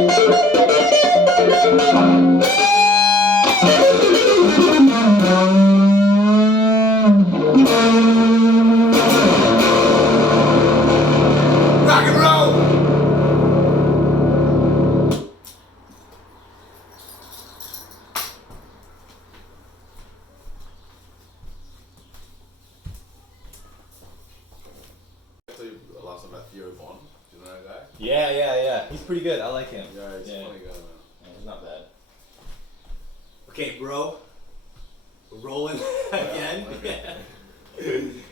Rock and roll! Yeah. He's pretty good. I like him. Yeah, he's a funny guy, man. Yeah, he's not bad. Okay, bro. We're rolling again. Okay. You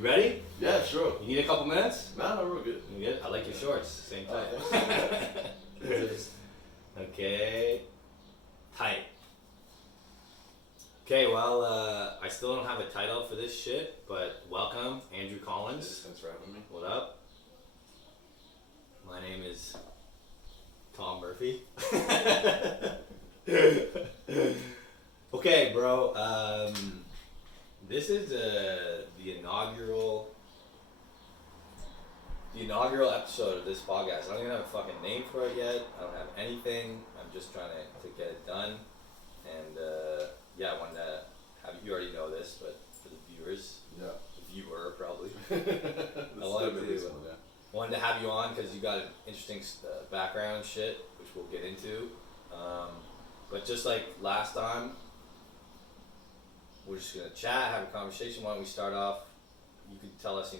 ready? Yeah, sure. You need a couple minutes? No, we're good. You good? I like your shorts. Same type. Okay. Tight. Okay, well, I still don't have a title for this shit, but welcome, Andrew Collins. Thanks for having me. What up? My name is Tom Murphy. Okay, bro. This is the inaugural episode of this podcast. I don't even have a fucking name for it yet. I don't have anything. I'm just trying to get it done. And yeah, I wanted to have you already know this, but for the viewers, Yeah. the viewer probably. This one, yeah. Wanted to have you on because you got an interesting background shit, which we'll get into. But just like last time, we're just gonna chat, have a conversation. Why don't we start off? You could tell us,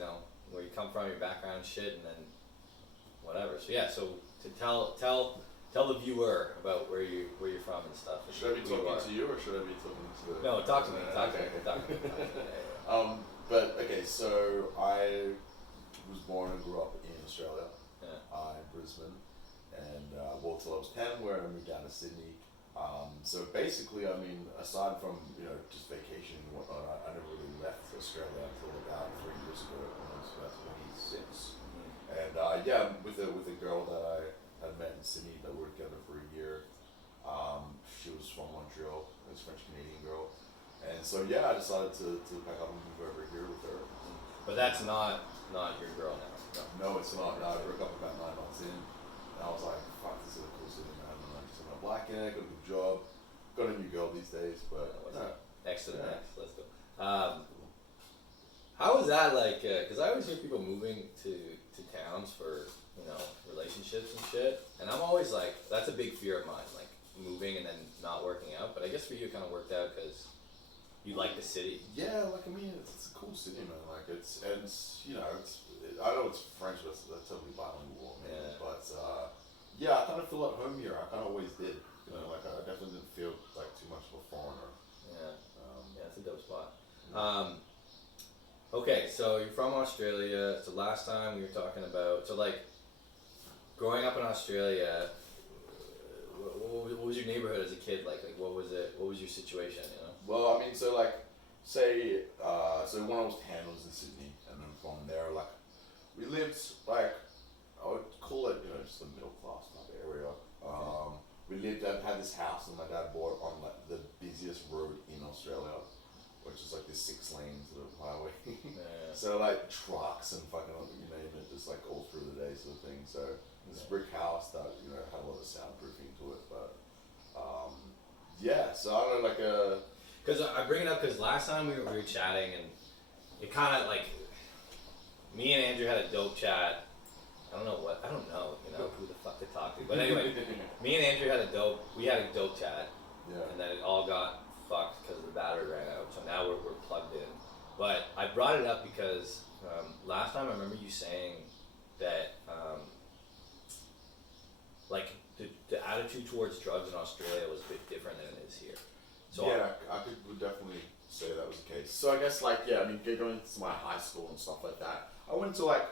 where you come from, your background shit, and then whatever. So yeah, so to tell the viewer about where you're from and stuff. Should I be talking to you or should I be talking to the... No, talk to me. Talk to me. But okay, so I was born and grew up in Australia, in Brisbane, and till I was 10, where I moved down to Sydney. So basically, I mean, aside from just vacationing and whatnot, I never really left Australia until about 3 years ago when I was about 26. And yeah, with a girl that I had met in Sydney that we were together for a year. She was from Montreal, it was a French Canadian girl, and so yeah, I decided to pack up and move over here with her. But that's not your girl now. No, it's not. No, I broke up about 9 months in, and I was like, fuck, this is a cool city, man. And I just got black in it, got a good job, got a new girl these days, but Next to the next, let's go. How was that like? Because I always hear people moving to towns for relationships and shit, and I'm always like, that's a big fear of mine, like moving and then not working out. But I guess for you, it kind of worked out because you like the city. Yeah, like I mean, it's a cool city, man. Like it's I know it's French, but it's totally bilingual, man. Yeah. But yeah, I kind of feel at home here. I kind of always did. Like I definitely didn't feel like too much of a foreigner. Yeah. Yeah, it's a dope spot. Okay, so you're from Australia. So last time we were talking about, growing up in Australia, what was your neighborhood as a kid like? Like, what was it? What was your situation? Well, I mean, so when I was 10, I was in Sydney, and then from there, like, we lived I would call it, just a middle class type area. We had this house that my dad bought on like the busiest road in Australia, which is like this 6 lanes of highway. Yeah. So like trucks and fucking, you name it, just like all through the day sort of thing. So this brick house that had a lot of soundproofing to it, but yeah. So I don't know, like Because I bring it up because last time we were chatting and it kind of like me and Andrew had a dope chat. I don't know who the fuck to talk to, but anyway, me and Andrew had a dope chat. Yeah. And then it all got fucked because the battery ran out. So now we're plugged in. But I brought it up because last time I remember you saying that the attitude towards drugs in Australia was a bit different than it is here. So yeah, would definitely say that was the case. So I guess going to my high school and stuff like that, I went to like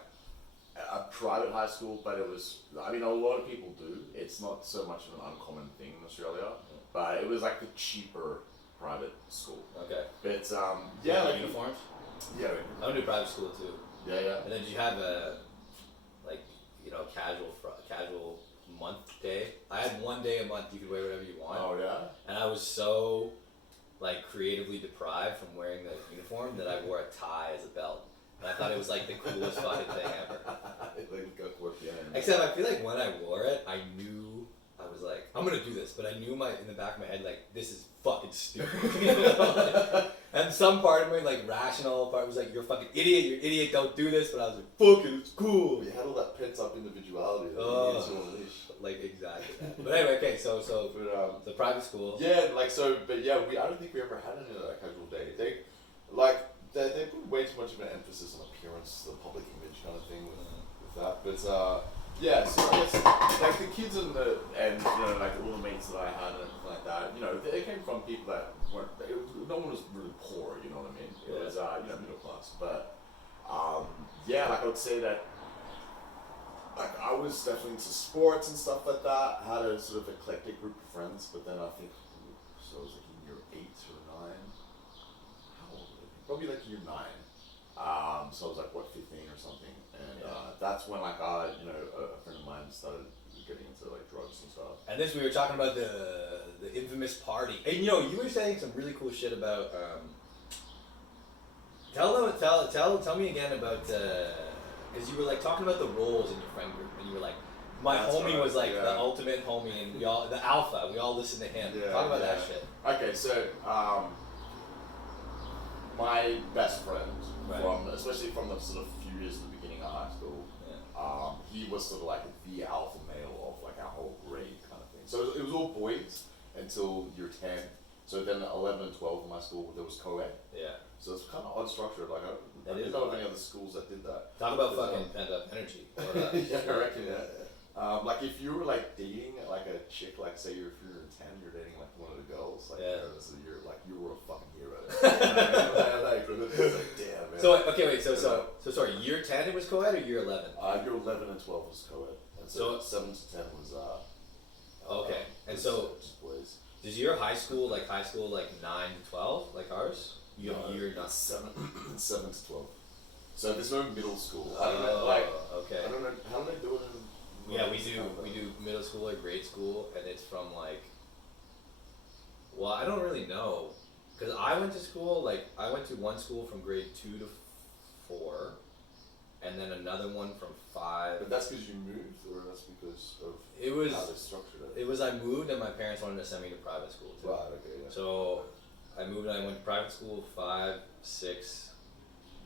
a private high school, but it was, I mean, a lot of people do. It's not so much of an uncommon thing in Australia, but it was like the cheaper private school. Okay. But yeah, like uniforms. Yeah. I went to private school too. Yeah. And then did you have a casual month day? I had 1 day a month you could wear whatever you want. Oh yeah. And I was so creatively deprived from wearing the uniform that I wore a tie as a belt. And I thought it was like the coolest fucking thing ever. Except I feel like when I wore it, I knew gonna do this, but I knew in the back of my head, like, this is fucking stupid. You know? And some part of me, like, rational part was like, you're a fucking idiot, don't do this. But I was like, fuck it, it's cool. You had all that pent up individuality that you need to unleash. Like, exactly that. But anyway, okay, so the private school. Yeah, like, so, but yeah, I don't think we ever had any of that casual day. They put way too much of an emphasis on appearance, the public image kind of thing with that. But, yeah, so I guess, like, the kids and you know, like, all the mates that I had and everything like that, you know, they came from people that weren't, no one was really poor, you know what I mean? It was, you know, middle class. But, yeah, like, I would say that, like, I was definitely into sports and stuff like that. I had a sort of eclectic group of friends, but then I think, so I was like in year 8 or 9. How old was I? Probably like year 9. So I was like, what, 15 or something. And that's when, like, you know, a friend of mine started getting into, like, drugs and stuff. And this, we were talking about the infamous party. And, you know, you were saying some really cool shit about, tell me again about, because you were like talking about the roles in your friend group, and you were like, my homie was like the ultimate homie, and we all, the alpha, we all listened to him. Talk about that shit. Okay, so my best friend, especially from the sort of few years at the beginning of high school, he was sort of like the alpha male of like our whole grade kind of thing. So it was all boys until year 10. So then 11 and 12 in my school, there was co-ed. Yeah. So it's kind of odd structure. Like I didn't know of any other schools that did that. Talk about fucking pent up energy. Yeah, I reckon. Yeah. Like if you were like dating like a chick, like say if you're in 10, you're dating like one of the girls, like you're like you were a fucking hero. Like, damn, man. So okay, wait. So sorry. Year 10 it was co-ed or year 11? Year 11 and 12 was co-ed, and so 7 to 10 was okay. And so just boys. Does your high school like 9 to 12 like ours? You're not 7 to 12. So there's no middle school. I don't know. Like okay. I don't know how do they do it in. Yeah, we do middle school or grade school, and it's from like. Well, I don't really know, because I went to school I went to one school from grade 2 to 4, and then another one from 5. But that's because you moved, or that's because of how they structured it. It was I moved, and my parents wanted to send me to private school too. Right. Okay. Yeah. So, I moved and I went to private school 5, 6,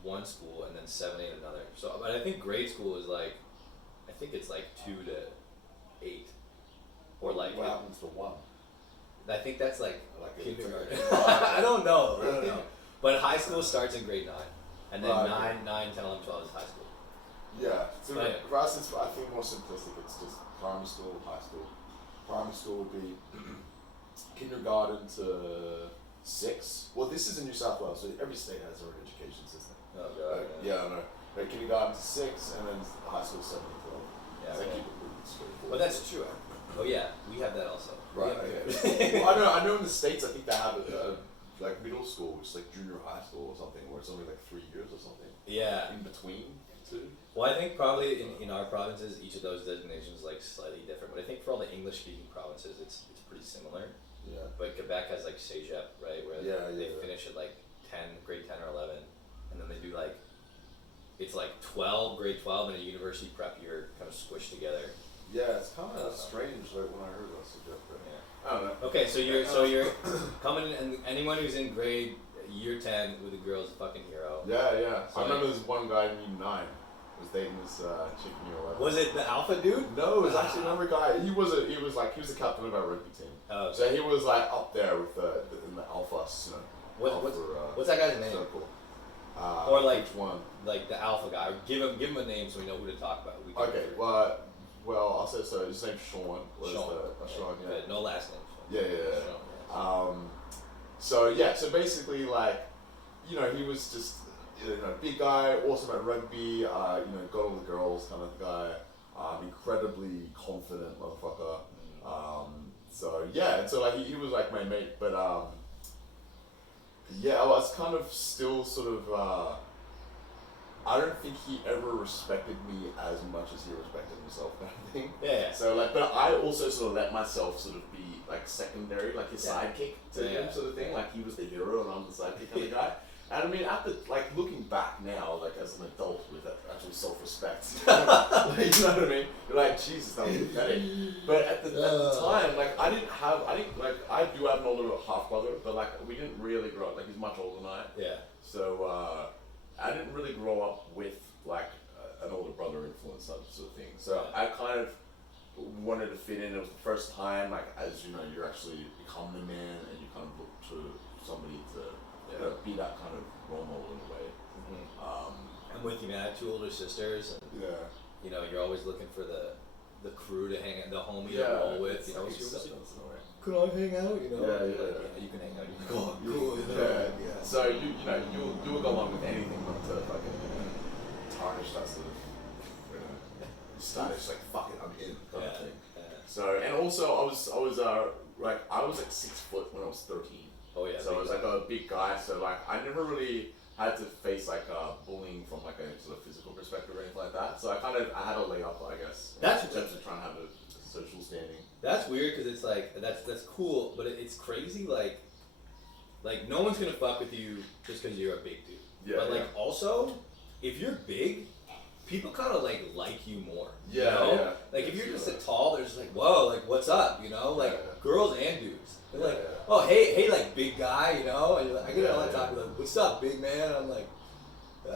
one school, and then 7, 8 another. So, but I think grade school is like. I think it's like 2 to 8, or like. What happens to 1? I think that's like kindergarten. I don't know. But high school starts in grade 9, and then 9, 10, 11, 12 is high school. Yeah. So for us, it's I think more simplistic. It's just primary school, high school. Primary school would be kindergarten to 6. Well, this is in New South Wales, so every state has their own education system. Oh god. Yeah, I know. Like kindergarten to 6, and then high school 7 to 12. Yeah. So keep it pretty straightforward. Well, that's true. Oh yeah, we have that also. Right. Okay. Well, I know in the States, I think they have like middle school, which is like junior high school or something, where it's only like 3 years or something. Yeah. In between two. Well, I think probably in our provinces, each of those designations is like slightly different. But I think for all the English-speaking provinces, it's pretty similar. Yeah. But Quebec has like CEGEP, right, where they finish at like grade 10 or 11, and then they do like. It's like grade 12 and a university prep year kind of squished together. Yeah, it's kind of strange. Like when I heard about suggest, I don't know. Okay, so you're coming in, and anyone who's in grade year 10 with a girl is a fucking hero. Yeah. So I remember this one guy in year 9 was dating this chick in year 11. Was it the alpha dude? No, it was actually another guy. He was the captain of our rugby team. Oh, okay. So he was like up there with in the alpha. What's that guy's name? Circle. Or like which one? Like the alpha guy. Give him a name so we know who to talk about. Okay. Well, I'll say so. His name's Sean. Sean. Yeah. Good. No last name. Yeah. Sean, So basically, like, you know, he was just, you know, big guy, awesome at rugby. You know, got all the girls, kind of guy. Incredibly confident motherfucker. So like he was like my mate, but I was kind of still sort of. I don't think he ever respected me as much as he respected himself, kind of thing. Yeah. So like, but I also sort of let myself sort of be like secondary, like his sidekick to him, sort of thing. Like he was the hero and I'm the sidekick kind of guy. And I mean, looking back now, like as an adult with actual self-respect, like, you know what I mean? You're like, Jesus, that was pathetic. But at the time, like I do have an older half brother, but like we didn't really grow up. Like he's much older than I. Yeah. So I didn't really grow up with like an older brother influence, that sort of thing. So I kind of wanted to fit in. It was the first time, like as you know, you're actually become the man, and you kind of look to somebody to be that kind of role model in a way. I'm with you, man. I have 2 older sisters, and you know, you're always looking for the crew to hang out, the homie to roll with. You know, can I hang out? You know, you can hang out. You can go on. Cool. So you will go along with anything not to fucking tarnish that sort of status. Like fuck it, I'm in kind of thing. So and also I was like 6 foot when I was 13. Oh yeah. So I was like a big guy. So like I never really had to face like bullying from like a sort of physical perspective or anything like that. So I had a leg up, I guess. That's in terms of trying to have a social standing. That's weird because it's like that's cool, but it's crazy. Like no one's gonna fuck with you just because you're a big dude. Yeah. But like also, if you're big, people kind of like you more. Yeah. You know? Yeah. Like if you're just a tall, they're just like, whoa, like what's up? You know, like girls and dudes. They're like, oh hey, like big guy, you know. And you're like, I get all the time, like, what's up, big man? I'm like, I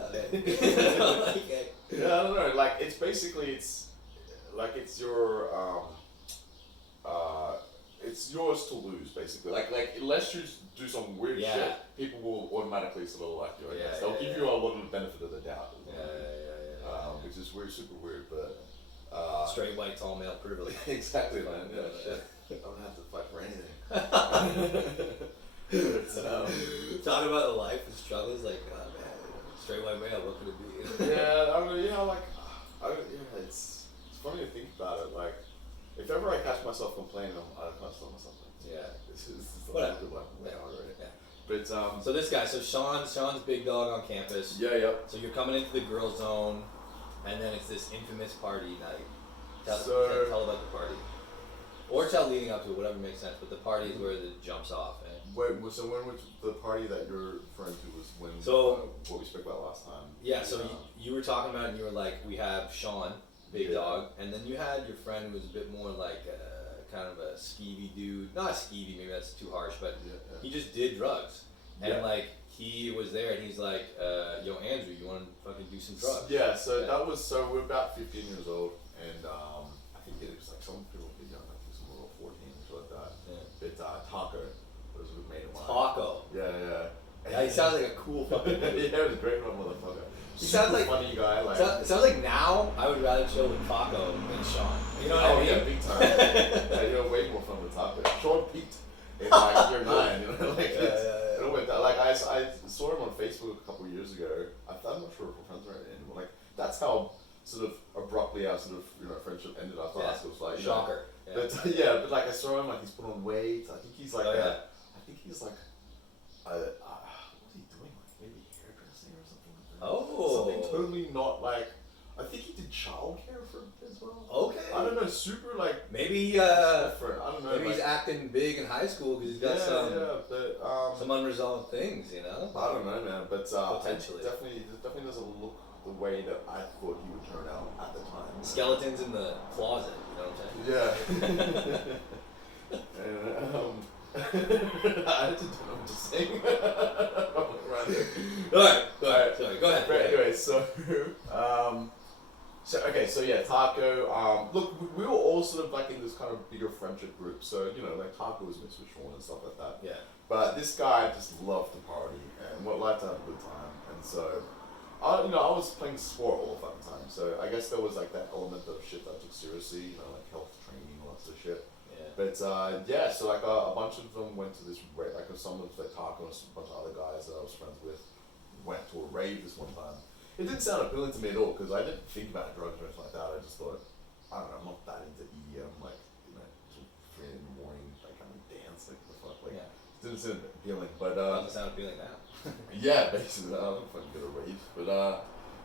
don't know. Like it's basically it's your it's yours to lose basically. Like unless you do some weird shit, people will automatically sort of like you. I guess they'll give you a lot of the benefit of the doubt. Which is weird, super weird, but straight white tall male privilege. Exactly, man. Yeah, shit. I don't have to fight for anything. Talking about the life and struggles, like, oh, man, straight white male, what could it be? I mean, it's funny to think about it. Like, if ever I catch myself complaining, I can't stop myself. This is a good one. But so this guy, Sean's big dog on campus. Yeah. So you're coming into the girls' zone, and then it's this infamous party night. Tell about the party. Or tell leading up to it, whatever makes sense. But the party is where it jumps off. Wait, so when was the party that you're referring to was when what we spoke about last time? Yeah, so you were talking about it and you were like, we have Sean, big dog, and then you had your friend who was a bit more like kind of a skeevy dude. Not skeevy, maybe that's too harsh, but he just did drugs. And like, he was there and he's like, yo, Andrew, you want to fucking do some drugs? Yeah, so that was, we're about 15 years old, and I think it was like some people were young, I think some were 14 or something like that. But Taco was a good mate of mine. Taco? Yeah, he sounds like a cool fucking dude. He was a great motherfucker. He sounds like a funny guy. Like, it sounds like now I would rather chill with Taco than Sean. You know what I mean? Yeah, big time. I had way more fun with Taco. Sean peaked in like year 9, you know, like it went that. Like I saw him on Facebook a couple of years ago. I'm not sure if we're friends right anymore. Like that's how sort of abruptly our sort of friendship ended after high school. Like shocker. But like I saw him, like he's put on weight. I think he's like what is he doing? Like maybe hairdressing or something like that. Something totally not like. I think he did childcare for a bit as well. Okay. I don't know, super like. Maybe different. I don't know. Maybe he's acting big in high school because he's got some unresolved things, you know. I don't know, man, but potentially, it definitely doesn't look the way that I thought he would turn out at the time. Skeletons in the closet, you know what I'm saying? Yeah. And, I'm just saying. Alright. Sorry, go ahead. But anyway, Taco. Look, we were all sort of like in this kind of bigger friendship group. So, you know, like Taco was mixed with Sean and stuff like that. Yeah. But this guy just loved to party and liked to have a good time. And so, I was playing sport all the fucking time. So I guess there was like that element of shit that I took seriously, you know, like health training, all that sort of shit. Yeah. But so like a bunch of them went to this rave, like some of like Taco and a bunch of other guys that I was friends with went to a rave this one time. It didn't sound appealing to me at all because I didn't think about drugs or anything like that. I just thought, I don't know, I'm not that into EDM, like, you know, 3 in the morning, like kind of dance, like the fuck, like, it didn't sound appealing, but doesn't sound appealing now. yeah, basically, I don't fucking go to rave, but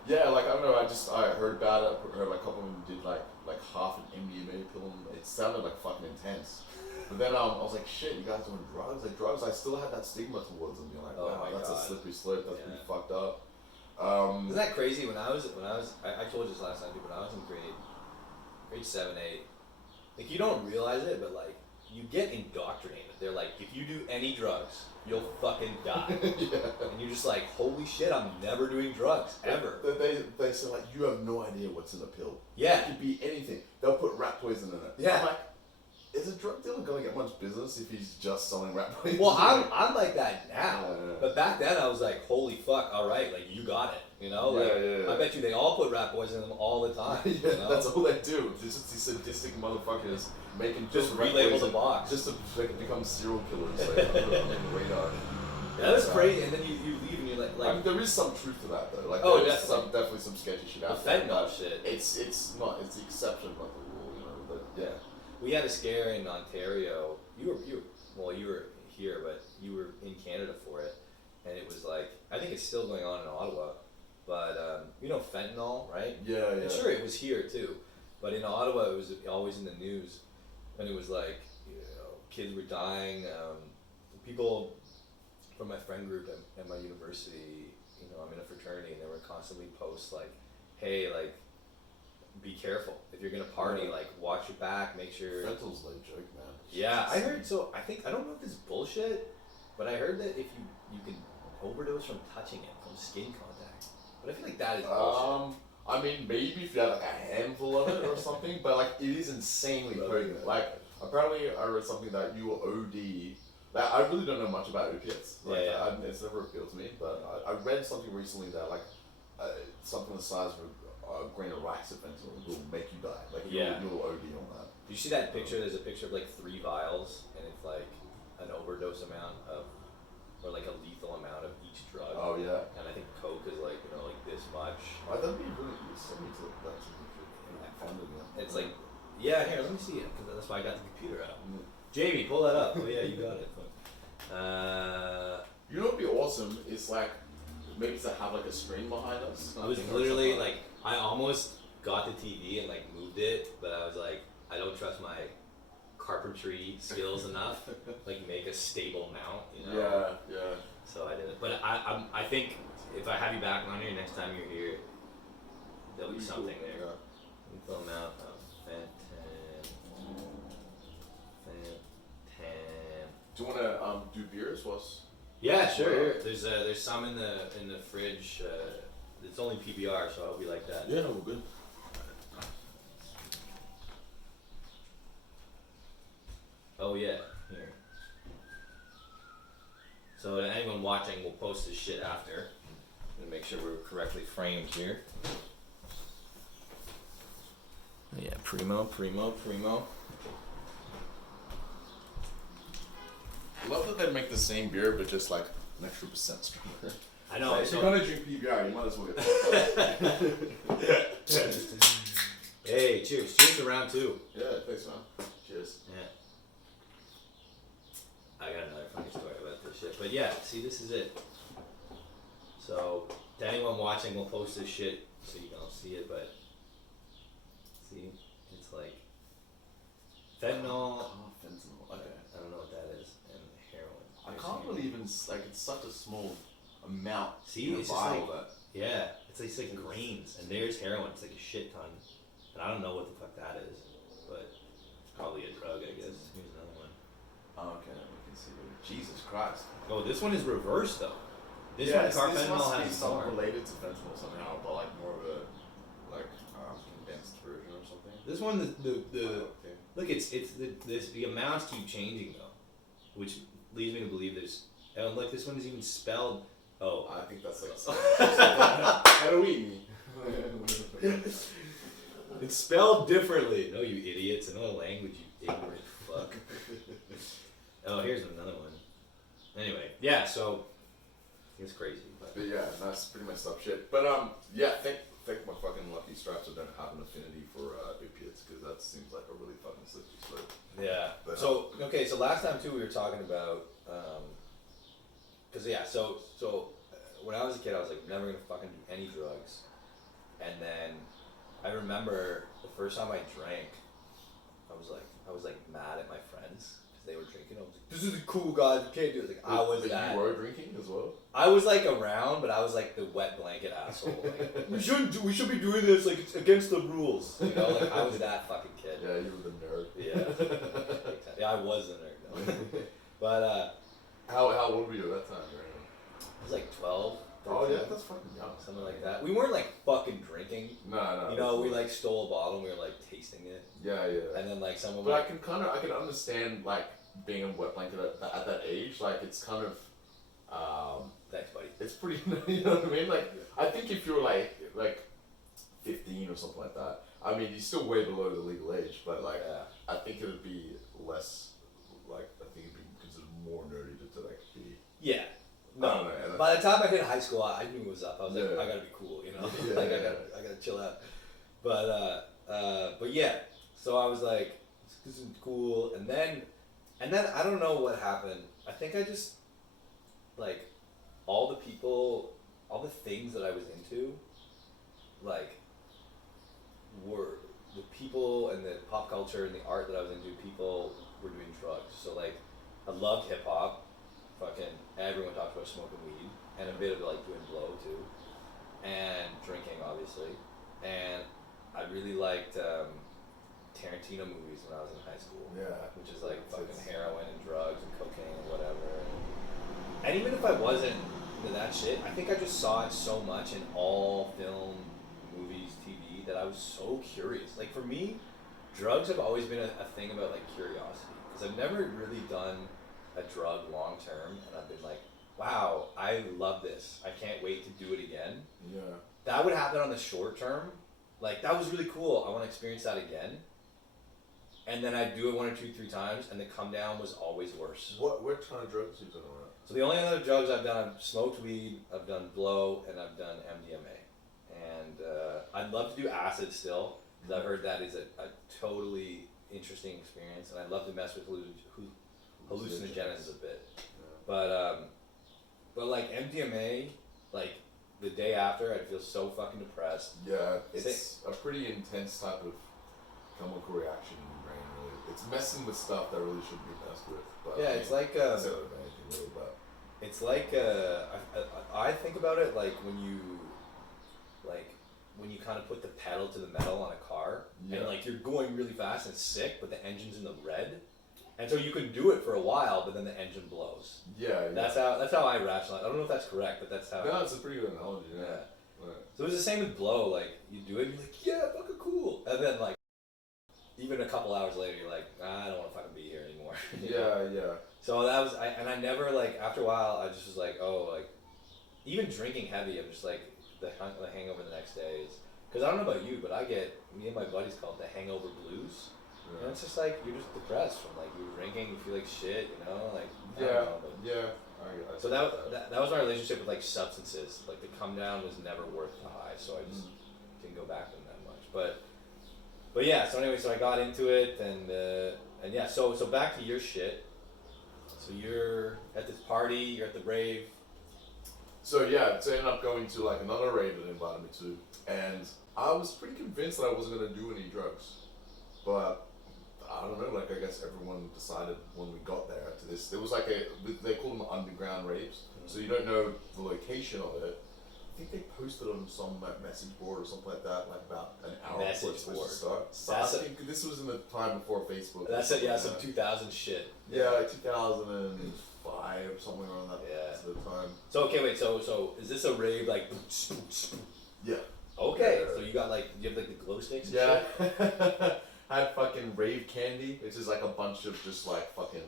yeah, like I don't know, I heard about it, heard like a couple of them did like half an MDMA pill, and it sounded like fucking intense. But then I was like, shit, you guys doing drugs? Like drugs, I still had that stigma towards them. You're like, wow, that's a slippery slope. That's pretty fucked up. Isn't that crazy? When I told you this last time, when I was in grade 7, 8, like you don't realize it, but like you get indoctrinated. They're like, if you do any drugs, you'll fucking die. And you're just like, holy shit, I'm never doing drugs ever. They say like, you have no idea what's in a pill. Yeah, it could be anything. They'll put rat poison in it. Yeah. I'm like, is a drug dealer going to get much business if he's just selling rat poison? Well, I'm like that now, but back then I was like, holy fuck, all right, like you got it, you know? Like, I bet you they all put rat poison in them all the time. You know? That's all they do. It's just these sadistic motherfuckers making just relabel the box just to become serial killers. Like, on the radar. Yeah, that's crazy. And then you leave and you're like I mean, there is some truth to that though. Like, there's definitely some sketchy shit out there. The fentanyl shit. It's the exception, not the rule, you know. But yeah. We had a scare in Ontario. You were here, but you were in Canada for it, and it was like, I think it's still going on in Ottawa, but you know fentanyl, right? Yeah. And sure, it was here too, but in Ottawa it was always in the news, and it was like, you know, kids were dying. People from my friend group at my university, you know, I'm in a fraternity, and they were constantly post like, hey, like, be careful if you're gonna party. Like, watch your back, make sure. Fentanyl's like joke, man. Yeah, I heard. So I don't know if this is bullshit, but I heard that if you can overdose from touching it, from skin contact. But I feel like that is bullshit. I mean, maybe if you had like a handful of it or something, but like it is insanely potent. Like apparently, I read something that you will OD. Like, I really don't know much about opiates. Like, it's never appealed to me, but I read something recently that like something the size of a grain of rice of fentanyl will make you die. Like you'll OD on that. Do you see that picture? There's a picture of like 3 vials, and it's like an overdose amount of, or like a lethal amount of each drug. Oh yeah. And I think coke is like, you know, like this much. That'd be really good. Send me to that. It's like, yeah, here, let me see it, because that's why I got the computer out. Jamie, pull that up. Oh yeah, you got it. You know what'd be awesome is like maybe to have like a screen behind us. I was literally like, I almost got the TV and like moved it, but I was like, I don't trust my carpentry skills enough, like make a stable mount, you know? Yeah. So I didn't. But I think if I have you back on here next time you're here, there'll be something there. Lethal amount of Do you wanna do beers? Yeah, sure. Here. There's some in the fridge. It's only PBR, so I hope you like that. Yeah, no, we're good. Oh yeah, here. So anyone watching, we'll post this shit after. I'm gonna make sure we're correctly framed here. Yeah, primo. I love that they make the same beer, but just like an extra % stronger. I know. If you're gonna drink PBR, you might as well get Hey, cheers! Cheers to round 2. Yeah, thanks, man. Cheers. Yeah. I got another funny story about this shit, but yeah, see, this is it. So, to anyone watching, we'll post this shit so you don't see it, but see, it's like fentanyl. Oh, fentanyl. Okay. I don't know what that is, and heroin. I can't believe even like it's such a small amount. See, it's just like it's like grains, and there's heroin. It's like a shit ton, and I don't know what the fuck that is, but it's probably a drug, I guess. Here's another one. Oh, okay, we can see. Jesus Christ. Oh, this one is reversed though. This this carfentanil must be has something more. related to fentanyl somehow, but like more of a condensed version or something. This one, the okay. look, the amounts keep changing though, which leads me to believe there's. And look, this one is even spelled. Oh, I think that's like Halloween. It's spelled differently. No, you idiots! Another language, you ignorant fuck. Oh, here's another one. Anyway, yeah. So it's crazy. But yeah, that's pretty messed up shit. But yeah, thank my fucking lucky straps I don't have an affinity for opiates, because that seems like a really fucking slippery slope. Yeah. But, so last time too we were talking about so when I was a kid I was like never gonna fucking do any drugs, and then I remember the first time I drank I was like mad at my friends because this is cool, guys. You can't do it. Like, I was but that. You were drinking as well? I was like around, but I was like the wet blanket asshole. Like, we should be doing this. Like, it's against the rules. You know, like I was that fucking kid. Yeah, you were the nerd. Yeah. Yeah, I was the nerd though. But how old were you at that time? I was like 12. 13, oh yeah, that's fucking young. Something like that. We weren't like fucking drinking. No. You know, we like stole a bottle and we were like tasting it. Yeah. And then like someone. But I can understand like being a wet blanket at that age. Like it's kind of. Thanks, buddy. It's pretty. You know what I mean? Like I think if you're like 15 or something like that. I mean, you're still way below the legal age, but like I think it would be less. Like I think it'd be considered more nerdy to like be. Yeah. No. By the time I hit high school, I knew it was up. I was like, I gotta be cool, you know. Like I gotta chill out. But yeah. So I was like, this is cool, and then I don't know what happened. I think I just like all the things that I was into, like were the people and the pop culture and the art that I was into. People were doing drugs. So like, I loved hip hop. Fucking everyone talked about smoking weed and a bit of like doing blow too, and drinking obviously, and I really liked Tarantino movies when I was in high school. Yeah, which is like fucking heroin and drugs and cocaine and whatever. And even if I wasn't into that shit, I think I just saw it so much in all film, movies, TV that I was so curious. Like for me, drugs have always been a thing about like curiosity because I've never really done a drug long term, and I've been like, wow, I love this. I can't wait to do it again. Yeah. That would happen on the short term. Like, that was really cool. I want to experience that again. And then I'd do it 1 or 2, 3 times, and the come down was always worse. What kind of drugs have you done on that? So the only other drugs I've done, I've smoked weed, I've done blow, and I've done MDMA. And I'd love to do acid still, because I've heard that is a totally interesting experience, and I'd love to mess with hallucinogens a bit. Yeah. But like MDMA, like the day after, I'd feel so fucking depressed. Yeah, it's a pretty intense type of chemical reaction in your brain. Really, it's messing with stuff that really shouldn't be messed with. But yeah, it's like it's like I think about it like when you kind of put the pedal to the metal on a car, and like you're going really fast and it's sick, but the engine's in the red. And so you can do it for a while, but then the engine blows. Yeah. That's how I rationalize. I don't know if that's correct, but that's how. No, it's a pretty good analogy. Yeah. Right. So it was the same with blow. Like you do it, and you're like, yeah, fucking cool. And then like, even a couple hours later, you're like, I don't want to fucking be here anymore. Yeah. So that was, I never like after a while, I just was like, oh, like, even drinking heavy, I'm just like the hangover the next day is because I don't know about you, but me and my buddies call it the hangover blues. Yeah. And it's just like you're just depressed from like you're drinking, you feel like shit, you know, like I so that was my relationship with like substances. Like the come down was never worth the high, so I just didn't go back to them that much. But yeah, so anyway, so I got into it and yeah, so back to your shit. So you're at this party, you're at the rave. So yeah, so I ended up going to like another rave that invited me to, and I was pretty convinced that I wasn't gonna do any drugs, but I don't know, like I guess everyone decided when we got there to this, there was like they call them underground raves, so you don't know the location of it. I think they posted on some like message board or something like that, like about an hour before it's supposed to start. So I think this was in the time before Facebook. That's it, yeah, some 2000 shit. Yeah, like 2005, somewhere around that sort of time. So okay, wait, so is this a rave like? Yeah. Okay, so you have like the glow sticks and shit? I had fucking rave candy, which is like a bunch of just like fucking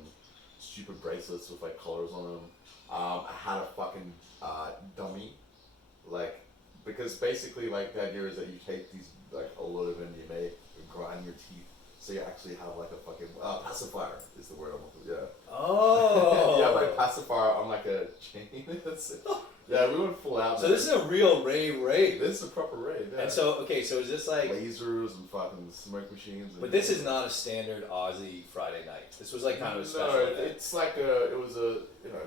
stupid bracelets with like colors on them. I had a fucking dummy, like, because basically like the idea is that you take these like a load of MDMA and grind your teeth, so you actually have like a fucking pacifier is the word I'm looking for. Yeah. Oh. You have like pacifier on like a chain. That's it. Yeah, we went full out. So this is a real rave. This is a proper rave. Yeah. And so so is this like lasers and fucking smoke machines? But this is not a standard Aussie Friday night. This was like kind of a special event. It's like it was a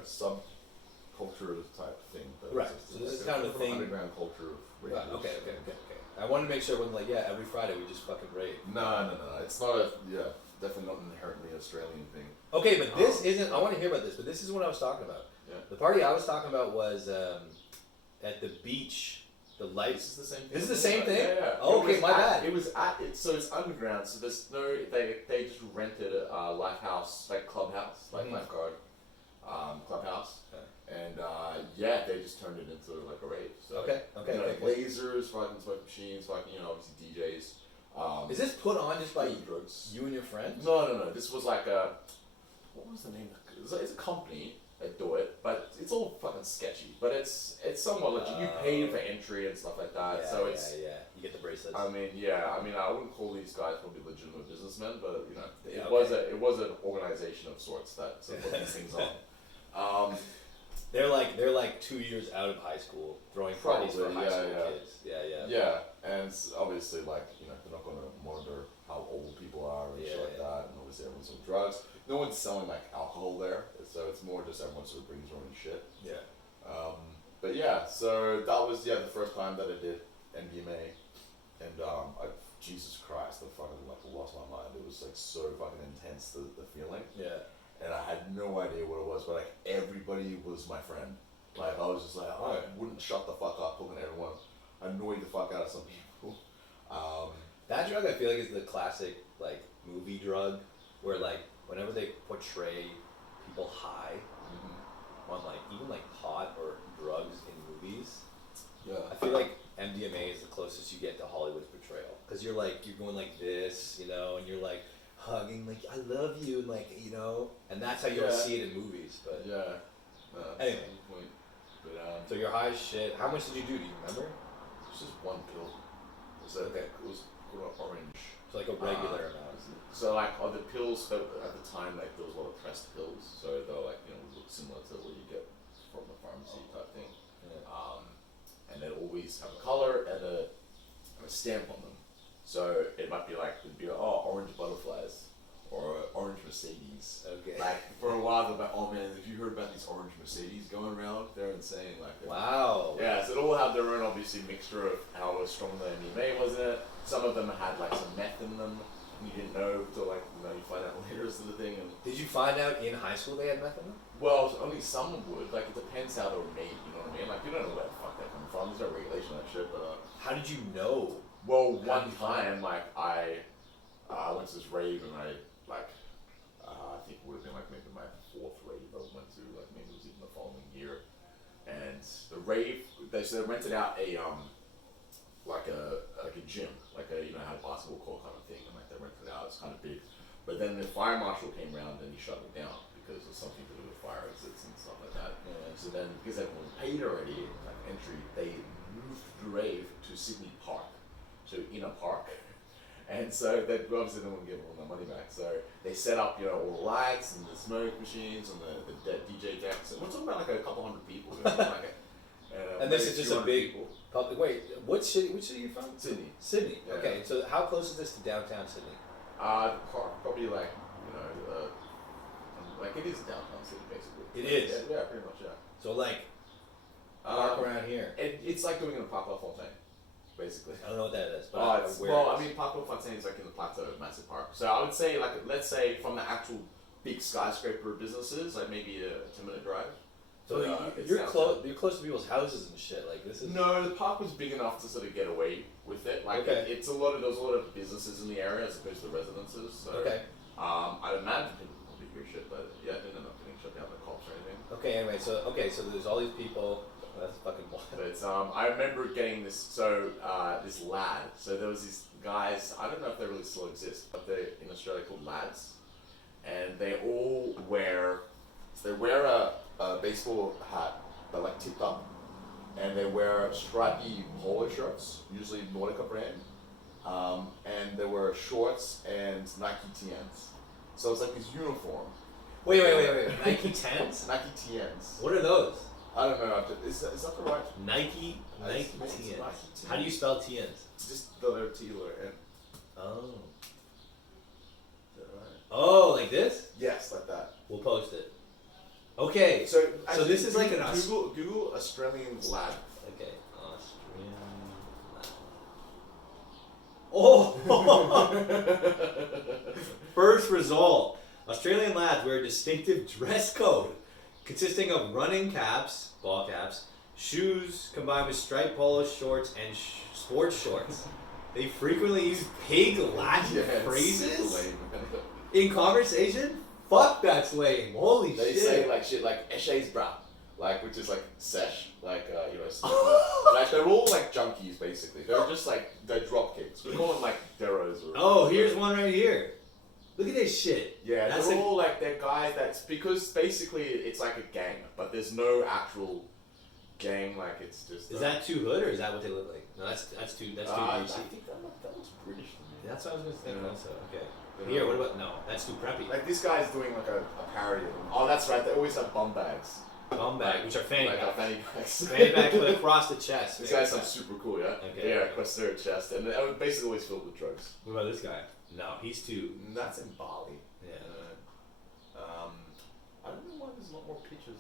subculture type thing. Right. So this is kind of a thing. Underground culture of rave. Right. Okay. I wanted to make sure it wasn't like every Friday we just fucking rave. No. It's not definitely not an inherently Australian thing. Okay, but this isn't. I want to hear about this, but this is what I was talking about. Yeah. The party I was talking about was at the beach. The lights. This is the same thing. This is the same thing? Yeah. Oh, okay, my bad. It was at it, so it's underground. So there's no they just rented a lifehouse like clubhouse like lifeguard clubhouse, and they just turned it into like a rave. So Okay. lasers, fucking smoke machines, fucking obviously DJs. Is this put on just by drugs? you and your friends? No. This was like what was the name? It's a company that do it, but it's all fucking sketchy. But it's somewhat legit. You pay for entry and stuff like that. So it's You get the bracelets. I mean, I wouldn't call these guys probably legitimate businessmen, but it was an organization of sorts that put these things on. They're like 2 years out of high school, throwing parties for high school kids. Yeah, and it's obviously like they're not going to monitor how old people are and shit like that, and obviously everyone's on drugs. No one's selling like alcohol there, so it's more just everyone sort of brings their own shit. Yeah. But yeah, so that was the first time that I did MDMA, and Jesus Christ, I fucking like lost my mind. It was like so fucking intense, the feeling. Yeah. And I had no idea what it was, but like everybody was my friend. Like I was just like, I wouldn't shut the fuck up talking to everyone. I annoyed the fuck out of some people. That drug I feel like is the classic like movie drug where like whenever they portray people high on like even like pot or drugs in movies, I feel like MDMA is the closest you get to Hollywood's portrayal because you're going like this, and you're like hugging like I love you and like and that's how you'll see it in movies. But anyway, so you're high as shit. How much did you do? Do you remember? It was just one pill. It was called orange. So like a regular amount. So like the pills at the time, like there was a lot of pressed pills, so they were like look similar to what you get from the pharmacy type thing. And they'd always have a color and a stamp on them. So it might be like orange butterflies or orange Mercedes. Okay. Like for a while they're like, oh man, have you heard about these orange Mercedes going around? They're insane. Like wow. Yeah, so it all had their own obviously mixture of how strong the MDMA was in it. Some of them had like some meth in them. You didn't know till you find out later sort of thing. And did you find out in high school they had meth in them? well, only some would. Like it depends how they were made. You know what I mean? Like you don't know where the fuck they're coming from. There's no regulation on that shit. But how did you know? Well, one time like I went to this rave and I think it would have been like maybe my fourth rave I went to. Like maybe it was even the following year. And the rave they rented out a like a gym, like a had a basketball court kind of thing, and like they rented it out. It's kind of big, but then the fire marshal came around and he shut it down because of something to do with fire exits and stuff like that. Yeah. So then because everyone paid already like entry, they moved the rave to Sydney Park, so in a park, and so they obviously didn't want to give all their money back. So they set up all the lights and the smoke machines and the DJ decks, and we're talking about like a couple hundred people. And this is just a big public. Wait, which city are you from? Sydney. Sydney. Yeah. Okay, so how close is this to downtown Sydney? Probably like like it is downtown Sydney basically. It is. Yeah, pretty much. Yeah. So like, park around here. It's like going in a Parc La Fontaine, basically. I don't know what that is. But I mean, Parc La Fontaine is like in the plateau, massive park. So I would say let's say from the actual big skyscraper businesses, like maybe a 10-minute drive. So you're close. You're close to people's houses and shit. Like this is. No, the park was big enough to sort of get away with it. Like there's a lot of businesses in the area as opposed to the residences. So, I'd imagine people probably hear shit, but yeah, it didn't end up getting shut down by cops or anything. Okay. Anyway, so there's all these people. That's fucking wild. But I remember getting this. So this lad. So there was these guys. I don't know if they really still exist, but they're in Australia called lads, and they all wear. So they wear a baseball hat that like tipped up, and they wear stripy polo shirts, usually Nautica brand, and they wear shorts and Nike TNs. So it's like this uniform. Wait. Nike TNs? Nike TNs. What are those? I don't know. Is that the right? Nike TNs. How do you spell TNs? Just the letter T or N. Oh. Is that right? Oh, like this? Yes, like that. We'll post it. Okay. So this is like an Google Australian lad. Okay, Australian lad. Oh. First result. Australian lads wear a distinctive dress code consisting of running caps, ball caps, shoes combined with striped polo shorts and sports shorts. They frequently use pig Latin phrases in conversation. Fuck, that's lame. Holy shit. They say like shit like "eshays bra," like which is like sesh, like like they're all like junkies basically. They're just like they're drop kicks. We call them like deros. Oh, here's one right here. Look at this shit. Yeah, they're all like they're guys. That's because basically it's like a gang, but there's no actual gang. Like it's just. Is that too hood or is that what they look like? No, that's too greasy. I think that looks British to me. That's what I was gonna think also. Okay. Here, what about no? That's too preppy. Like this guy's doing like a parody of them. Oh, that's right. They always have bum bags. Bum bag, which are fanny bags. Fanny bags. Fanny bags with across the chest. This guy sounds super cool, yeah. Okay. Yeah, across their chest, and it was basically always filled with drugs. What about this guy? No, he's too. That's in Bali. Yeah. I don't know why there's a lot more pictures.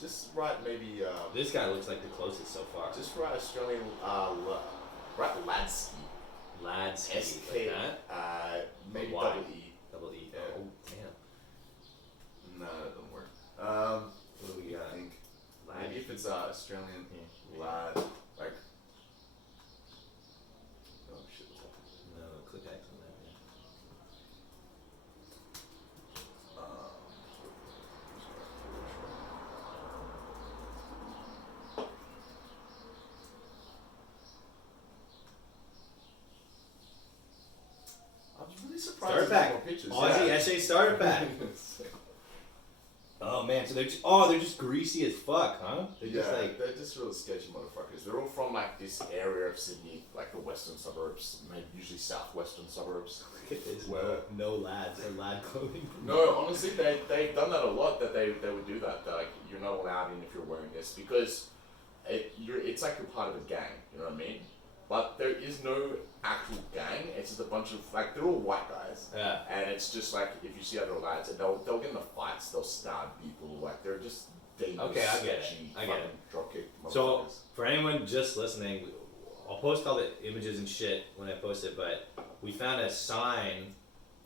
Just write maybe. This guy looks like the closest so far. Just write Australian. Write Ladsky. Ladsky. SK. Like that? Maybe Y. double E. Double E. Yeah. Oh, damn. No, that doesn't work. What do we got? I think Lad. maybe if it's Australian lad, like. Oh shit! What's happening? No, click X on that. Yeah. I'm really surprised. Starter there's not pack. more pictures. Aussie Yeah. SA starter pack. Oh man, so they're just greasy as fuck, huh? They're just like they're just real sketchy motherfuckers. They're all from like this area of Sydney, like the western suburbs, maybe usually southwestern suburbs. there's Where no lads or lad clothing. no, honestly, they've done that a lot. That they would do that. Like you're not allowed in if you're wearing this because it's like you're part of a gang. You know what I mean? But there is no actual gang. It's just a bunch of like they're all white guys. Yeah. And it's just like if you see other lads, and they'll get in the fights. They'll stab people. Like they're just dangerous, Okay, I get it. sketchy, I get it. dropkick. So for anyone just listening, I'll post all the images and shit when I post it. But we found a sign,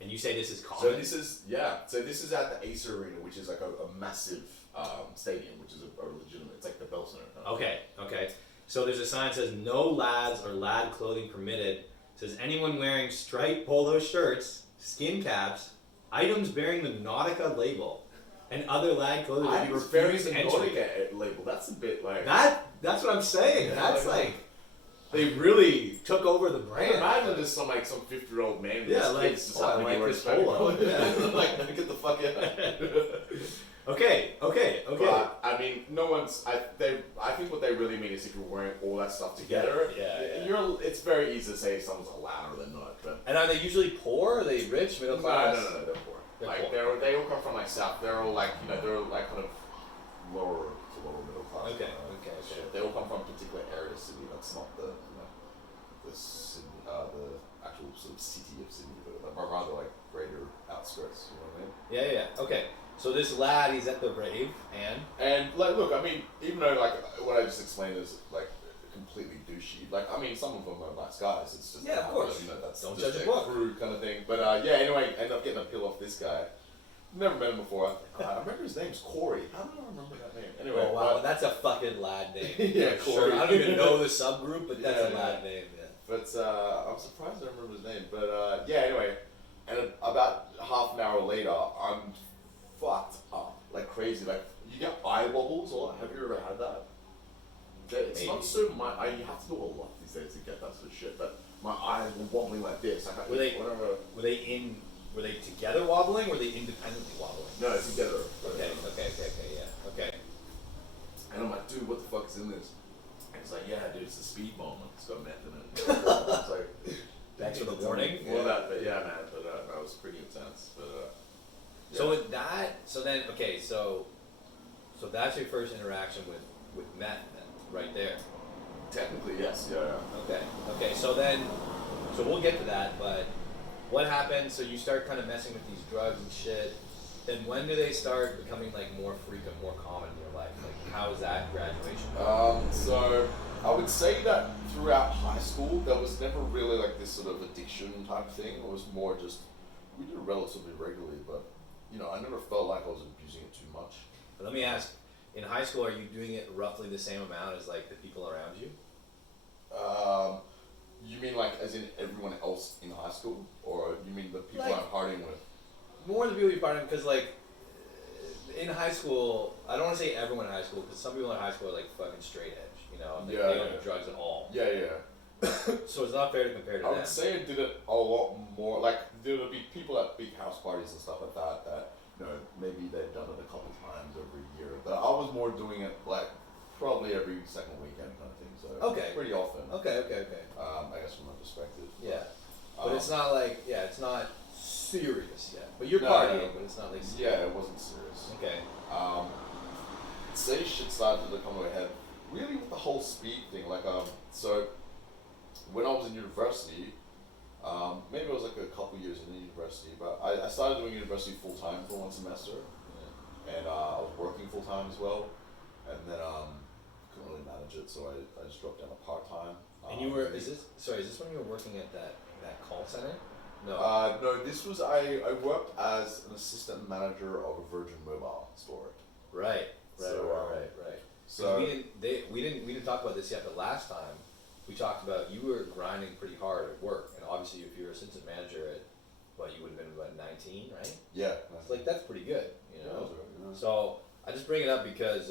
and you say this is common. So this is this is at the Acer Arena, which is like a massive stadium, which is a legitimate. It's like the Bell Center. Okay. So there's a sign that says no lads or lad clothing permitted. It says anyone wearing striped polo shirts, skin caps, items bearing the Nautica label, and other lad clothing will be refused entry. Label. That's a bit like That's what I'm saying. Yeah, That's like- like they really took over the I brand. can imagine just some 50-year-old man. With Yeah, his like, kids just oh, I having like to wear this striped polo. Yeah. like get the fuck out. Okay. But I mean, no one's. I think what they really mean is if you're wearing all that stuff together, Yeah. It's very easy to say someone's a lad or they're not. But And are they usually poor? Are they rich, middle class? no, they're poor. They're like poor. they all come from like south. They're all like they're like kind of lower to lower middle class. Okay. Shit. They all come from particular areas of Sydney. That's not the Sydney, the actual sort of city of Sydney, but rather like greater outskirts. You know what I mean? Yeah. Okay. So this lad, he's at the rave, And like, look, I mean, even though like what I just explained is like completely douchey, like I mean, some of them are nice guys. It's just Yeah, of course. That's Don't just judge a their book. crew kind of thing. But anyway, ended up getting a pill off this guy. Never met him before. I remember his name's Corey. How do I remember that name? Anyway, oh wow, that's a fucking lad name. Yeah, For Corey. sure. I don't even know the subgroup, but that's Yeah, a lad name. Yeah. But I'm surprised I remember his name. But anyway, and about half an hour later, I'm fucked up like crazy. Like you get eye wobbles a lot. Have you ever had that? It's Maybe. not so much. You have to do a lot these days to get that sort of shit. But my eyes were wobbling like this. Like, Were they- whatever? Were they together wobbling? Or were they independently wobbling? No, together. Okay. Yeah. Okay. And I'm like, dude, what the fuck is in this? And he's like, yeah, dude, it's a speed bomb. It's got meth in it. It's like, Thanks for the warning. Well, but that was pretty intense. But So with that, so that's your first interaction with meth then, right there. technically, yes, yeah. Okay. So we'll get to that, but what happens? So you start kind of messing with these drugs and shit. Then when do they start becoming like more frequent, more common in your life? Like how is that graduation? So I would say that throughout high school, there was never really like this sort of addiction type thing. It was more just we did it relatively regularly, but I never felt like I was abusing it too much. But let me ask, in high school, are you doing it roughly the same amount as like the people around you? You mean like as in everyone else in high school, or you mean the people Like- I'm partying with? More the people you party because like in high school, I don't want to say everyone in high school because some people in high school are like fucking straight edge, you know, and they don't do drugs at all. Yeah, yeah. So it's not fair to compare to I them. would say I did it a lot more. Like there would be people at big house parties and stuff like that maybe they've done it a couple times over a year, but I was more doing it like probably every second weekend kind of thing. So Okay. pretty often. Okay. I guess from my perspective. Yeah, but it's not like it's not serious yet. But you're No, partying, no. but it's not like serious. Yeah, it wasn't serious. Okay. Say shit started to come to a head really with the whole speed thing. Like so when I was in university, maybe it was like a couple years in the university, but I started doing university full time for one semester, and I was working full time as well, and then couldn't really manage it, so I just dropped down to part time. And you were is this when you were working at that call center? No. No, this was I worked as an assistant manager of a Virgin Mobile store. Right. So We didn't talk about this yet, but last time we talked about you were grinding pretty hard at work, and obviously if you were assistant manager at you would have been about 19, right? yeah, It's like that's pretty good, you know. Yeah, that's right, yeah. So I just bring it up because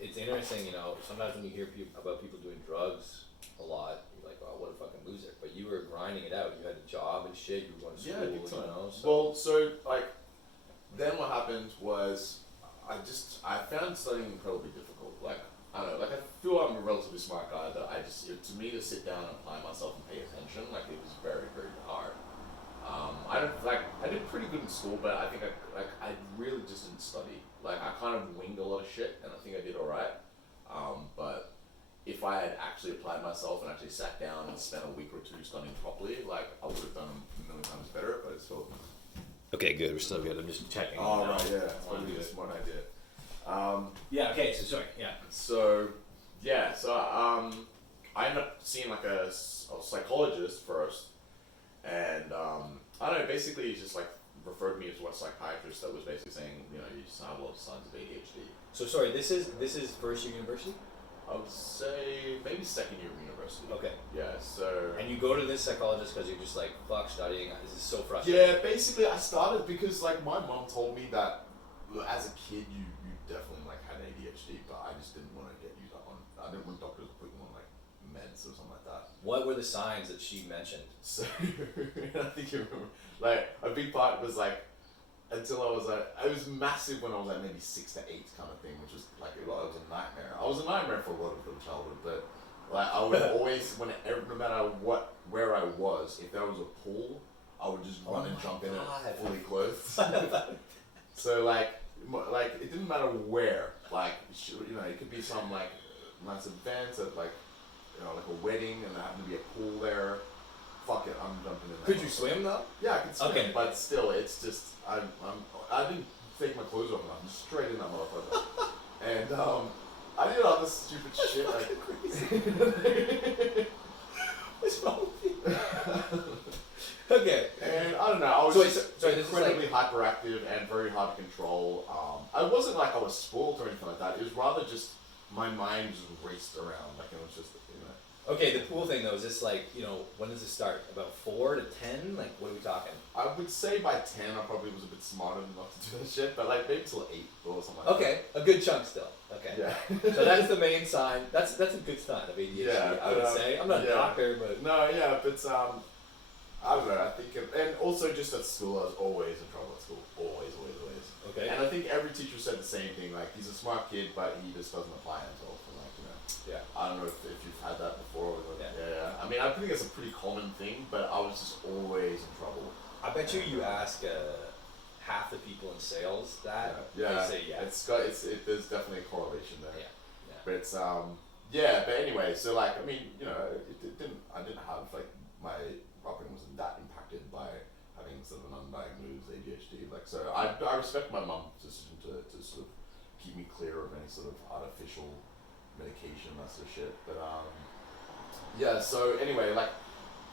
it's interesting, you know. Sometimes when you hear about people doing drugs a lot, you're like, oh, what a fucking loser. But you were grinding it out. You had a job and shit. You were going to school, big time. you know. So. Well, so like, then what happened was I found studying incredibly difficult. Like, I don't know, like I feel I'm a relatively smart guy, but to me to sit down and apply myself and pay attention, like it was very, very hard. I did pretty good in school, but I think I really just didn't study. Like I kind of winged a lot of shit, and I think I did alright. But if I had actually applied myself and actually sat down and spent a week or two studying properly, like I would have done a million times better. But it's still. Okay, good. We're still good. I'm just checking. Oh right, yeah, that's probably a smart idea. Yeah. Okay. So sorry. Yeah. So I ended up seeing like a psychologist first, and I don't know. Basically, he just like referred me to a psychiatrist that was basically saying, you just have a lot of signs of ADHD. So sorry. This is first year university. I would say maybe second year of university. Okay. Yeah. So. And you go to this psychologist because you're just like, fuck studying. This is so frustrating. Yeah. Basically, I started because like my mom told me that as a kid you definitely like had ADHD, but I just didn't want to get used up on. I didn't want doctors to put you on like meds or something like that. What were the signs that she mentioned? So I think you remember, like a big part was like until I was like it was massive when I was like maybe 6 to 8 kind of thing, which was like it was a nightmare. I was a nightmare for a lot of the childhood, but like I would always no matter where I was, if there was a pool, I would just run and jump in it fully clothed. So like it didn't matter where, like it could be some like nice event at like like a wedding and there happened to be a pool there. Fuck it, I'm jumping in. Could you swim though? Yeah, I could swim, okay. But still, it's just I didn't take my clothes off and I'm straight in that motherfucker. And I did all this stupid shit like. What's wrong with you? Okay. And I don't know, I was sorry, incredibly hyperactive and very hard to control. I wasn't like I was spoiled or anything like that. It was rather just my mind just raced around. Like it was just, Okay, the pool thing though, is this like, when does it start? About 4 to 10? Like, what are we talking? I would say by 10 I probably was a bit smarter enough to do that shit, but like maybe till 8 or something like that. Okay, a good chunk still. Okay. Yeah. So that's the main sign. That's a good sign of ADHD, Yeah, I would say. I'm not a doctor, but... No, yeah, but I don't know, I think, and also just at school, I was always in trouble at school. Always. Okay. And I think every teacher said the same thing, like, he's a smart kid, but he just doesn't apply himself. And like, Yeah. I don't know if you've had that before. Or Yeah. Yeah. I mean, I think it's a pretty common thing, but I was just always in trouble. I bet you ask half the people in sales that, Yeah. they say yeah. There's definitely a correlation there. Yeah. But it's, but anyway, so like, I mean, I didn't have, like, my upbringing wasn't that impacted by having sort of an undiagnosed ADHD. Like, so I respect my mum's decision to sort of keep me clear of any sort of artificial medication, that sort of shit. But, so anyway, like,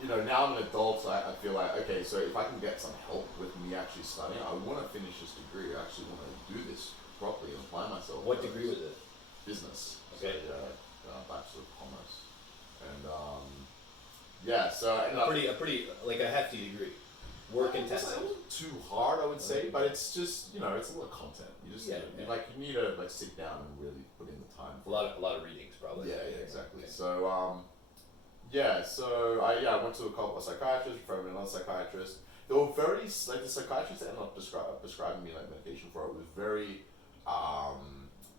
now I'm an adult, I feel like, okay, so if I can get some help with me actually studying, I want to finish this degree. I actually want to do this properly and apply myself. What degree was it? Business. Okay. So, Bachelor of Commerce. And, yeah, so I ended A up... pretty, like a hefty degree. Work intensive. It wasn't too hard, I would say, but it's just, it's a lot of content. You just, you need to, like, sit down and really put in the time. A lot of readings, probably. Yeah, exactly. Okay. So, I went to a couple of psychiatrists, referred me to another psychiatrist. They were very, like, the psychiatrist that ended up prescribing me, like, medication for it was very,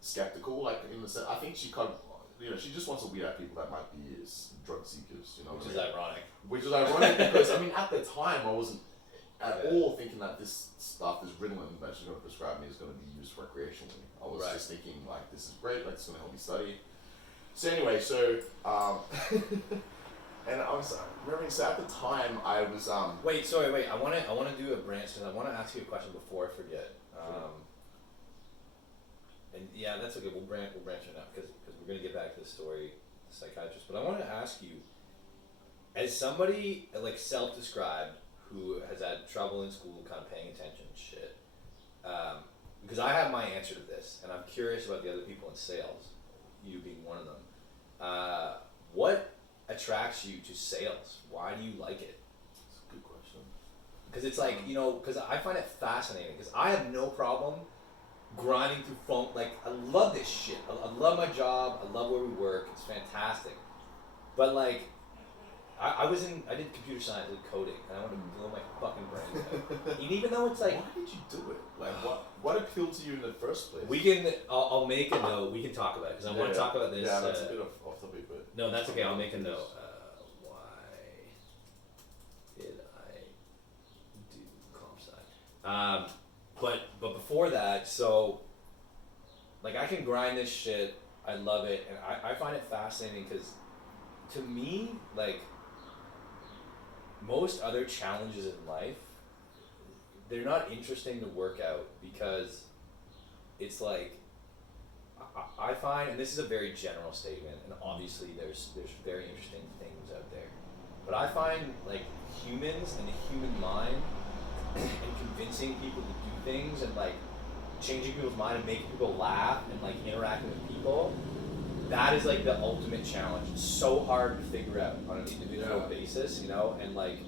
skeptical, like, in the sense, I think she she just wants to weed out people that might be drug seekers, Which is ironic. Which is ironic because, at the time, I wasn't at all thinking that this stuff, this Ritalin that she's going to prescribe me is going to be used recreationally. I was just thinking, like, this is great, like, it's going to help me study. So anyway, and I was remembering, so at the time I was Wait. I want to do a branch, and I want to ask you a question before I forget. And yeah, that's okay. We'll branch it out because we're gonna get back to the story, the psychiatrist. But I want to ask you, as somebody like self-described who has had trouble in school, kind of paying attention and shit, because I have my answer to this, and I'm curious about the other people in sales, you being one of them. What attracts you to sales? Why do you like it? That's a good question. Because it's like, because I find it fascinating, because I have no problem grinding through phone. Like, I love this shit. I love my job. I love where we work. It's fantastic. But like, I did computer science, I did coding, and I wanted to blow my fucking brains out. And even though it's like, why did you do it? Like, what appealed to you in the first place? I'll make a note. We can talk about it because I want to talk about this. Yeah, that's a bit off topic, but no, that's okay. I'll make a note. Why did I do comp sci? But before that, so like I can grind this shit. I love it, and I find it fascinating because to me, like most other challenges in life, they're not interesting to work out because it's like I find, and this is a very general statement, and obviously there's very interesting things out there, but I find like humans and the human mind and convincing people to do things and like changing people's mind and making people laugh and like interacting with people, that is like the ultimate challenge. It's so hard to figure out on an individual basis, and like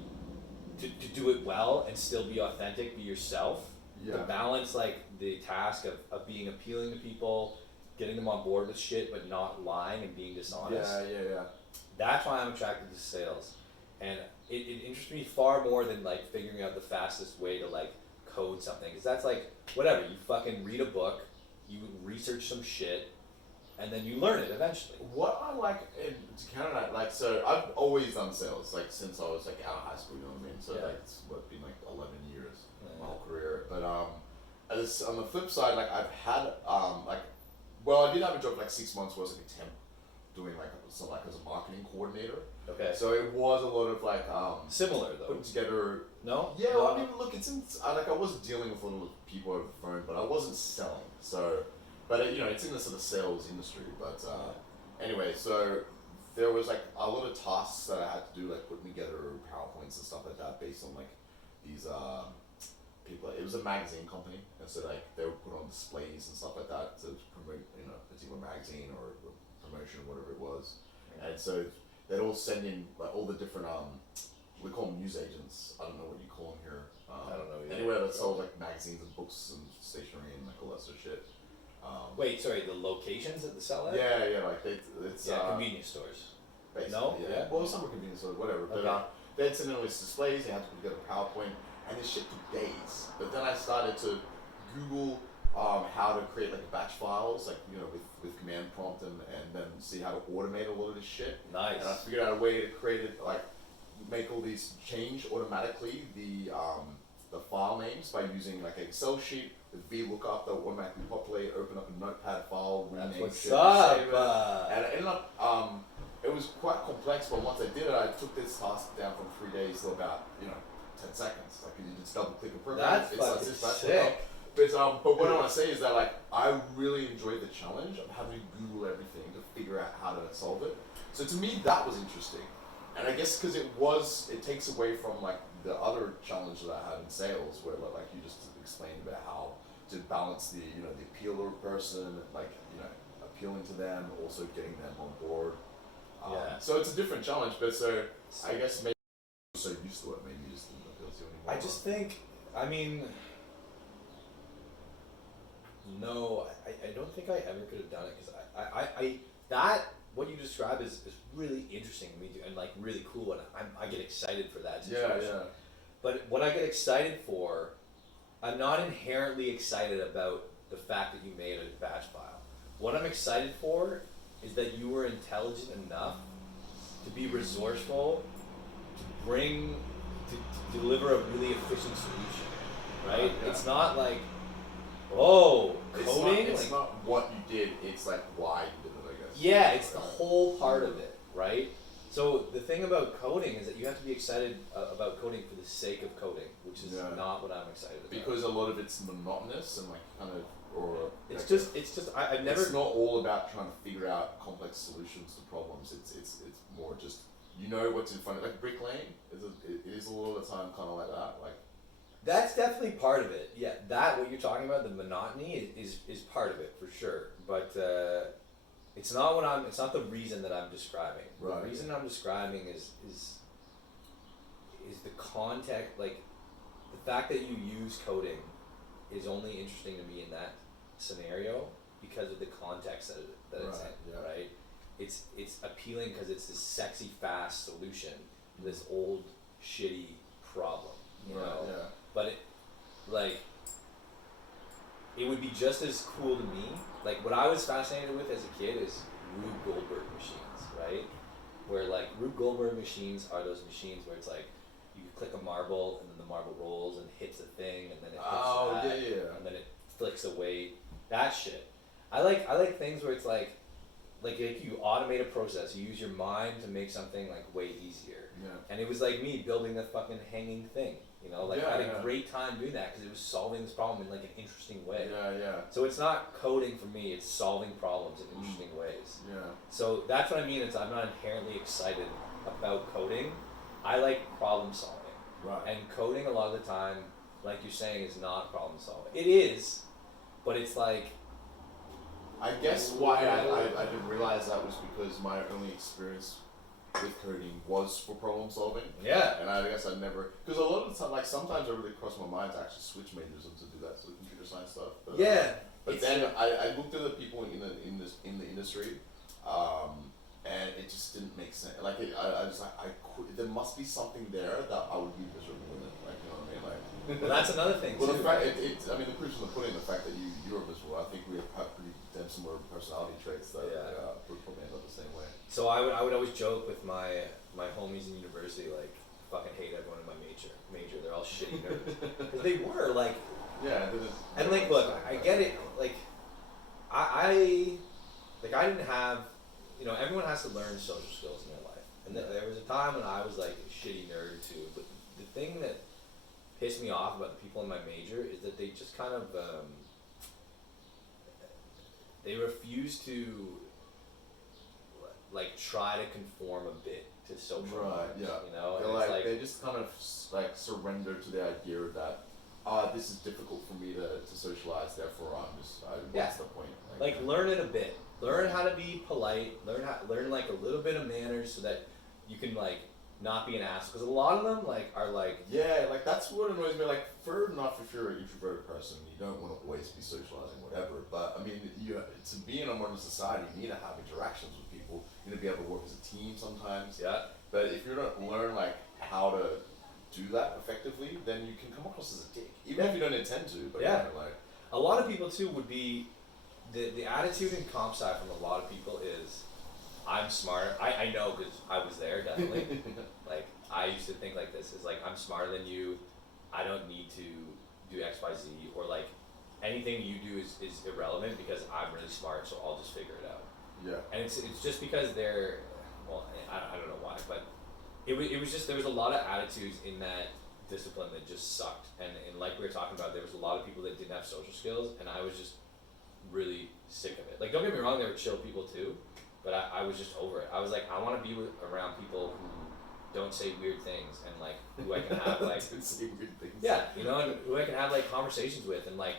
to do it well and still be authentic, be yourself. To balance like the task of being appealing to people, getting them on board with shit, but not lying and being dishonest. Yeah. That's why I'm attracted to sales, and it interests me far more than like figuring out the fastest way to like code something. Because that's like whatever. You fucking read a book, you research some shit, and then you learn it eventually. What I like to counter that, like, so I've always done sales, like since I was like out of high school. You know what I mean? So like it's been like 11 years, my whole career. But as on the flip side, like I've had I did have a job for like 6 months where I was like a temp doing like as a marketing coordinator. Okay. So it was a lot of like similar though. Putting together. No. Yeah. Well, I mean, look, I wasn't dealing with a lot of people over the phone, but I wasn't selling. So, but it's in the sort of sales industry. But anyway, so there was like a lot of tasks that I had to do, like putting together PowerPoints and stuff like that, based on like these people. It was a magazine company, and so like they would put on displays and stuff like that to promote a particular magazine or promotion, whatever it was. And so they'd all send in like all the different we call them news agents. I don't know what you call them here. I don't know either. Anywhere that sells like magazines and books and stationery and like all that sort of shit. Wait, sorry, the locations that they sell at? Yeah, like it's convenience stores. Basically, No? Yeah. Well, some were convenience stores, whatever. Okay. But they'd send in all these displays. They had to put together PowerPoint, and this shit took days. But then I started to Google how to create like batch files, like with command prompt and then see how to automate a lot of this shit. Nice. And I figured out a way to create it, like make all these change automatically the file names by using like an Excel sheet with VLOOKUP that will automatically populate, open up a notepad file, rename shit, what's up. save it. And it ended up it was quite complex, but once I did it, I took this task down from 3 days to about 10 seconds. Like you just double click a program. That's sick. But what I want to say is that like I really enjoyed the challenge of having to Google everything to figure out how to solve it. So to me that was interesting. and I guess because it takes away from like the other challenge that I had in sales, where like you just explained about how to balance the the appeal of a person, like appealing to them, also getting them on board. So it's a different challenge, but so I guess maybe you're so used to it, maybe you just didn't appeal to you anymore. I just think, I mean, no, I don't think I ever could have done it because that what you described is really interesting to me and like really cool, and I get excited for that situation. Yeah. But what I get excited for, I'm not inherently excited about the fact that you made a batch file. What I'm excited for is that you were intelligent enough to be resourceful, to deliver a really efficient solution, right? Yeah. It's not like, coding. It's not what you did. It's like why you did it, I guess. Yeah, it's the whole part of it, right? So the thing about coding is that you have to be excited about coding for the sake of coding, which is not what I'm excited about. Because a lot of it's monotonous and like kind of, or it's like just I've never. It's not all about trying to figure out complex solutions to problems. It's more just what's in front of like bricklaying. It is a lot of the time kind of like that. Like that's definitely part of it. Yeah, what you're talking about, the monotony is part of it for sure. But it's not it's not the reason that I'm describing. Right. The reason I'm describing is the context, like the fact that you use coding is only interesting to me in that scenario because of the context that it's in, right? It's appealing because it's this sexy, fast solution to this old, shitty problem, you know? Yeah. But it would be just as cool to me. Like what I was fascinated with as a kid is Rube Goldberg machines, right? Where like Rube Goldberg machines are those machines where it's like you click a marble and then the marble rolls and hits a thing and then it hits and then it flicks a weight. That shit. I like things where it's like you automate a process. You use your mind to make something like way easier. Yeah. And it was like me building the fucking hanging thing. You know, like I had a great time doing that because it was solving this problem in like an interesting way. Yeah. So it's not coding for me; it's solving problems in interesting ways. Yeah. So that's what I mean. I'm not inherently excited about coding. I like problem solving. Right. And coding a lot of the time, like you're saying, is not problem solving. It is, but it's like. I guess why I didn't realize that was because my only experience with coding was for problem solving. Yeah. And I guess I never, because a lot of the time, like sometimes I really crossed my mind to actually switch majors and to do that sort of computer science stuff. But, but then I looked at the people in the industry, and it just didn't make sense. Like I was like there must be something there that I would be miserable in it. Like you know what I mean? Like. Well, that's another thing. Well, too. the fact I mean the proof's in the pudding. The fact that you're miserable. I think we have pretty damn similar personality traits that would probably end up the same way. So I would always joke with my homies in university, like, fucking hate everyone in my major. They're all shitty nerds. Because they were, like... Yeah. And, like, look, I get it. Like, I didn't have... You know, everyone has to learn social skills in their life. And there was a time when I was, like, a shitty nerd, too. But the thing that pissed me off about the people in my major is that they just kind of... they refuse to... like try to conform a bit to social norms, you know. They're and they just kind of like surrender to the idea that this is difficult for me to socialize. Therefore, what's the point? Like learn it a bit. Learn how to be polite. Learn like a little bit of manners so that you can like not be an ass. Because a lot of them are like like that's what annoys me. Like fair enough if you're an introverted person, you don't want to always be socializing, whatever. But I mean, to be in a modern society, you need to have interactions with people. You need to be able to work as a team sometimes. Yeah. But if you don't learn like how to do that effectively, then you can come across as a dick, even if you don't intend to. But like a lot of people too would be the attitude in comp sci from a lot of people is I'm smart. I know because I was there definitely. Like I used to think like this is like I'm smarter than you. I don't need to do X, Y, Z, or like anything you do is irrelevant because I'm really smart, so I'll just figure it out. Yeah. And it's just because they're, well, I don't know why, but it was just, there was a lot of attitudes in that discipline that just sucked. And like we were talking about, there was a lot of people that didn't have social skills, and I was just really sick of it. Like, don't get me wrong, there were chill people too, but I was just over it. I was like, I want to be around people who don't say weird things, and like who I can have like Don't say weird things. yeah, you know, and who I can have like conversations with, and like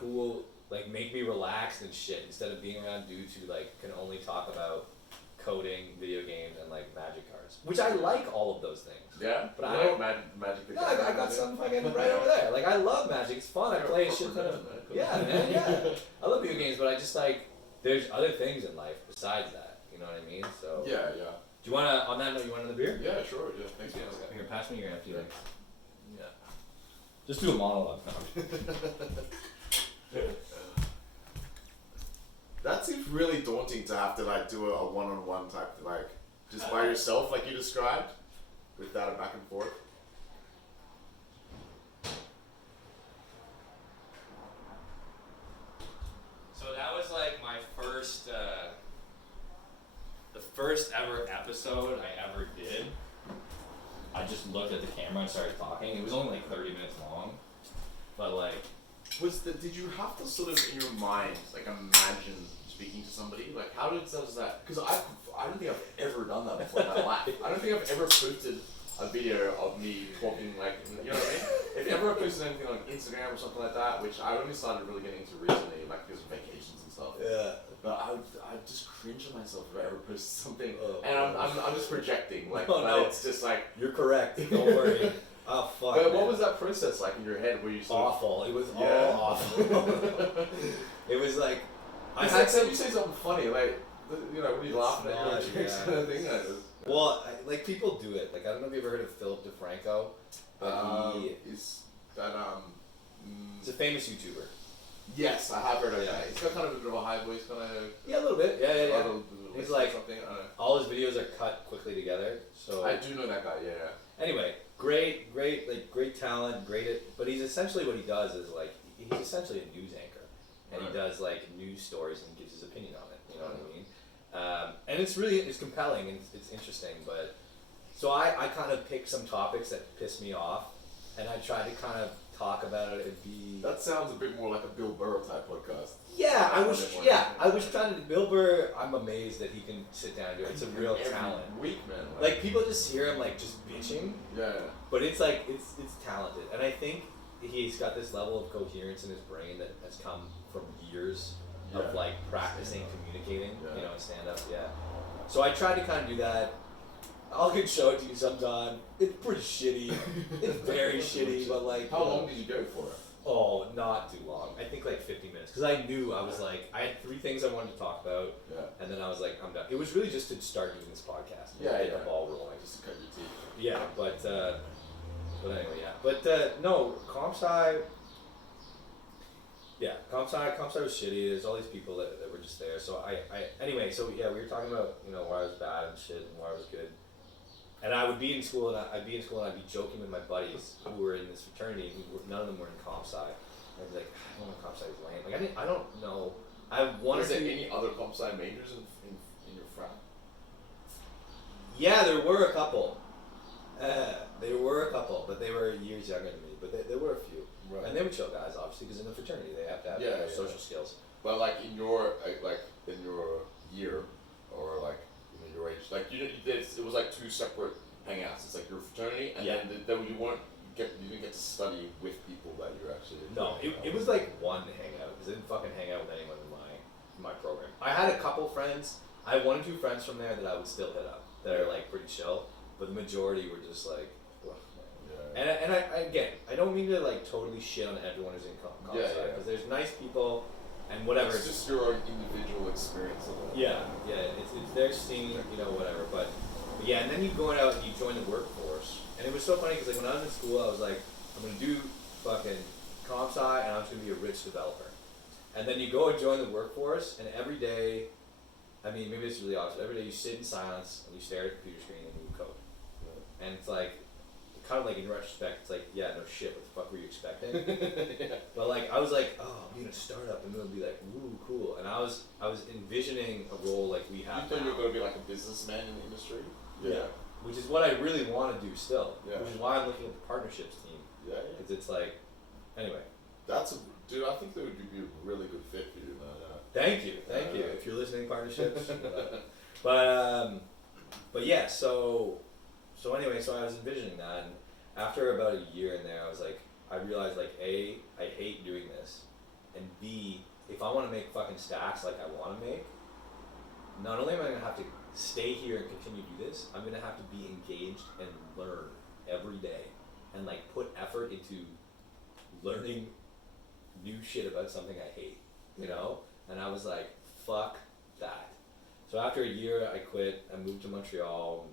who will like make me relaxed and shit instead of being around dudes who like can only talk about coding, video games, and like magic cards, which I like all of those things. Yeah, but you I like don't. Magic. The No, I got some fucking right over there. Like I love Magic. It's fun. I play a shit ton of. Yeah, man. Yeah, I love video games, but I just like there's other things in life besides that. You know what I mean? So. Yeah. Do you wanna on that note? You want another beer? Yeah, sure. Yeah, thanks. Yeah. Here, pass me your empty. Yeah. Just do a monologue. That seems really daunting to have to like do a one-on-one type, like just by yourself, like you described, without a back and forth. So that was like my first, the first ever episode I ever did. I just looked at the camera and started talking. It was only like 30 minutes long, but like. Did you have to sort of in your mind like imagine speaking to somebody? Like how does that? Because I don't think I've ever done that before in my life. I don't think I've ever posted a video of me talking like, you know what I mean? If ever I posted anything on Instagram or something like that, which I only started really getting into recently, like because of vacations and stuff. Yeah. But I just cringe at myself if I ever post something, Oh, and I'm just projecting like, Oh, but no. it's just like. You're correct. Don't worry. Oh fuck. But man. what was that process like in your head where you sort of. Awful. It was Yeah. all awful. It was like. It's like you say something funny, like, you know, when you laugh at your not, jokes yeah. kind of thing. Well, like people do it. Like I don't know if you've ever heard of Philip DeFranco, but Is that he's a famous YouTuber. Yes, I have heard of Yeah. that. He's got kind of a bit of a high voice, kind of. Yeah, a little bit. Yeah. He's like something. I don't know. all his videos are cut quickly together. So I do know that guy. Yeah. anyway, great talent, but he's essentially what he does is like he's essentially a news anchor, and he does like news stories and gives his opinion on it. You know what I mean? And it's compelling and it's interesting. But so I kind of picked some topics that piss me off, and I tried to kind of talk about it and be. That sounds a bit more like a Bill Burr type podcast. Yeah, I was trying to. Bill Burr, I'm amazed that he can sit down and do it. It's a real Every talent. week, man. Like people just hear him like just bitching. Yeah. But it's like it's talented, and I think he's got this level of coherence in his brain that has come from years of like practicing communicating, you know, in stand up. Yeah. So I tried to kind of do that. I'll can show it to you sometime. It's pretty shitty. It's very shitty, but like. How long did you go for it? Oh, not too long. I think like 50 minutes, because I knew I was like I had 3 things I wanted to talk about, and then I was like I'm done. It was really just to start doing this podcast. Get the ball rolling. Just to cut your teeth. Yeah, but anyway, yeah. But no, CompSci. Yeah, CompSci was shitty. There's all these people that were just there. So anyway, so yeah, we were talking about, you know, why I was bad and shit and why I was good. And I would be in school, and I'd be joking with my buddies who were in this fraternity, none of them were in CompSci. I'd be like, I don't know, CompSci is lame. Like I don't know. I wanted Was to. there any other comp sci majors in your frat? Yeah, there were a couple. But they were years younger than me. But there were a few. Right. And they were chill guys, obviously, because in the fraternity they have to have social skills. But like in your year, or like your age, like you did, it was like 2 separate hangouts. It's like your fraternity, and then you didn't get to study with people that you're actually. No, it was like one hangout, because I didn't fucking hang out with anyone in my program. I had a couple friends. I had 1 or 2 friends from there that I would still hit up that are like pretty chill, but the majority were just like. And I don't mean to like totally shit on everyone who's in CompSci, because there's nice people and whatever. It's just your own individual experience of it. Yeah, it's their scene, you know, whatever. But yeah, and then you go out and you join the workforce, and it was so funny because like when I was in school, I was like, I'm gonna do fucking CompSci, and I'm just gonna be a rich developer. And then you go and join the workforce, and every day, I mean, maybe it's really obvious, but every day you sit in silence and you stare at a computer screen and you code. Yeah. And it's like. Kind of like in retrospect, it's like, yeah, no shit, what the fuck were you expecting? But like, I was like, oh, I'm being a startup, and it would be like, ooh, cool. And I was envisioning a role like we have. You thought now. you were going to be like a businessman in the industry? Yeah. Which is what I really want to do still. Yeah. Which is why I'm looking at the partnerships team. Yeah. Because it's like, anyway. Dude, I think that would be a really good fit for you, man. Thank you. If you're listening, partnerships. But yeah, so So anyway, so I was envisioning that, and after about a year in there, I was like, I realized like A, I hate doing this, and B, if I want to make fucking stacks like I want to make, not only am I gonna have to stay here and continue to do this, I'm gonna have to be engaged and learn every day, and like put effort into learning new shit about something I hate, you know? And I was like, fuck that. So after a year, I quit. I moved to Montreal.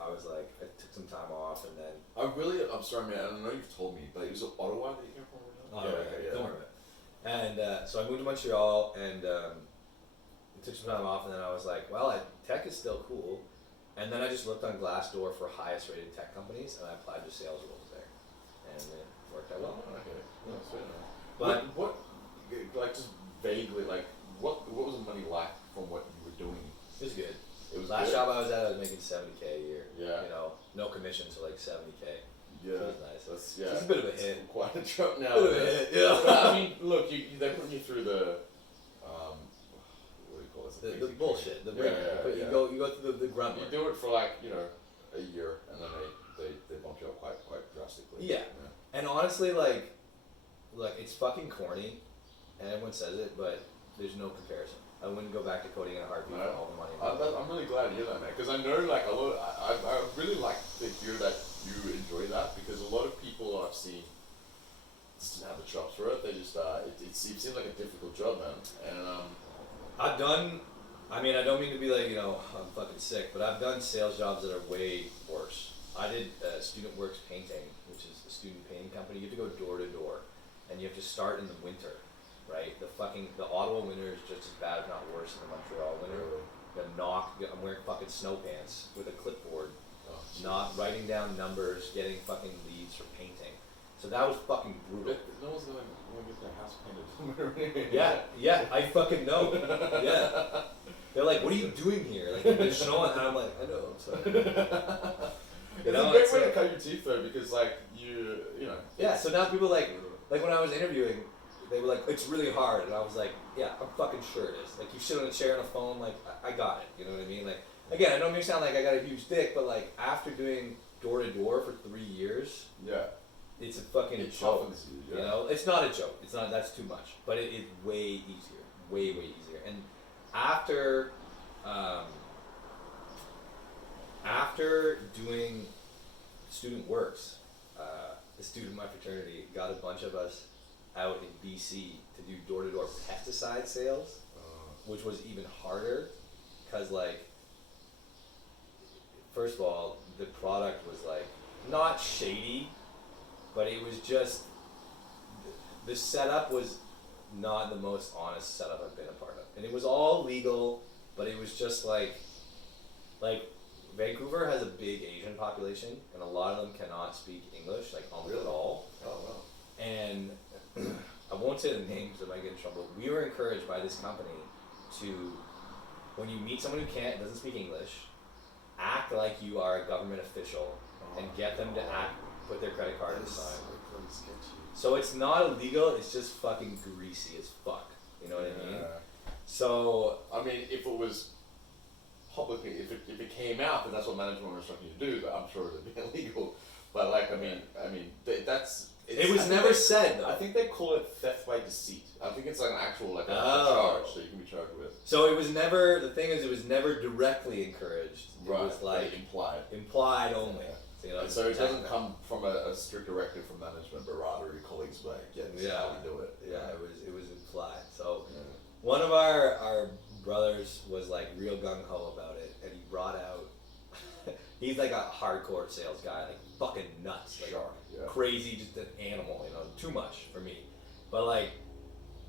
I was like, I took some time off, and then. I'm sorry, man. I don't know you've told me, but it was Ottawa that you came from. Ottawa, don't worry about it. And so I moved to Montreal, and took some time off, and then I was like, well, tech is still cool. And then I just looked on Glassdoor for highest rated tech companies, and I applied to sales roles there, and it worked out well. Okay. No, sweet enough. But what, like, just vaguely, like, what was the money like from what you were doing? it was good. It was Last good? job I was at, I was making $70K a year. Yeah. You know, no commission, so like $70K. Yeah. It was nice. That's, So it's a bit of a hit. It's quite a jump now. Bit of a hit, yeah. But, I mean, look, they're putting you through the, what do you call it? The bullshit. The you go through the grunt You work. do it for like, a year, and then they bump you up quite drastically. Yeah. And honestly, like, look, it's fucking corny, and everyone says it, but there's no comparison. I wouldn't go back to coding in a heartbeat for all the money. I'm really glad to hear that, man, because I know like a lot. I really like to hear that you enjoy that, because a lot of people I've seen just didn't have the chops for it. They just it seemed like a difficult job, man, and I've done. I mean, I don't mean to be like, I'm fucking sick, but I've done sales jobs that are way worse. I did Student Works Painting, which is a student painting company. You have to go door to door, and you have to start in the winter, right? The Ottawa winter is just as bad, if not worse, than the Montreal winter. I'm wearing fucking snow pants with a clipboard, not writing down numbers, getting fucking leads for painting. So that was fucking brutal. no one's gonna get their house painted. Yeah, I fucking know. Yeah. They're like, what are you doing here? Like, there's snow, and I'm like, I know, I'm sorry. It's a great way to cut your teeth, though, because, like, you know. Yeah, so now people like when I was interviewing, they were like, it's really hard, and I was like, yeah, I'm fucking sure it is. Like, you sit on a chair on a phone, like, I got it, you know what I mean? Like, again, I don't mean to sound like I got a huge dick, but, like, after doing door to door for 3 years, yeah, it's a fucking it joke. toughens you, You know, it's not a joke. It's not. That's too much. But it's way easier. Way easier. And after doing Student Works, the student in my fraternity got a bunch of us out in BC to do door-to-door pesticide sales, which was even harder, because like, first of all, the product was like not shady, but it was just, the setup was not the most honest setup I've been a part of. And it was all legal, but it was just like Vancouver has a big Asian population, and a lot of them cannot speak English, like almost at all. Oh, wow. And I won't say the names, I might get in trouble. We were encouraged by this company to, when you meet someone who doesn't speak English, act like you are a government official, and get them to put their credit card in the sign. So it's not illegal, it's just fucking greasy as fuck. You know what I mean? So I mean, if it was publicly, if it came out that that's what management was instructing you to do, I'm sure it'd be illegal. But like, I mean, that's. It was never said though. I think they call it theft by deceit. I think it's like an actual a Oh. charge that you can be charged with. So it was never. The thing is, it was never directly encouraged. It Right, was like implied only. Yeah. So, you know, And so it doesn't come from a strict directive from management, but rather your colleagues like, this is how we do it. Yeah, it was implied. So Yeah. one of our brothers was like real gung ho about it, and he brought out. He's like a hardcore sales guy, like fucking nuts, like Shark, yeah. crazy, just an animal, too much for me. But like,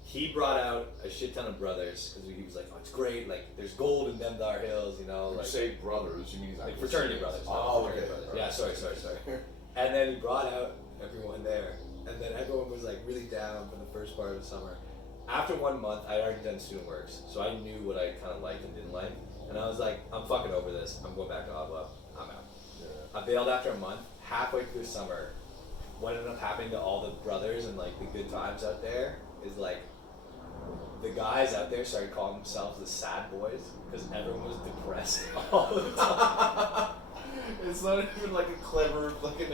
he brought out a shit ton of brothers because he was like, oh, it's great, like there's gold in them Dar Hills, When like you say brothers, you mean like fraternity brothers. Oh, fraternity okay. brothers. Right. Yeah, sorry. And then he brought out everyone there, and then everyone was like really down for the first part of the summer. After 1 month, I'd already done Student Works, so I knew what I kind of liked and didn't like, and I was like, I'm fucking over this. I'm going back to Ottawa. I'm out. Yeah. I bailed after a month. Halfway through summer, what ended up happening to all the brothers and like the good times out there is like the guys out there started calling themselves the sad boys because everyone was depressed all the time. It's not even like a clever fucking.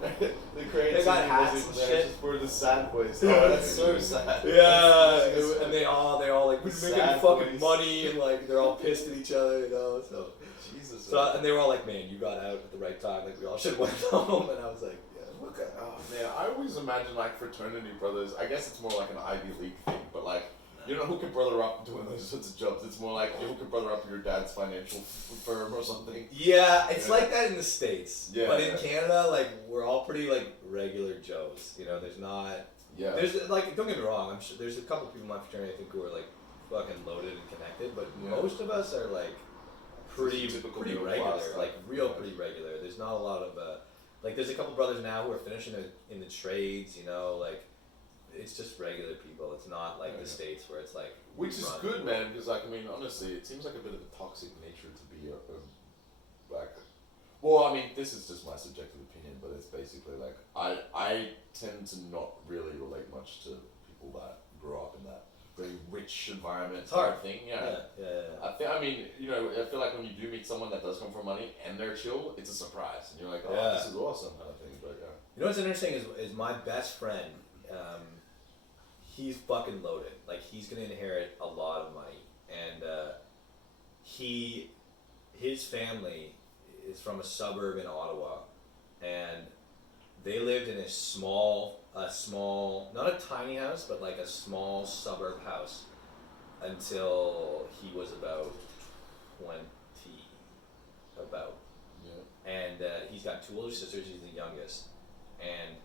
The creativity They got hats wasn't and there shit. just for the sad voice. Oh, that's so sad. Yeah, and they're all like we're making Sad fucking voice. money and like they're all pissed at each other, you know. So, Jesus. and they were all like, "Man, you got out at the right time. Like we all should have went home." And I was like, "Yeah, okay." Oh man, I always imagine like fraternity brothers. I guess it's more like an Ivy League thing, but like you don't hook your brother up doing those sorts of jobs. It's more like you hook your brother up with your dad's financial firm or something. Yeah, it's like that in the States. Yeah, but in Canada, like we're all pretty like regular Joes. You know, there's not. Yeah. There's like, don't get me wrong. I'm sure there's a couple people in my fraternity I think who are like fucking loaded and connected, but most of us are like pretty regular, class, like pretty regular. There's not a lot of like there's a couple brothers now who are finishing in the trades. You know, like it's just regular people. It's not like the States where it's like. Which is good, man, because like I mean, honestly, it seems like a bit of a toxic nature to be like. Well, I mean, this is just my subjective opinion, but it's basically like I tend to not really relate much to people that grow up in that very rich environment type thing. Yeah. I mean, you know, I feel like when you do meet someone that does come from money and they're chill, it's a surprise, and you're like, oh, this is awesome, kind of thing. But yeah. You know what's interesting is my best friend. He's fucking loaded. Like he's gonna inherit a lot of money, and his family is from a suburb in Ottawa, and they lived in a small, not a tiny house, but like a small suburb house until he was about 20, and he's got two older sisters. He's the youngest, and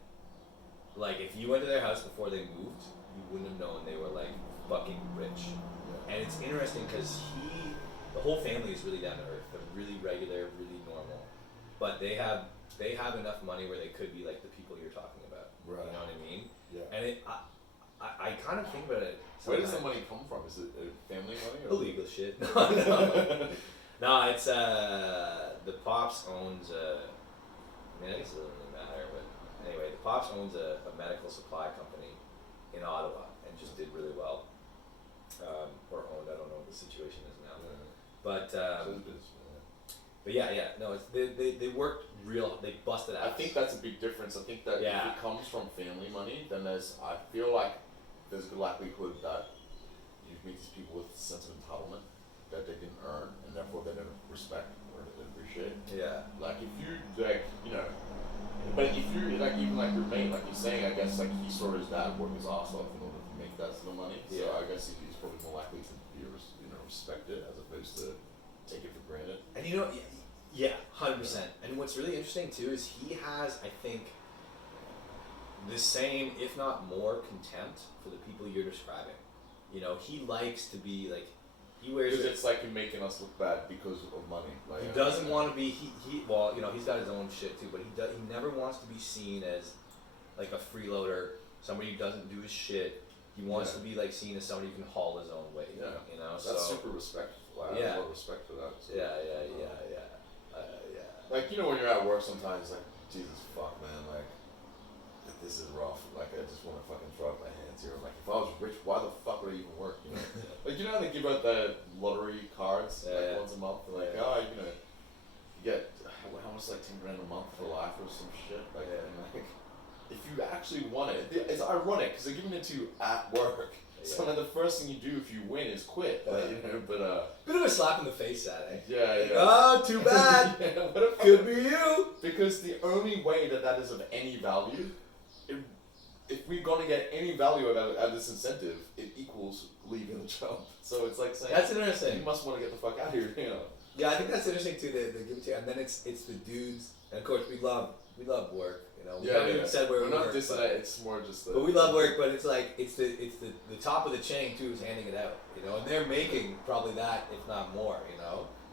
like if you went to their house before they moved, you wouldn't have known they were like fucking rich. And it's interesting because the whole family is really down to earth. They're really regular, really normal, but they have enough money where they could be like the people you're talking about. Right. You know what I mean? Yeah. And I kind of think about it. Where does the money come from? Is it family money? Or? Illegal shit. No, it's the pops owns I mean, I guess it doesn't really matter, but anyway, the pops owns a medical supply company in Ottawa and just did really well. Or owned, I don't know what the situation is now. Yeah. But no, it's they worked real. They busted I ass. think that's a big difference. I think that if it comes from family money, then I feel like there's a good likelihood that you meet these people with a sense of entitlement that they didn't earn, and therefore they don't respect or appreciate. Yeah. Like if you but if you like even like your mate, like you're saying, I guess like he saw his dad work his ass off in order to make that sort of money. So I guess he's probably more likely to be respect it as opposed to take it for granted. And 100%. And what's really interesting too is he has, I think, the same, if not more, contempt for the people you're describing. You know, he likes to be like, he wears. Because it's like you're making us look bad because of money. Like, he doesn't want to be. He well, he's got his own shit too, but he never wants to be seen as like a freeloader, somebody who doesn't do his shit. He wants to be like seen as somebody who can haul his own weight. Yeah, you know. That's super respectful. I have a lot of respect for that. So. Yeah. Like when you're at work sometimes, like Jesus fuck man, like this is rough. Like I just want to fucking throw up my hands here. Like if I was rich, why the fuck would I even work? You know, like how they give out the lottery cards once a month. Like you get how much, like $10,000 a month for life or some shit. Like and like if you actually want it, it's ironic because they're giving it to you at work. So like the first thing you do if you win is quit. But bit of a slap in the face, that Yeah. Oh, too bad. Could be you. Because the only way that is of any value, if we're gonna get any value out of this incentive, it equals leaving the job. So it's like saying that's interesting. You must want to get the fuck out of here, Yeah, I think that's interesting too. They give it to you, and then it's the dudes, and of course we love work. We haven't even said where we're not work, dissing it. It's more just. But we love work, but it's like it's the top of the chain too, is handing it out. And they're making probably that, if not more. And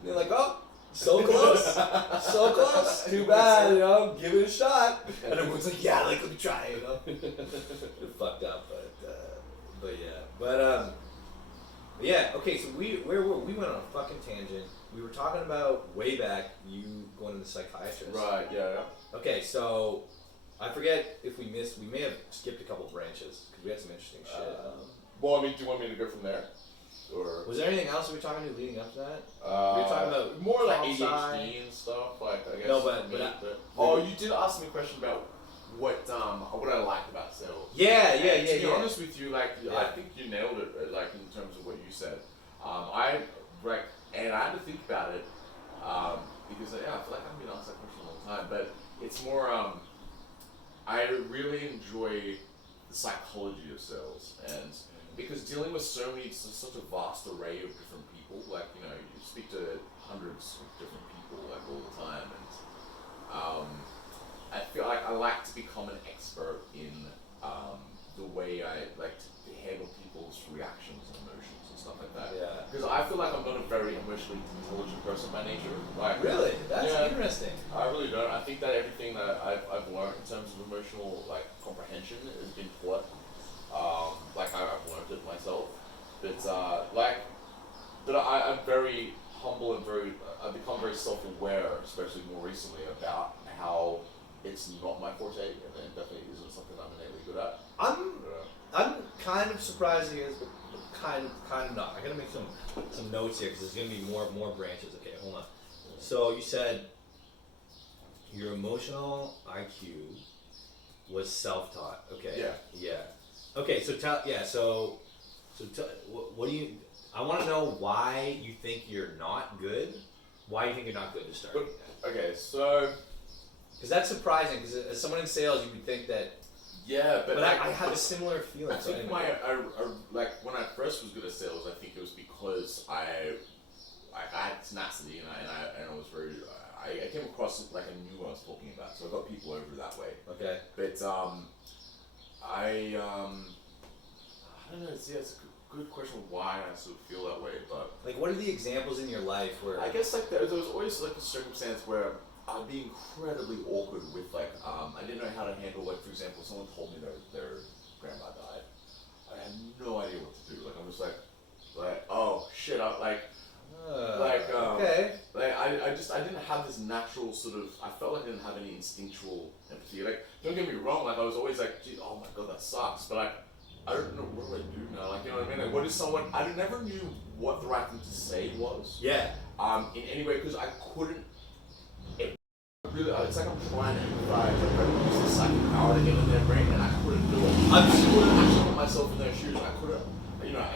they're like, oh, so close, so close. Too bad, give it a shot. And everyone's like, yeah, like let me try, They're fucked up, but yeah. Okay, so we went on a fucking tangent. We were talking about way back you going to the psychiatrist. Right. Yeah. Okay, so. I forget if we may have skipped a couple branches because we had some interesting shit. Well, I mean, do you want me to go from there? or Was there anything else we were talking to leading up to that? We were uh, talking about more like comp sci. ADHD and stuff. Like I guess. No, but oh, you did ask me a question about what I liked about sales. Yeah. To be honest with you, like Yeah. I think you nailed it. Like in terms of what you said, and I had to think about it because I feel like I've been asked that question a long time. But it's more I really enjoy the psychology of sales, and because dealing with such a vast array of different people, like you speak to hundreds of different people like all the time, and I feel like I like to become an expert in the way I like to handle people's reactions and emotions and stuff like that. Yeah. Because I feel like I'm not a very emotionally intelligent person by nature. Like Really? That's interesting. I really don't. I think that everything that I've learned in terms of emotional like comprehension has been taught. I've learned it myself. But I'm very humble and I've become very self-aware, especially more recently, about how it's not my forte and it definitely isn't something I'm innately good at. I'm kind of surprised he is, but kind of not. I gotta make some notes here because there's gonna be more branches. Okay, hold on. So you said your emotional IQ was self-taught. Okay. Yeah. Okay. So what do you? I want to know why you think you're not good. Why do you think you're not good to start? Okay, so because that's surprising. Because as someone in sales, you would think that. Yeah, but I have a similar feeling. I think when I first was good at sales, I think it was because I had tenacity and I was very I came across it like I knew what I was talking about, so I got people over that way. Okay. But I don't know. It's a good question why I sort of feel that way, but like, what are the examples in your life where I guess like there was always like a circumstance where I'd be incredibly awkward with like I didn't know how to handle like for example someone told me their grandma died. I had no idea what to do. Like I'm just like oh shit okay. Like I didn't have this natural sort of I felt like I didn't have any instinctual empathy. Like don't get me wrong, like I was always like gee, oh my god that sucks, but I don't know what do I do now. Like you know what I mean? Like what is someone I never knew what the right thing to say was. Yeah. In any way because I couldn't. It's like I'm trying to empathize. Like I use the psychic power to get in their brain, and I couldn't do it. I just couldn't actually put myself in their shoes. I couldn't,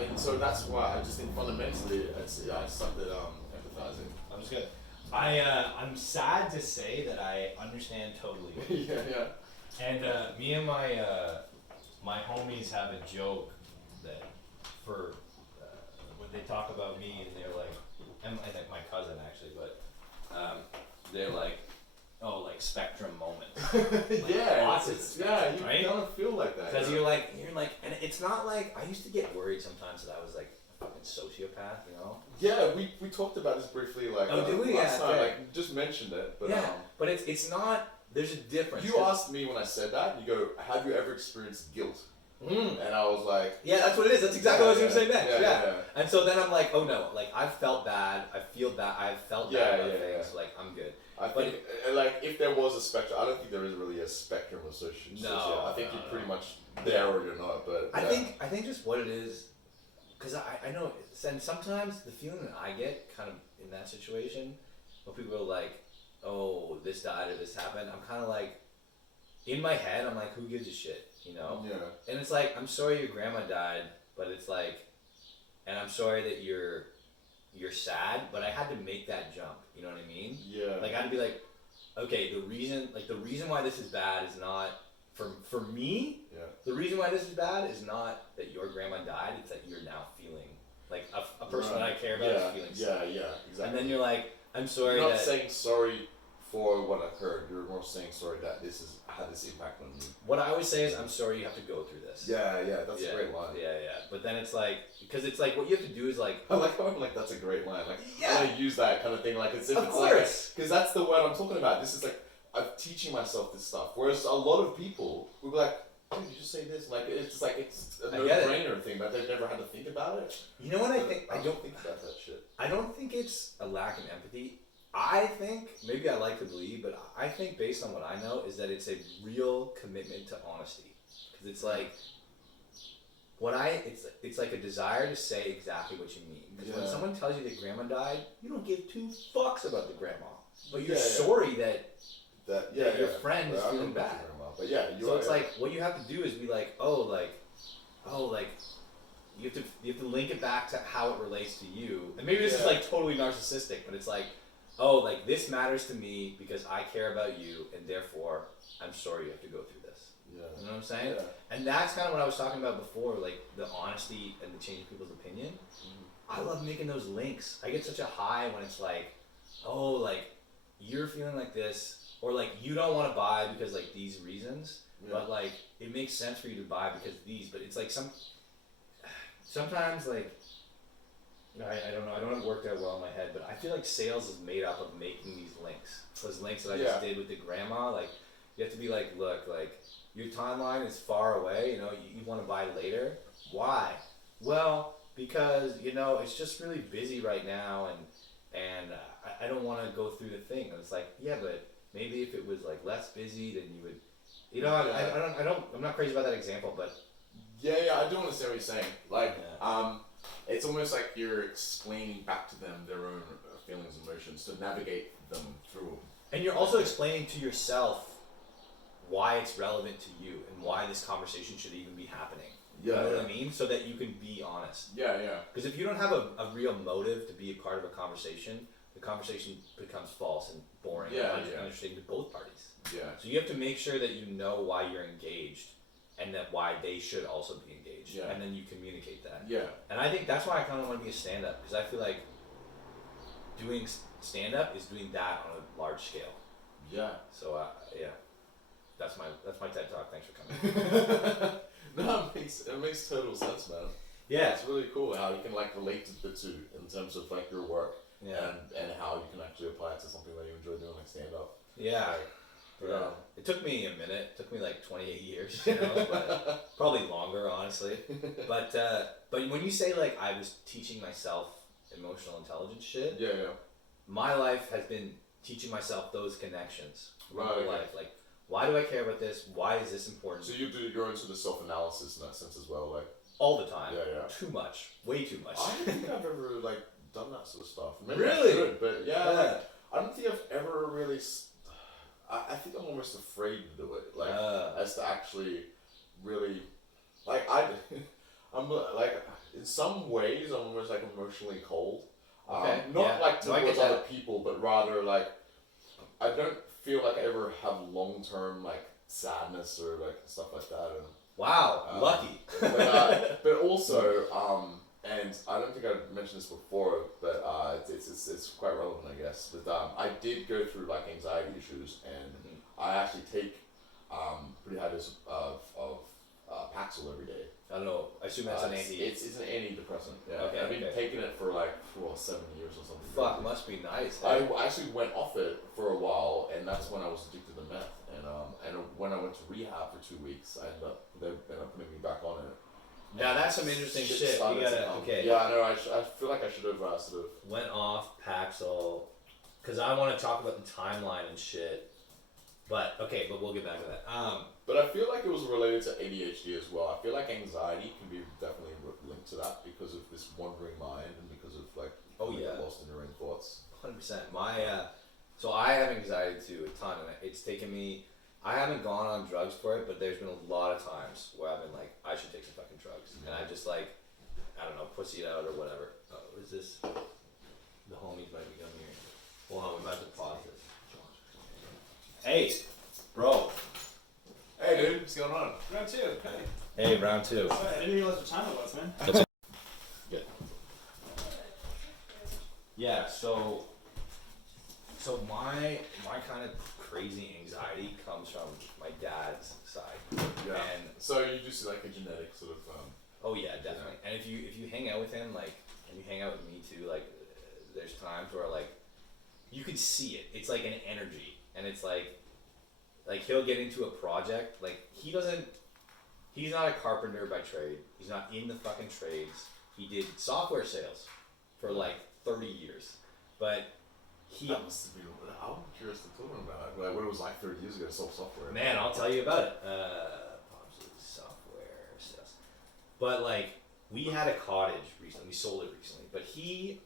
and so that's why I just think fundamentally, I sucked at empathizing. I'm just gonna. I'm sad to say that I understand totally. yeah. And me and my homies have a joke that for when they talk about me and they're like, and I think my cousin actually, but they're like, oh, like spectrum moments. Like Yeah, you right? kind of feel like that. Because you're like, and it's not like I used to get worried sometimes that I was like a fucking sociopath, you know? Yeah, we talked about this briefly, like did we? last Yeah, time, okay. like just mentioned it, but but it's not. There's a difference. You asked me when I said that. You go, have you ever experienced guilt? And I was like, yeah, that's what it is. That's exactly what I was going to say next. Yeah. And so then I'm like, oh no, like I've felt bad. I feel bad. I've felt bad about things. Like I'm good. I think, like, if there was a spectrum, I don't think there is really a spectrum of social. No, I think you're pretty much there or you're not. But I think just what it is, because I know, and sometimes the feeling that I get kind of in that situation, when people are like, oh, this died or this happened, I'm kind of like, in my head, I'm like, who gives a shit, you know? Yeah. And it's like, I'm sorry your grandma died, but it's like, and I'm sorry that you're sad, but I had to make that jump. You know what I mean? Yeah. Like I had to be like, okay, the reason why this is bad is not for me. Yeah. The reason why this is bad is not that your grandma died. It's that you're now feeling like a person that I care about is feeling sad. Yeah, exactly. And then you're like, I'm sorry. You're not saying sorry for what occurred. You're more saying sorry that this has had this impact on you. What I always say is, I'm sorry you have to go through this. Yeah, that's a great line. Yeah. But then it's like, because it's like what you have to do is like. I like how I'm like, that's a great line. Like, yeah. I use that kind of thing. Like, as if of it's course. like, because that's the word I'm talking about. This is like, I'm teaching myself this stuff. Whereas a lot of people will be like, dude, you just say this. Like, it's just like, it's a no-brainer thing, but they've never had to think about it. You know what I think? I don't think about that shit. I don't think it's a lack of empathy. I think, maybe I like to believe, but I think based on what I know, is that it's a real commitment to honesty. Because it's like, it's like a desire to say exactly what you mean. Because when Yeah. someone tells you that grandma died, you don't give two fucks about the grandma, but you're Yeah, yeah. sorry that Your your friend is feeling bad. But yeah, So it's like what you have to do is be like, you have to link it back to how it relates to you. And maybe this is like totally narcissistic, but it's like, oh, like this matters to me because I care about you, and therefore I'm sorry you have to go through this. Yeah. You know what I'm saying? Yeah. And that's kind of what I was talking about before, like the honesty and the changing people's opinion. I love making those links. I get such a high when it's like, oh, like you're feeling like this, or like you don't want to buy because like these reasons, but like it makes sense for you to buy because these. But it's like sometimes like I don't know, I don't have it worked out well in my head, but I feel like sales is made up of making these links. Those links that I just did with the grandma, like you have to be like, look, like your timeline is far away, you know, you want to buy later. Why? Well, because, you know, it's just really busy right now, and I don't want to go through the thing. And it's like, yeah, but maybe if it was like less busy, then you would, you know, I'm not crazy about that example, but yeah, I do understand what you're saying. Like, it's almost like you're explaining back to them their own feelings and emotions to navigate them through. And you're also explaining to yourself why it's relevant to you and why this conversation should even be happening. You know what I mean? So that you can be honest. Yeah. Because if you don't have a real motive to be a part of a conversation, the conversation becomes false and boring and uninteresting to both parties. Yeah. So you have to make sure that you know why you're engaged and that why they should also be engaged. Yeah. And then you communicate that. Yeah. And I think that's why I kind of want to be a stand-up, because I feel like doing stand-up is doing that on a large scale. Yeah. So yeah, that's my TED Talk. Thanks for coming. No, it makes total sense, man. Yeah, it's really cool how you can like relate to the two in terms of like your work, and how you can actually apply it to something that you enjoy doing, like stand up. Yeah. Yeah. It took me a minute. It took me like 28 years, you know, but probably longer, honestly. But when you say like I was teaching myself emotional intelligence shit, my life has been teaching myself those connections. My whole life, like, why do I care about this? Why is this important? So you're into the self-analysis in that sense as well, like all the time. Yeah. Too much, way too much. I don't think I've ever like done that sort of stuff. Maybe really? I should, but like, I don't think I've ever really. I think I'm almost afraid to do it, like as to actually really, like I'm like in some ways I'm almost like emotionally cold. Not like towards other people, but rather like I don't feel like I ever have long-term like sadness or like stuff like that. And, wow, lucky. but also, and I don't think I mentioned this before, but it's quite relevant, I guess. But I did go through like anxiety issues, and I actually take pretty high dose of Paxil every day. I don't know. I assume that's an anti. It's an antidepressant. Yeah. Okay, I've been taking it for like 7 years or something. Fuck, must be nice. I actually went off it for a while, and that's when I was addicted to meth. And when I went to rehab for 2 weeks, they ended up putting me back on it. Now that's some interesting shit. You gotta, okay. Yeah, I know. I feel like I should have sort of went off Paxil, because I want to talk about the timeline and shit. But we'll get back to that. But I feel like it was related to ADHD as well. I feel like anxiety can be definitely linked to that because of this wandering mind and because of like get lost in your own thoughts. 100%. So I have anxiety too, a ton, and it's taken me. I haven't gone on drugs for it, but there's been a lot of times where I've been like, I should take some fucking drugs, and I just like, I don't know, pussy it out or whatever. Oh, what is this? The homies might be coming here. Hold on, we're about to pause this. Hey, bro. Hey, dude, what's going on? Round two. Hey. Hey, round two. Sorry, I didn't realize what time it was, man. That's good. Yeah. So my kind of crazy anxiety comes from my dad's side. Yeah. And so you just like a genetic sort of. Oh yeah, definitely. Yeah. And if you hang out with him, like, and you hang out with me too, like, there's times where like, you can see it. It's like an energy, and it's like he'll get into a project. Like he's not a carpenter by trade. He's not in the fucking trades. He did software sales for like 30 years, but that must be. I'm curious to talk about it. Like what it was like 30 years ago to sell software. Man, I'll tell you about it. Software sales. But like, we had a cottage recently. We sold it recently, but he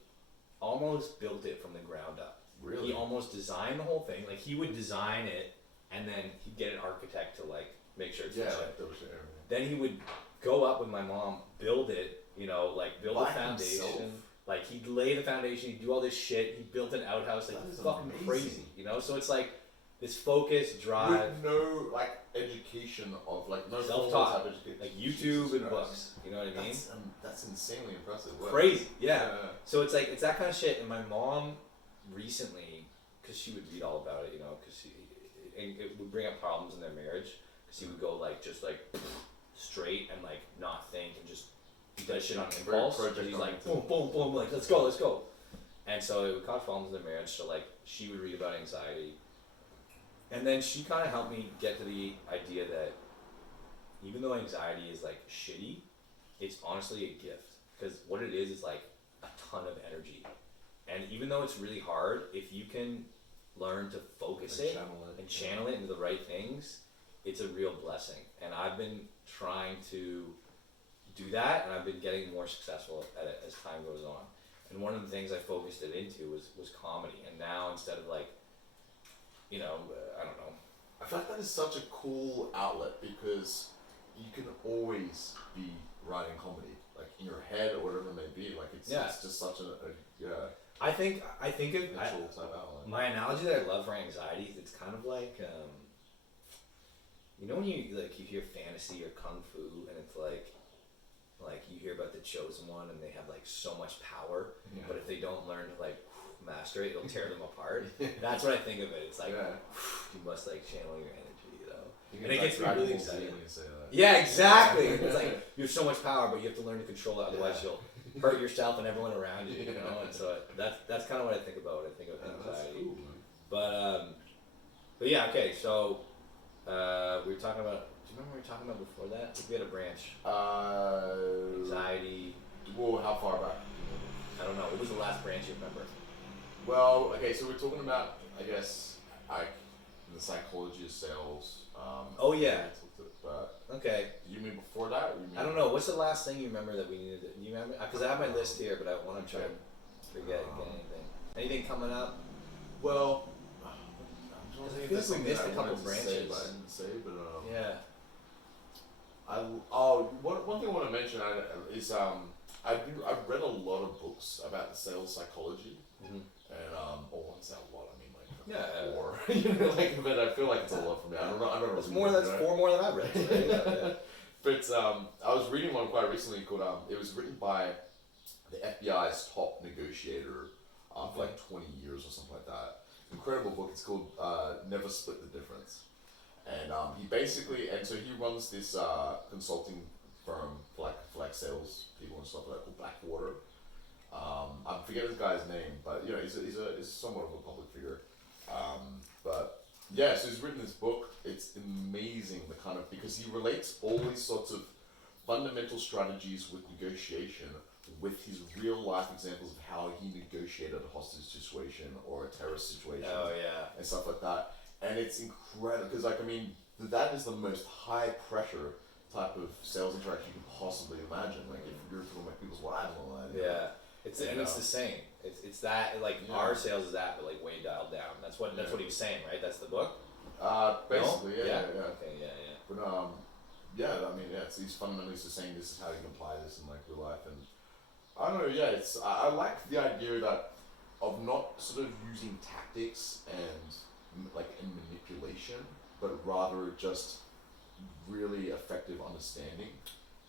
almost built it from the ground up. Really? He almost designed the whole thing. Like, he would design it, and then he'd get an architect to like make sure it's Yeah, legit. like those everything. Then he would go up with my mom, build it, you know, like build By the foundation. himself? Like, he'd lay the foundation, he'd do all this shit. He built an outhouse, like, That is fucking amazing. crazy, you know. So it's like this focus, drive, With no like education of like no self-taught, formal type education. like YouTube and Jesus books. You know what I mean? That's insanely impressive. Wow. Crazy, yeah. So it's like it's that kind of shit. And my mom recently, because she would read all about it, you know, because and it would bring up problems in their marriage, because he would go like just like straight and like not think and just he does shit on Very impulse. project And he's like oriented. boom, boom, boom, like let's go. And so it would cause problems in their marriage. So like she would read about anxiety, and then she kind of helped me get to the idea that even though anxiety is like shitty, it's honestly a gift, because what it is like a ton of energy. And even though it's really hard, if you can learn to focus And it channel it. and channel it into the right things, it's a real blessing. And I've been trying to do that, and I've been getting more successful at it as time goes on. And one of the things I focused it into was comedy. And now instead of like, you know, I don't know. I feel like that is such a cool outlet because you can always be writing comedy, like in your head or whatever it may be. Like it's just such a I think of natural type outlet. my analogy that I love for anxiety is it's kind of like you know when you like you hear fantasy or kung fu and it's like you hear about the chosen one and they have like so much power, Yeah. but if they don't learn to like master it, it'll tear them apart. That's what I think of it. It's like you must like channel your energy, you know. And it gets me really excited. Yeah, exactly. It's like you have so much power, but you have to learn to control it. Otherwise, you'll hurt yourself and everyone around you. You know, and so that's kind of what I think about when I think of anxiety. Cool, man. But yeah, okay. So we were talking about. Do you remember what we were talking about before that? I think we had a branch. Anxiety. Well, how far back? I don't know. What was the last branch you remember? Well, okay, so we're talking about, I guess, like the psychology of sales. Oh, yeah. But Okay. you mean before that? Or you mean I don't know. What's the last thing you remember that we needed? Do you remember? Because I have my list here, but I want to try and forget anything. Anything coming up? Well, I feel like we missed a couple branches. But I didn't say, but Yeah. One thing I want to mention is I've read a lot of books about the sales psychology, Mm-hmm. and when I say a lot, I mean like Yeah. four. You know, like, but I feel like it's a lot for me. I don't know. That's more. That's four more than I read. So yeah. But I was reading one quite recently called it was written by the FBI's top negotiator for like 20 years or something like that. Incredible book. It's called Never Split the Difference. And he basically, and so he runs this consulting firm for like sales people and stuff like that called Blackwater. I forget this guy's name, but you know he's somewhat of a public figure. But yeah, so he's written this book. It's amazing the kind of, because he relates all these sorts of fundamental strategies with negotiation with his real life examples of how he negotiated a hostage situation or a terrorist situation. Oh yeah. And stuff like that. And it's incredible because, like, I mean, that is the most high pressure type of sales interaction you can possibly imagine. Like, if you're talking about people's lives online. Yeah. It's the same. It's that like our sales is that, but like way dialed down. That's what he was saying, right? That's the book. Basically, no? yeah. Okay, yeah. But I mean, he's fundamentally just saying this is how you can apply this in like real life, and I don't know. Yeah, I like the idea that of not sort of using tactics and manipulation, but rather just really effective understanding,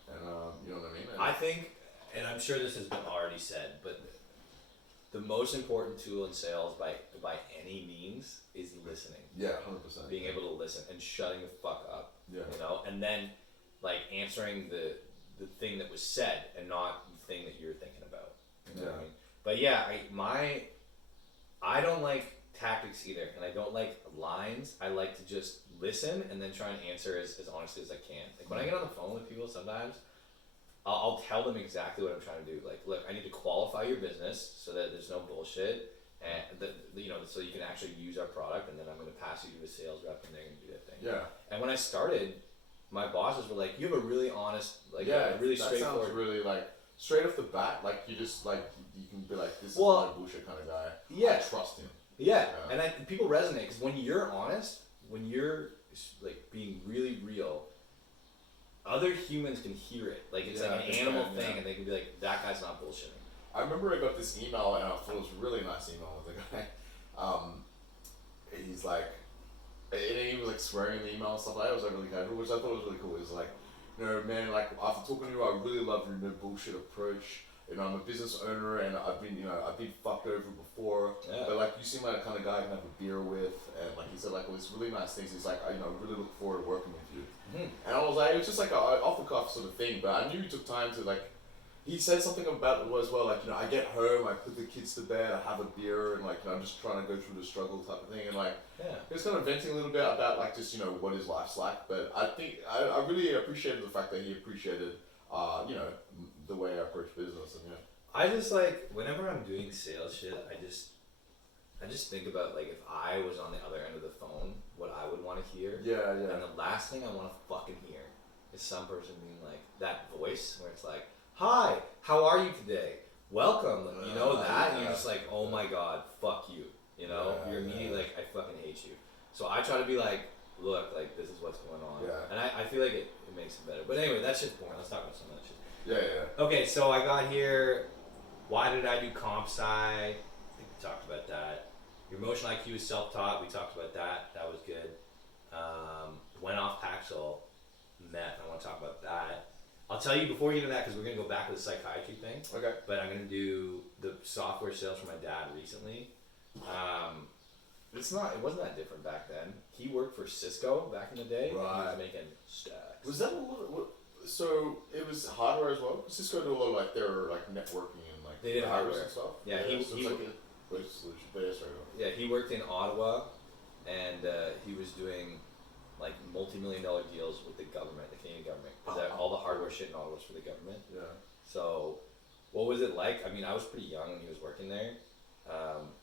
and you know what I mean. I think, and I'm sure this has been already said, but the most important tool in sales by any means is listening. Yeah, 100%. Being able to listen and shutting the fuck up. Yeah. You know, and then like answering the thing that was said and not the thing that you're thinking about. You know what I mean? But yeah, I don't like tactics either, and I don't like lines. I like to just listen and then try and answer as honestly as I can. Like when I get on the phone with people, sometimes I'll tell them exactly what I'm trying to do. Like, look, I need to qualify your business so that there's no bullshit, and so you can actually use our product, and then I'm going to pass you to a sales rep, and they're going to do that thing. Yeah. And when I started, my bosses were like, you have a really honest, like, Yeah, a really that straightforward. sounds really like straight off the bat. Like you just like you can be like, this is Well, not a bullshit kind of guy. Yeah. I trust him. Yeah, and people resonate because when you're honest, when you're like being really real, other humans can hear it. Like it's like an animal thing, and they can be like, that guy's not bullshitting. I remember I got this email, and I thought it was a really nice email with the guy. He's like, and he was like swearing in the email and stuff like that. It was like really casual, which I thought was really cool. He was like, you know, man, like after talking to you, I really love your no bullshit approach. You know, I'm a business owner, and I've been fucked over before. Yeah. But like, you seem like the kind of guy I can have a beer with, and like he said, like all these really nice things. He's like, I really look forward to working with you. Mm-hmm. And I was like, it was just like a off the cuff sort of thing, but I knew he took time to like. He said something about it as well, like, I get home, I put the kids to bed, I have a beer, and like, I'm just trying to go through the struggle type of thing, and like, he was kind of venting a little bit about like just, what his life's like, but I think, I really appreciated the fact that he appreciated, the way I approach business, and I just like, whenever I'm doing sales shit, I just think about like, if I was on the other end of the phone, what I would want to hear. Yeah. And the last thing I want to fucking hear is some person being like, that voice, where it's like, hi, how are you today? Welcome, that, and you're just like, oh my god, fuck you, you're immediately like, I fucking hate you. So I try to be like, look, like, this is what's going on, and I feel like it makes it better. But anyway, that's just boring. Let's talk about some of that shit. Yeah. Okay, so I got here, why did I do comp sci? I think we talked about that. Your emotional IQ is self-taught, we talked about that, that was good. Went off Paxil, meth, I want to talk about that. I'll tell you before we get into that, because we're going to go back to the psychiatry thing. Okay. But I'm going to do the software sales for my dad recently. It wasn't that different back then. He worked for Cisco back in the day. Right. He was making stacks. Was that a little, so it was hardware as well? Cisco did a lot of like their like networking and like they did hardware and stuff? Yeah, so it's like a solution. Yeah, he worked in Ottawa, and he was doing like multi-million-dollar deals with the government, the Canadian government, because all the hardware shit in Ottawa was for the government. Yeah. So, what was it like? I mean, I was pretty young when he was working there.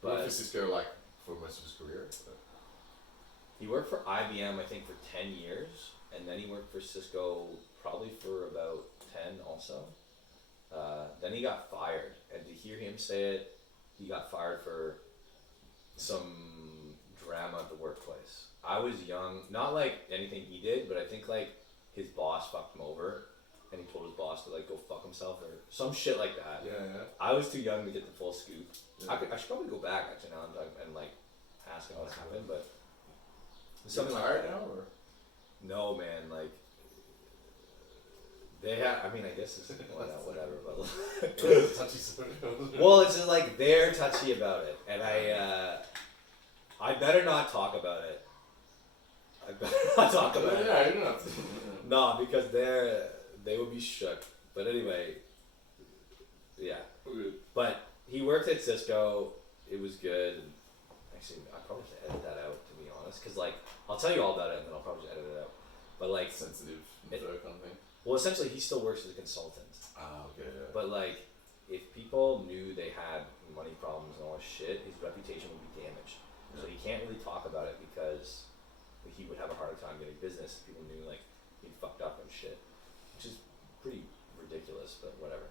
But for Cisco, like for most of his career. He worked for IBM, I think, for 10 years, and then he worked for Cisco probably for about 10 also. Then he got fired, and to hear him say it, he got fired for some drama at the workplace. I was young, not like anything he did, but I think like his boss fucked him over, and he told his boss to like go fuck himself or some shit like that. Yeah. I was too young to get the full scoop. Yeah. I should probably go back actually now and like ask him what happened, but something like that now or no, man, like they have. I mean, I guess it's whatever, but well, it's just like they're touchy about it, and I better not talk about it. I better not talk about it. Yeah, I don't know. No, because they would be shook. But anyway, yeah. Okay. But he worked at Cisco. It was good. And actually, I probably should edit that out, to be honest, because like I'll tell you all about it, and then I'll probably just edit it out. But like sensitive info kind of thing. Well, essentially, he still works as a consultant. Okay. Yeah. But like, if people knew they had money problems and all this shit, his reputation would be damaged. Yeah. So he can't really talk about it because he would have a harder time getting business if people knew like he'd fucked up and shit, which is pretty ridiculous, but whatever.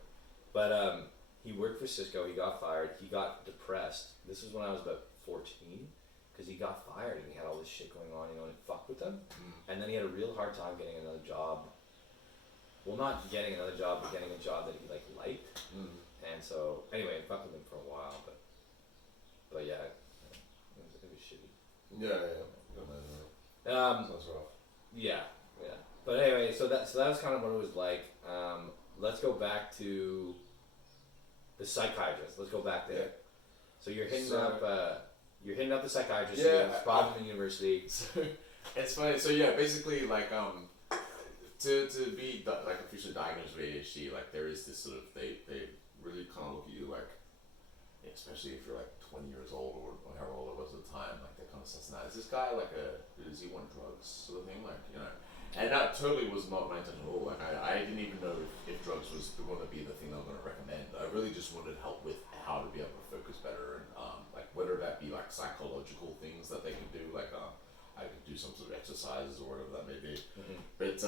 But he worked for Cisco. He got fired. He got depressed. This was when I was about 14, because he got fired and he had all this shit going on, and it fucked with him. And then he had a real hard time getting another job. Well, not getting another job, but getting a job that he liked. And so anyway, it fucked with him for a while, but yeah, it was shitty. Yeah. Sounds rough. Yeah. But anyway, so that was kind of what it was like. Let's go back to the psychiatrist. Let's go back there. Yeah. So you're hitting up the psychiatrist. Yeah. You have problems in university. So, it's funny. So yeah, basically like to be like officially diagnosed with ADHD, like there is this sort of they really kind of look at you like, especially if you're like 20 years old or however old I was at the time, like they're kind of assessing that. Is this guy like does he want drugs sort of thing, like and that totally was not my intention at all. Like I didn't even know if drugs was going to be the thing I was going to recommend. I really just wanted help with how to be able to focus better, and like whether that be like psychological things that they could do, like I could do some sort of exercises or whatever that may be. But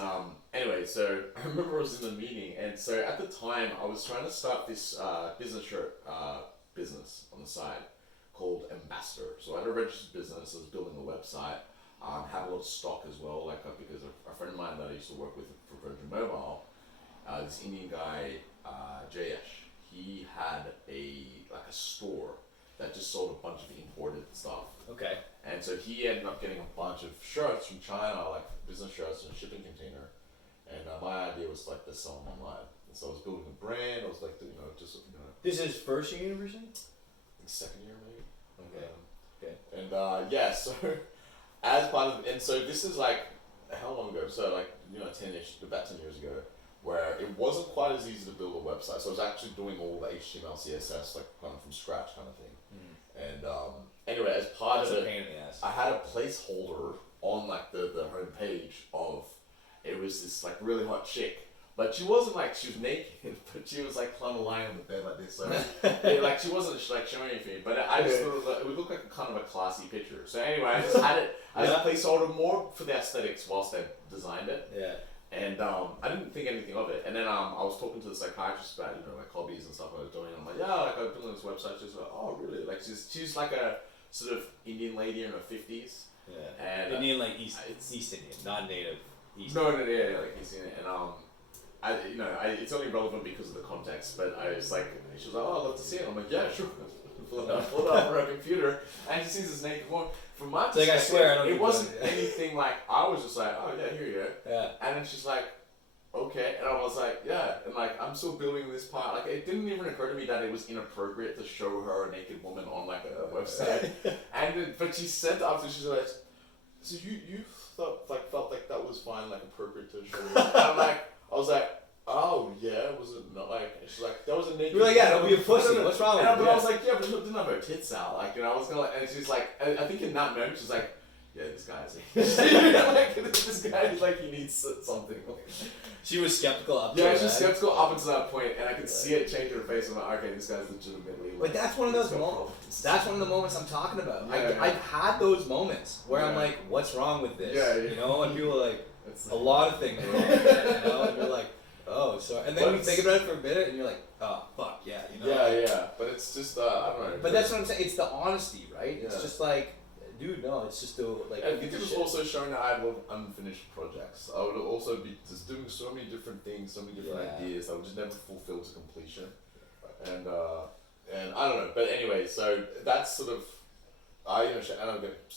I remember I was in the meeting, and so at the time I was trying to start this business shirt business on the side called Ambassador. So I had a registered business. I was building a website. Had a lot of stock as well, like because a friend of mine that I used to work with for Virgin Mobile, this Indian guy, Jayesh, he had a store that just sold a bunch of imported stuff. Okay. And so he ended up getting a bunch of shirts from China, like business shirts in a shipping container. And my idea was like to sell them online. And so I was building a brand. I was like, This is first year university? I think second year maybe. Okay. Okay. And yeah, so as part of, and so this is like, how long ago? So like, 10-ish, about 10 years ago, where it wasn't quite as easy to build a website. So I was actually doing all the HTML, CSS, like kind of from scratch kind of thing. And anyway, as part That's of a it, pain in the ass. I had a placeholder on like the home page of, it was this like really hot chick, but she wasn't like, she was naked, but she was like kind of lying on the bed like this, so like she wasn't like showing anything, but I just thought it would look like kind of a classy picture. So anyway, I just had it as a placeholder more for the aesthetics whilst I designed it. Yeah. And I didn't think anything of it. And then I was talking to the psychiatrist about like hobbies and stuff I was doing. I'm like, yeah, like I was building this website. She's like, oh really? Like she's like a sort of Indian lady in her 50s. Yeah. And Indian, like East Indian, not native East. No, yeah, like he's in it, and it's only relevant because of the context. But I was like, she was like, oh, I'd love to see it. I'm like, yeah, sure. Pull it up on her computer, and she sees this naked woman. From my perspective, I swear, I don't it wasn't anything like, I was just like, oh yeah, here you go. Yeah. And then she's like, okay, and I was like, yeah, and like I'm still building this part. Like it didn't even occur to me that it was inappropriate to show her a naked woman on like a website. But she said after, she's like, so you felt like that was fine, like appropriate to show. And I was like, oh yeah, was it not like? And she's like, that was a naked. You're like, yeah, don't be a pussy. What's wrong with you? But I was like, yeah, but she didn't have her tits out, like, I was gonna, and she's like, I think in that moment she's like, yeah, this guy's like, this guy is like, he needs something. She was skeptical up to Yeah, that. she was skeptical up until that point, and I could see it change her face. I'm like, okay, this guy's legitimately. But that's one of those moments. That's one of the moments I'm talking about. Yeah, I've had those moments where I'm like, what's wrong with this? Yeah. And people are like, a lot of things are wrong with it, and you're like, oh, sorry. And then you think about it for a minute, and you're like, oh, fuck, yeah. Yeah. But it's just, I don't know. But that's what I'm saying. It's the honesty, right? Yeah. It's just like, dude, no, it's just the, like... And it was also showing that I had a lot of unfinished projects. I would also be just doing so many different things, so many different ideas that would just never fulfill to completion. And I don't know. But anyway, so that's sort of, I don't get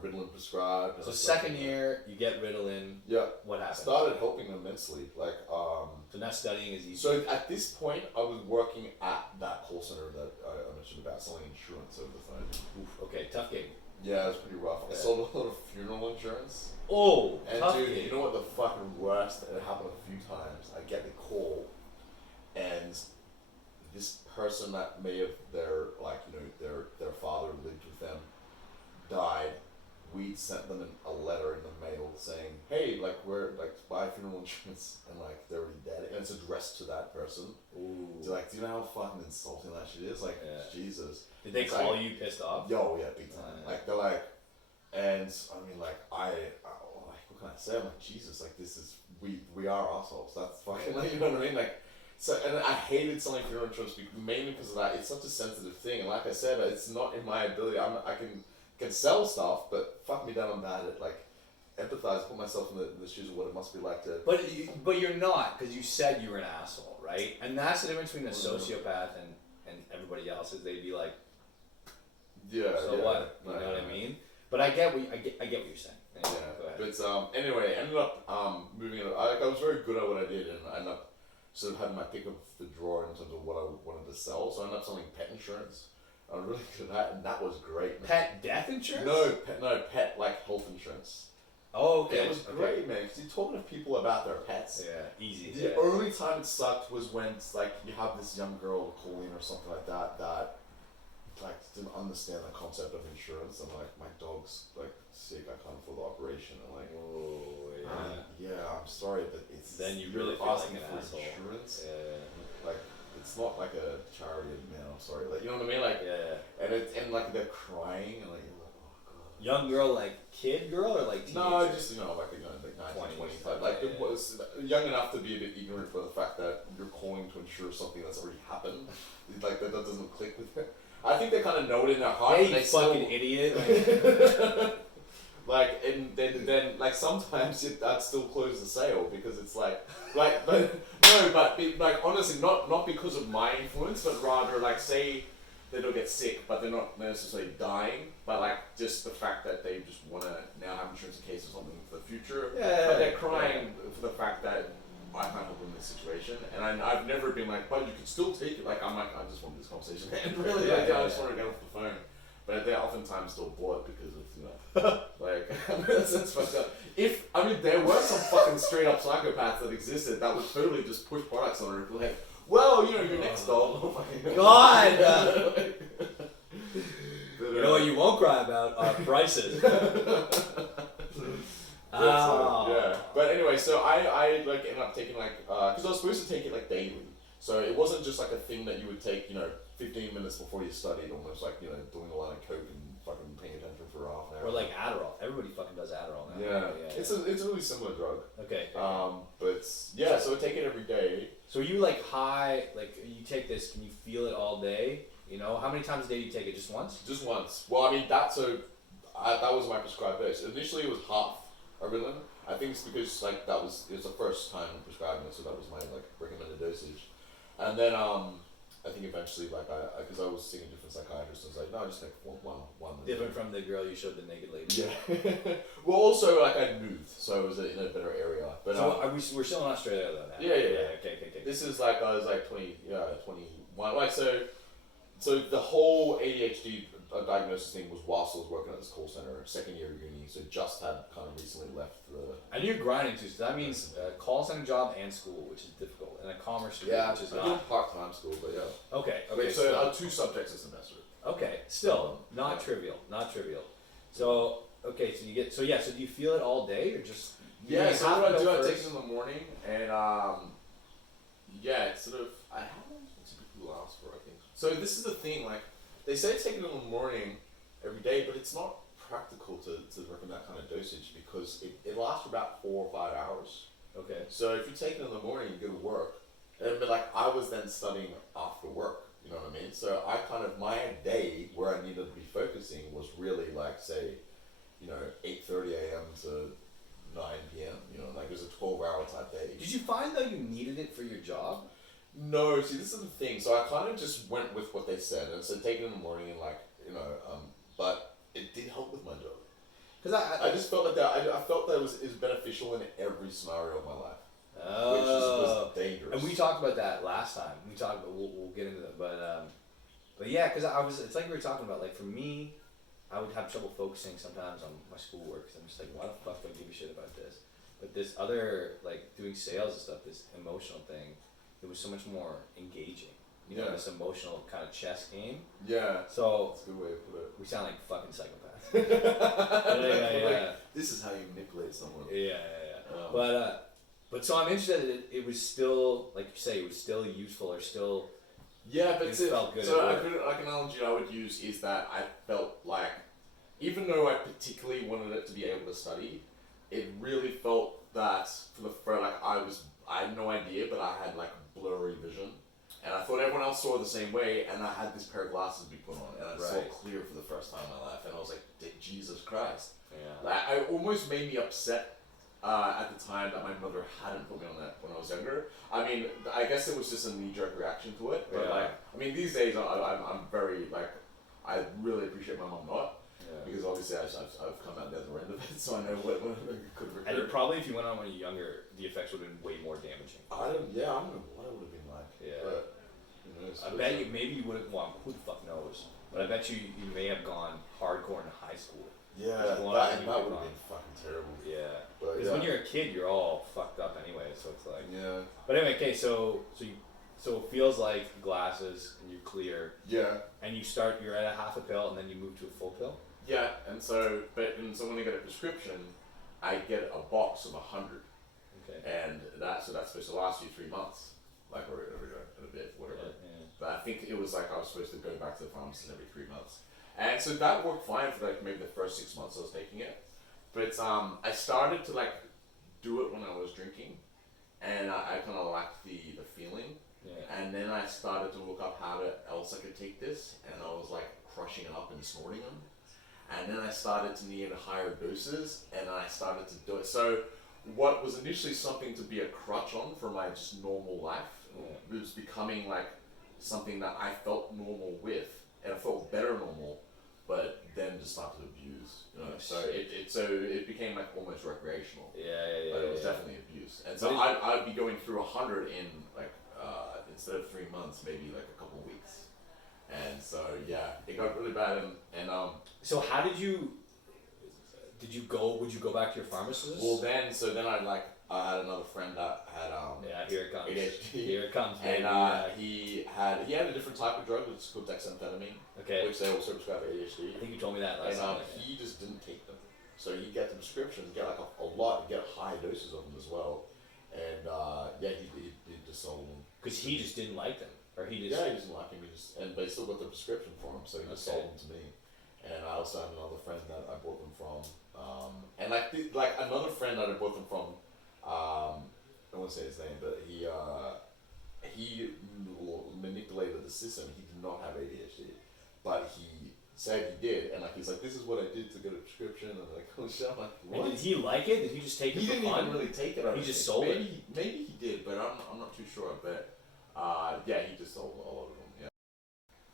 Ritalin prescribed. So second year, you get Ritalin. Yeah. What happened? Started helping immensely. Like, so now studying is easy. so at this point, I was working at that call center that I mentioned about selling insurance over the phone. Oof, okay, tough gig. Yeah, it was pretty rough. I sold a lot of funeral insurance. Oh, And tough dude, gig. you know what the fucking worst? It happened a few times. I get the call, and this person that may have their father lived with them died. We sent them a letter in the mail saying, hey, like, we're like, buy funeral insurance, and like they're already dead, and it's addressed to that person. Ooh. So like, do you know how fucking insulting that shit is? Like, Jesus. Did they It's call like, you pissed off? Yo, yeah, big time. Like, they're like, and I mean, like, like, what can I say? I'm like, Jesus, like, this is, we are assholes. That's fucking, like, you know what I mean? Like, so, and I hated selling funeral insurance mainly because of that. It's such a sensitive thing, and like I said, it's not in my ability. I can sell stuff, but fuck me down, I'm bad at like empathize, put myself in the shoes of what it must be like to. But you're not, because you said you were an asshole, right? And that's the difference between a sociopath and everybody else. Is they'd be like, so what? You know what I mean? But I get what you're saying. Anyway, go ahead. But anyway, ended up moving it. I was very good at what I did, and I ended up sort of having my pick of the drawer in terms of what I wanted to sell. So I ended up selling pet insurance. I was really good at that, and that was great. Man. Pet death insurance? No, pet like health insurance. Oh, okay. It was great, man, because you're talking to people about their pets. Yeah, easy. The only time it sucked was when like you have this young girl call in or something like that like didn't understand the concept of insurance, and like my dog's like sick, I can't afford the operation, and like, oh I'm sorry, but it's then you really feel like an asshole. Insurance, yeah. like. It's not like a charity, man. I'm sorry. Like, you know what I mean? Like, and like they're crying, and like, you're like, oh god. Young girl, like kid girl, or like teenager? No, just like 19, 25. Like it was young enough to be a bit ignorant for the fact that you're calling to ensure something that's already happened. Like that doesn't click with it. I think they kind of know it in their heart. Hey, and they you fucking idiot! Like, and then like sometimes that still closes the sale because it's but like honestly not because of my influence, but rather like say they don't get sick, but they're not necessarily dying, but like just the fact that they just want to now have insurance in case of something for the future. Yeah, but they're crying for the fact that I can't help them in this situation, and I've never been like, but you can still take it. Like I'm like, I just want this conversation to end. Really, I just want to get off the phone. But they're oftentimes still bored because of like that's fucked up. There were some fucking straight up psychopaths that existed that would totally just push products on her and be like, well, your next doll. God. But, you know what you won't cry about are prices. Yeah. But anyway, so I like ended up taking because I was supposed to take it like daily. So it wasn't just like a thing that you would take 15 minutes before you studied, almost like doing a lot of coke and fucking paying attention for half an hour. Or like Adderall. Everybody fucking does Adderall now. Yeah. It's a really similar drug. Okay. But yeah, so I take it every day. So are you like high? Like you take this, can you feel it all day? How many times a day do you take it? Just once? Just once. Well, that was my prescribed dose. Initially, it was half a Ritalin. I think it's because it was the first time prescribing it, so that was my recommended dosage. And then I think eventually because I was seeing a different psychiatrist, I was like, no, just take one. Different from the girl you showed the naked lady. Yeah. Well, also I moved, so I was in a better area. But so we're still in Australia though now. Yeah. Okay. This is I was 21. So the whole ADHD diagnosis thing was whilst I was working at this call center, second year of uni. So just had kind of recently left the. And you're grinding too, so that means a call center job and school, which is difficult, and a commerce degree, which is not. Yeah, part-time school, but yeah. Okay. So 2 subjects a semester. Okay, still not trivial. So okay, so do you feel it all day or just? Yeah, so what I do, I take it in the morning, and it's sort of how long does it typically last for? I think. So this is the thing, they say take it in the morning every day, but it's not practical to recommend that kind of dosage because it lasts for about 4 or 5 hours. Okay. So if you take it in the morning, you go to work, but I was then studying after work. You know what I mean? So my day where I needed to be focusing was really say, 8:30 a.m. to 9 p.m. It was a 12-hour type day. Did you find though you needed it for your job? No, see, this is the thing. So I kind of just went with what they said and said take it in the morning and but it did help with my job. Because I just felt that I felt that it was beneficial in every scenario of my life. Which was dangerous. And we talked about that last time. We'll get into that, but yeah, because it's like we were talking about. Like for me, I would have trouble focusing sometimes on my schoolwork because I'm just like, why the fuck do I give a shit about this? But this other doing sales and stuff, this emotional thing, it was so much more engaging. This emotional kind of chess game. Yeah. So that's a good way to put it. We sound like fucking psychopaths. yeah. This is how you manipulate someone. Yeah. But so I'm interested. It was still, like you say, it was still useful or still. Yeah, but it felt good. So an analogy I would use is that I felt like, even though I particularly wanted it to be able to study, it really felt that I had no idea, but I had blurry vision, and I thought everyone else saw it the same way, and I had this pair of glasses be put on, and I saw clear for the first time in my life, and I was like, Jesus Christ. Yeah. It almost made me upset. At the time that my mother hadn't put me on that when I was younger. I guess it was just a knee-jerk reaction to it. But these days I'm very I really appreciate my mom not. Yeah. Because obviously I've come out the other end of it, so I know what could recur. And probably if you went on when you're younger, the effects would have been way more damaging. I don't know what it would have been like. Yeah. But, I bet you would have. Well, who the fuck knows? But I bet you may have gone hardcore in high school. Yeah, that would have been fucking terrible. Yeah, because when you're a kid, you're all fucked up anyway. So it's But anyway, okay, so it feels like glasses and you're clear. Yeah. And you're at a half a pill and then you move to a full pill. Yeah, and so when I get a prescription, I get a box of 100. Okay. And that's supposed to last you 3 months, or a bit, whatever. Yeah. But I think it was I was supposed to go back to the pharmacist every 3 months. And so that worked fine for like maybe the first 6 months I was taking it. But I started to like do it when I was drinking, and I kind of lacked the feeling. Yeah. And then I started to look up else I could take this, and I was like crushing it up and snorting them. And then I started to need higher doses, and I started to do it. So what was initially something to be a crutch on for my just normal life, it was becoming like something that I felt normal with, and I felt better normal, but then just started to abuse. You know? So it became like almost recreational. Yeah. But it was definitely abuse. And so I'd be going through 100 in like instead of 3 months, maybe like a couple of weeks. And so yeah, it got really bad. And So how did you? Would you go back to your pharmacist? well then I had another friend that had here it comes. ADHD. Here it comes, baby. And he had a different type of drug, it's called dexamphetamine, Okay. which they also prescribe for ADHD. I think you told me that last And time. he just didn't take them. So he'd get the prescriptions, get like a lot, get high doses of them as well. And he just sold them. Because he just didn't like them, or he just. Yeah, he doesn't like him. But he still got the prescription for him, so he just sold them to me. And I also had another friend that I bought them from. And like another friend that I bought them from. I won't say his name, but he manipulated the system. He did not have ADHD, but he said he did, and like he's like, this is what I did to get a prescription, and like, oh shit, I'm like, what? And did he like it? Did he just take it He for didn't fun? even really take it. He just sold it. Maybe he did, but I'm not too sure. But he just sold a lot of them. Yeah.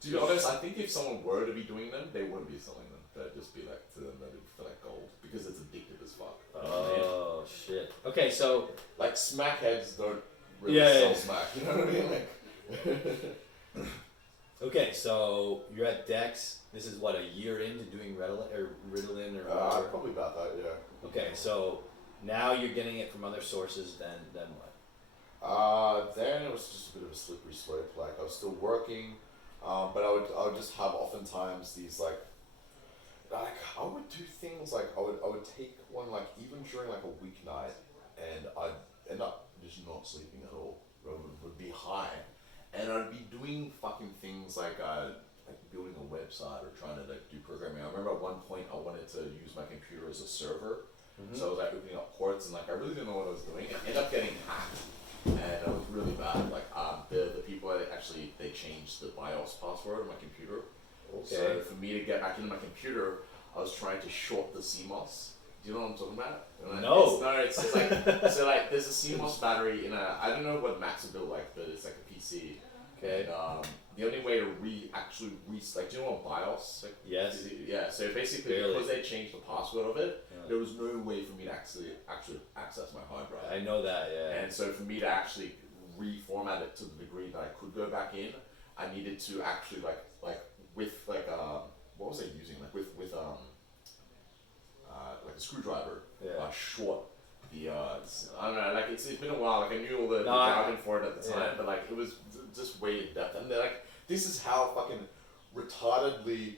To be honest, I think if someone were to be doing them, they wouldn't be selling them. They'd just be like, to them, they'd feel like gold because it's addictive as fuck. Oh shit. Okay, so like smackheads don't really sell smack. You know what I mean? Like. Okay, so you're at Dex. This is what, a year into doing Ritalin or whatever? Probably about that, yeah. Okay, so now you're getting it from other sources. Then what? Then it was just a bit of a slippery slope. Like I was still working, but I would just have oftentimes these like I would do things like I would take one like even during like a weeknight, and I'd end up just not sleeping at all. I would be high, and I'd be doing fucking things like building a website or trying to like do programming. I remember at one point I wanted to use my computer as a server, so I was like opening up ports and like I really didn't know what I was doing. I ended up getting hacked, and it was really bad. Like the people they changed the BIOS password on my computer. Okay. So for me to get back into my computer, I was trying to short the CMOS. Do you know what I'm talking about? No. It's just like so like there's a CMOS battery in I don't know what Macs are built like, but it's like a PC. Okay. And the only way to do you know what BIOS? Like, Yes. Yeah. So basically, Barely. because they changed the password of it, there was no way for me to actually access my hard drive. I know that, yeah. And so for me to actually reformat it to the degree that I could go back in, I needed to actually like with what was I using with like a screwdriver, short the I don't know, like it's been a while, like I knew all the jargon for it at the time, but like it was just way in depth, and they're like, this is how fucking retardedly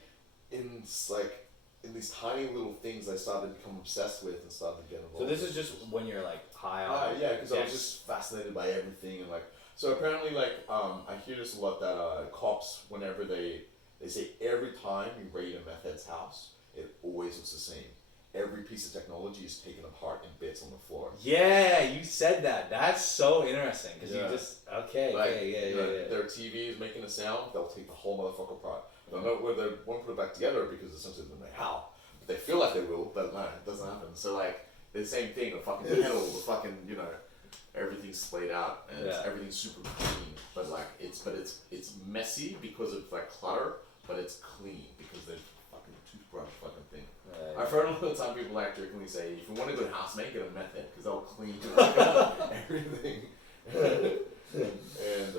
in these tiny little things I started to become obsessed with and started to get involved. So this is just when you're like high on. Yeah, because I was just fascinated by everything, and like so apparently like I hear this a lot that cops, whenever they say every time you raid a meth head's house, it always looks the same. Every piece of technology is taken apart in bits on the floor. Yeah, you said that. That's so interesting because you just Their TV is making a sound, they'll take the whole motherfucker apart. They don't know whether they won't put it back together because essentially they don't know how. But they feel like they will, but no, it doesn't happen. So like the same thing, the fucking pedal, the fucking everything's splayed out and everything's super clean. But like it's messy because of like clutter, but it's clean because there's fucking toothbrush fucking thing. I've heard a lot of time people like jokingly say, if you want a good housemate, get a meth head because they'll clean everything. And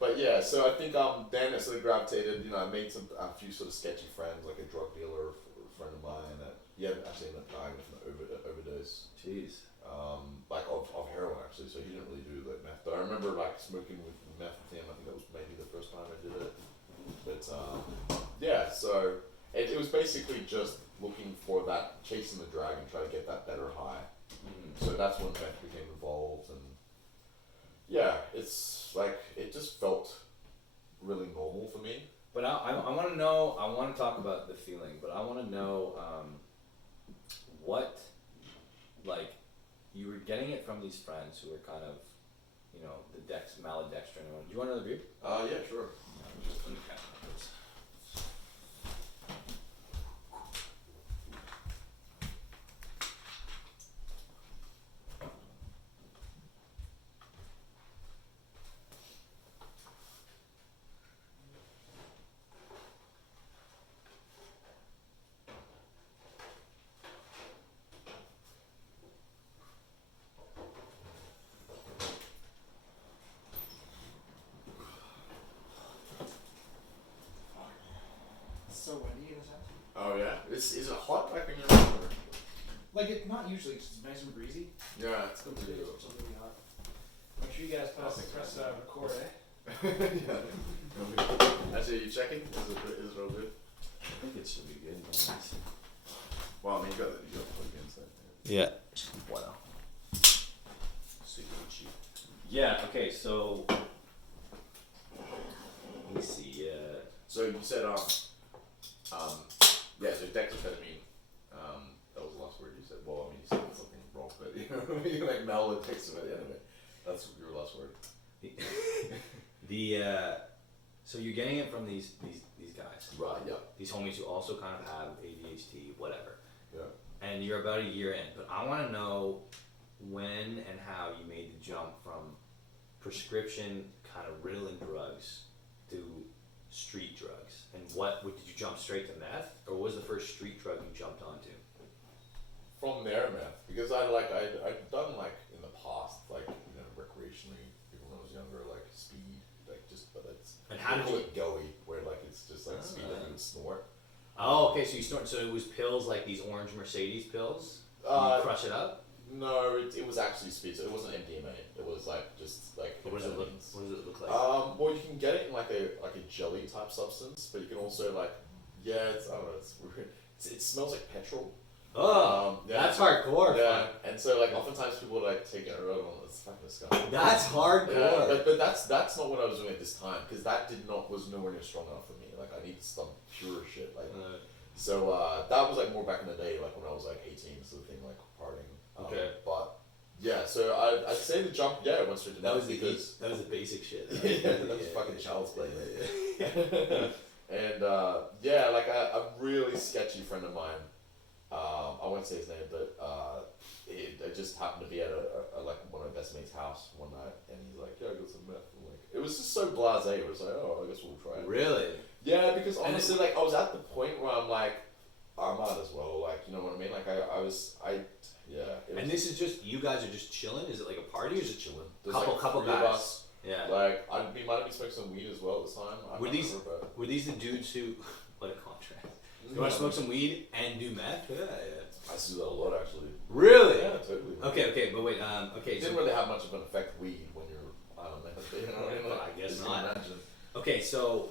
but yeah, so I think then I sort of gravitated. I made a few sort of sketchy friends, like a drug dealer, a friend of mine that actually ended up dying from an overdose. Jeez. Like of heroin actually, so he didn't really do like meth. But I remember like smoking with meth with him. I think that was maybe the first time I did it. But yeah, so it was basically just looking for that, chasing the dragon, try to get that better high. So that's when meth became involved, and yeah, it's like it just felt really normal for me. But I want to know. I want to talk about the getting it from these friends who are kind of, you know, the malodextrin. Do you want another beer? Yeah, sure. Let me catch this. It's so windy in this house. Oh yeah, is it hot like in your room? Or? Like it, not usually. It's nice and breezy. Yeah, it's good to Today do. it's really hot. Make sure you guys press record, eh? Yeah. Actually, you checking? Is it all good? I think it should be good. Well, I mean, you got the plug-ins there. Yeah. Wow. Super cheap. Yeah. Okay. So let me see. So you said yeah. So dexamphetamine. That was the last word you said. Well, I mean, you said something wrong, but you know, you like malodextrin at the end of it. That's your last word. So you're getting it from these guys. Right. Yeah. These homies who also kind of have ADHD, whatever. Yeah. And you're about a year in, but I want to know when and how you made the jump from prescription kind of riddling drugs to street drugs, and did you jump straight to meth, or what was the first street drug you jumped onto? From there, meth, because I'd done like in the past, like, you know, recreationally, even when I was younger, like speed, like just, but it's, And how did call you? it goey, where like it's just like speed that you would snort. Oh, okay. So you snort. So it was pills like these orange Mercedes pills. You crush it up. No, it was actually speed, so it wasn't MDMA. It was like just like. What does it look? What does it look like? Well, you can get it in like a jelly type substance, but you can also like, yeah, it's, I don't know, it's weird. It smells like petrol. Oh, yeah. That's hardcore. Yeah, and so like oftentimes people would like take it around and it's fucking disgusting. That's hardcore. Yeah, but that's not what I was doing at this time, because that was nowhere near strong enough for me. Like I needed some pure shit. Like so that was like more back in the day, like when I was like 18, sort of thing, like partying. Okay. But yeah, so I'd say the jump, yeah, it went straight to that was that was the basic shit. yeah, that was fucking child's play. And yeah, like a really sketchy friend of mine. I won't say his name, but it just happened to be at a like one of my best mates' house one night, and he's like, "Yeah, I got some meth." I'm like, it was just so blasé. It was like, "Oh, I guess we'll try it." Really? Yeah, because honestly, like I was at the point where I'm like, I might as well, like, you know what I mean? Like yeah. It was, And this is just, you guys are just chilling? Is it like a party or is it chilling? Couple three of guys. us. Yeah. Like we might have been smoking some weed as well at the time. Were these the dudes who? What a contrast. You want to smoke some weed and do meth? Yeah. I used to do that a lot actually. Really? Yeah, totally. Okay, but wait. Okay. It didn't really have much of an effect weed when you're meth. You know what I mean? Like, I guess you not. can imagine. Okay, so,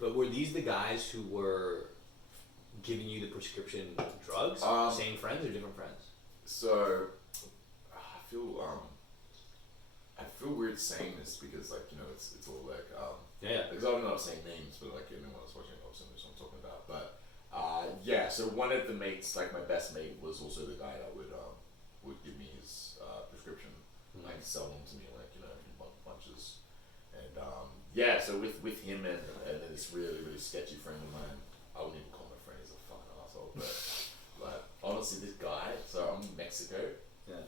but were these the guys who were giving you the prescription drugs? Same friends or different friends? So, I feel weird saying this because, like, you know, it's all like Yeah. because I'm not saying names, but like anyone that's watching, obviously knows what I'm talking about. But yeah, so one of the mates, like my best mate, was also the guy that would give me his prescription, like sell them to me, like, you know, in bunches. And yeah, so with him and then this really really sketchy friend of mine, I wouldn't even call him a friend, he's a fucking asshole, but like honestly, this guy. So I'm in Mexico. Yeah.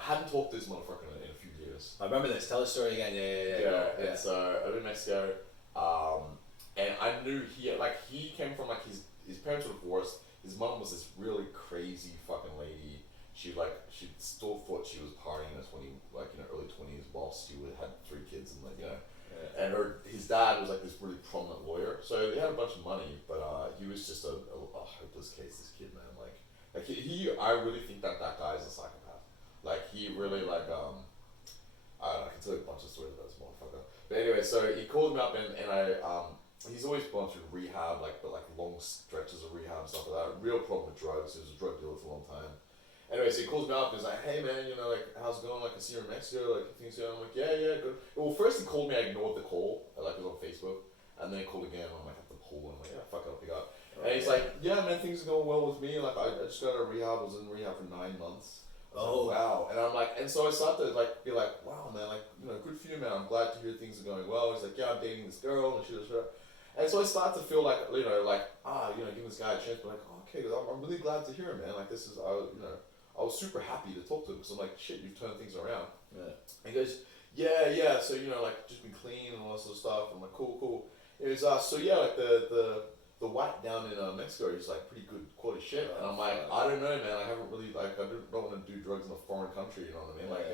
Hadn't talked to this motherfucker in a few years. I remember this. Tell the story again. Yeah. And so I'm in Mexico, and I knew he came from like his parents were divorced. His mom was this really crazy fucking lady. She still thought she was partying in her early 20s whilst she had 3 kids and like, you know. Yeah. And his dad was like this really prominent lawyer, so they had a bunch of money, but he was just a hopeless case. This kid, man, like I really think that guy is a psychopath. Like he really like I can tell you a bunch of stories about this motherfucker. But anyway, so he called me up and I he's always gone through rehab, but long stretches of rehab and stuff like that. Real problem with drugs. He was a drug dealer for a long time. Anyway, so he calls me up and he's like, "Hey man, you know, like how's it going? Like I see you're in Mexico, like things going." I'm like, yeah, good. Well, first he called me, I ignored the call, it was on Facebook, and then he called again, I'm like, at the pool, and I'm like, yeah, fuck it, I'll pick up. And he's like, "Yeah man, things are going well with me, like I just got out of rehab, I was in rehab for 9 months. Oh wow! And I'm like, and so I started to like be like, wow, man, like good for you, man. I'm glad to hear things are going well. He's like, yeah, I'm dating this girl and shit. And so I started to feel like, giving this guy a chance, but like, oh, okay, I'm really glad to hear him, man. Like, this is, I was super happy to talk to him because I'm like, shit, you've turned things around. Yeah. And he goes, yeah, so, like, just been clean and all that sort of stuff. I'm like, cool. It was, like, the white down in Mexico is, like, pretty good quality shit. And I'm like, I don't know, man. I haven't really, like, I don't want to do drugs in a foreign country, you know what I mean? Like,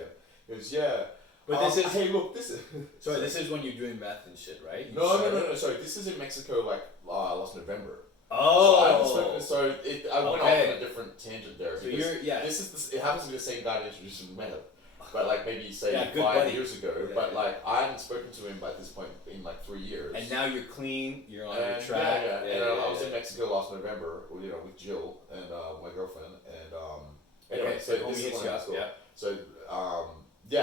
it was, yeah. But this is. Hey, look, this is. Sorry, this is when you're doing meth and shit, right? No. Sorry, this is in Mexico, like last November. Oh. I went off on a different tangent there. So It happens to be the same guy that introduced me to meth, but like maybe say 5 buddy. years ago. Yeah, but like I hadn't spoken to him by this point in like 3 years. And now you're clean. You're on your track. I was in Mexico last November, with Jill and my girlfriend, and anyway, so this is when I was cool. So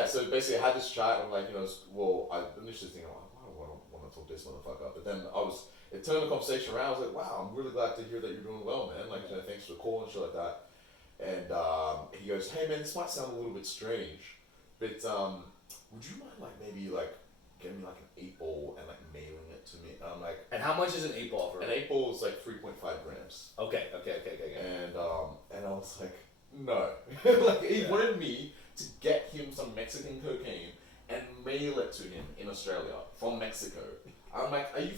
so basically I had this chat. I'm like, I initially thinking, I don't want to talk this motherfucker up, but then it turned the conversation around. I was like, wow, I'm really glad to hear that you're doing well, man. Like, thanks for the call and shit like that. And he goes, hey man, this might sound a little bit strange, but would you mind like maybe like getting me like an 8-ball and like mailing it to me? And I'm like, and how much is an 8-ball for? An 8-ball is like 3.5 grams. Okay. And I was like, no. Like he wanted me to get him some Mexican cocaine and mail it to him in Australia from Mexico. I'm like, are you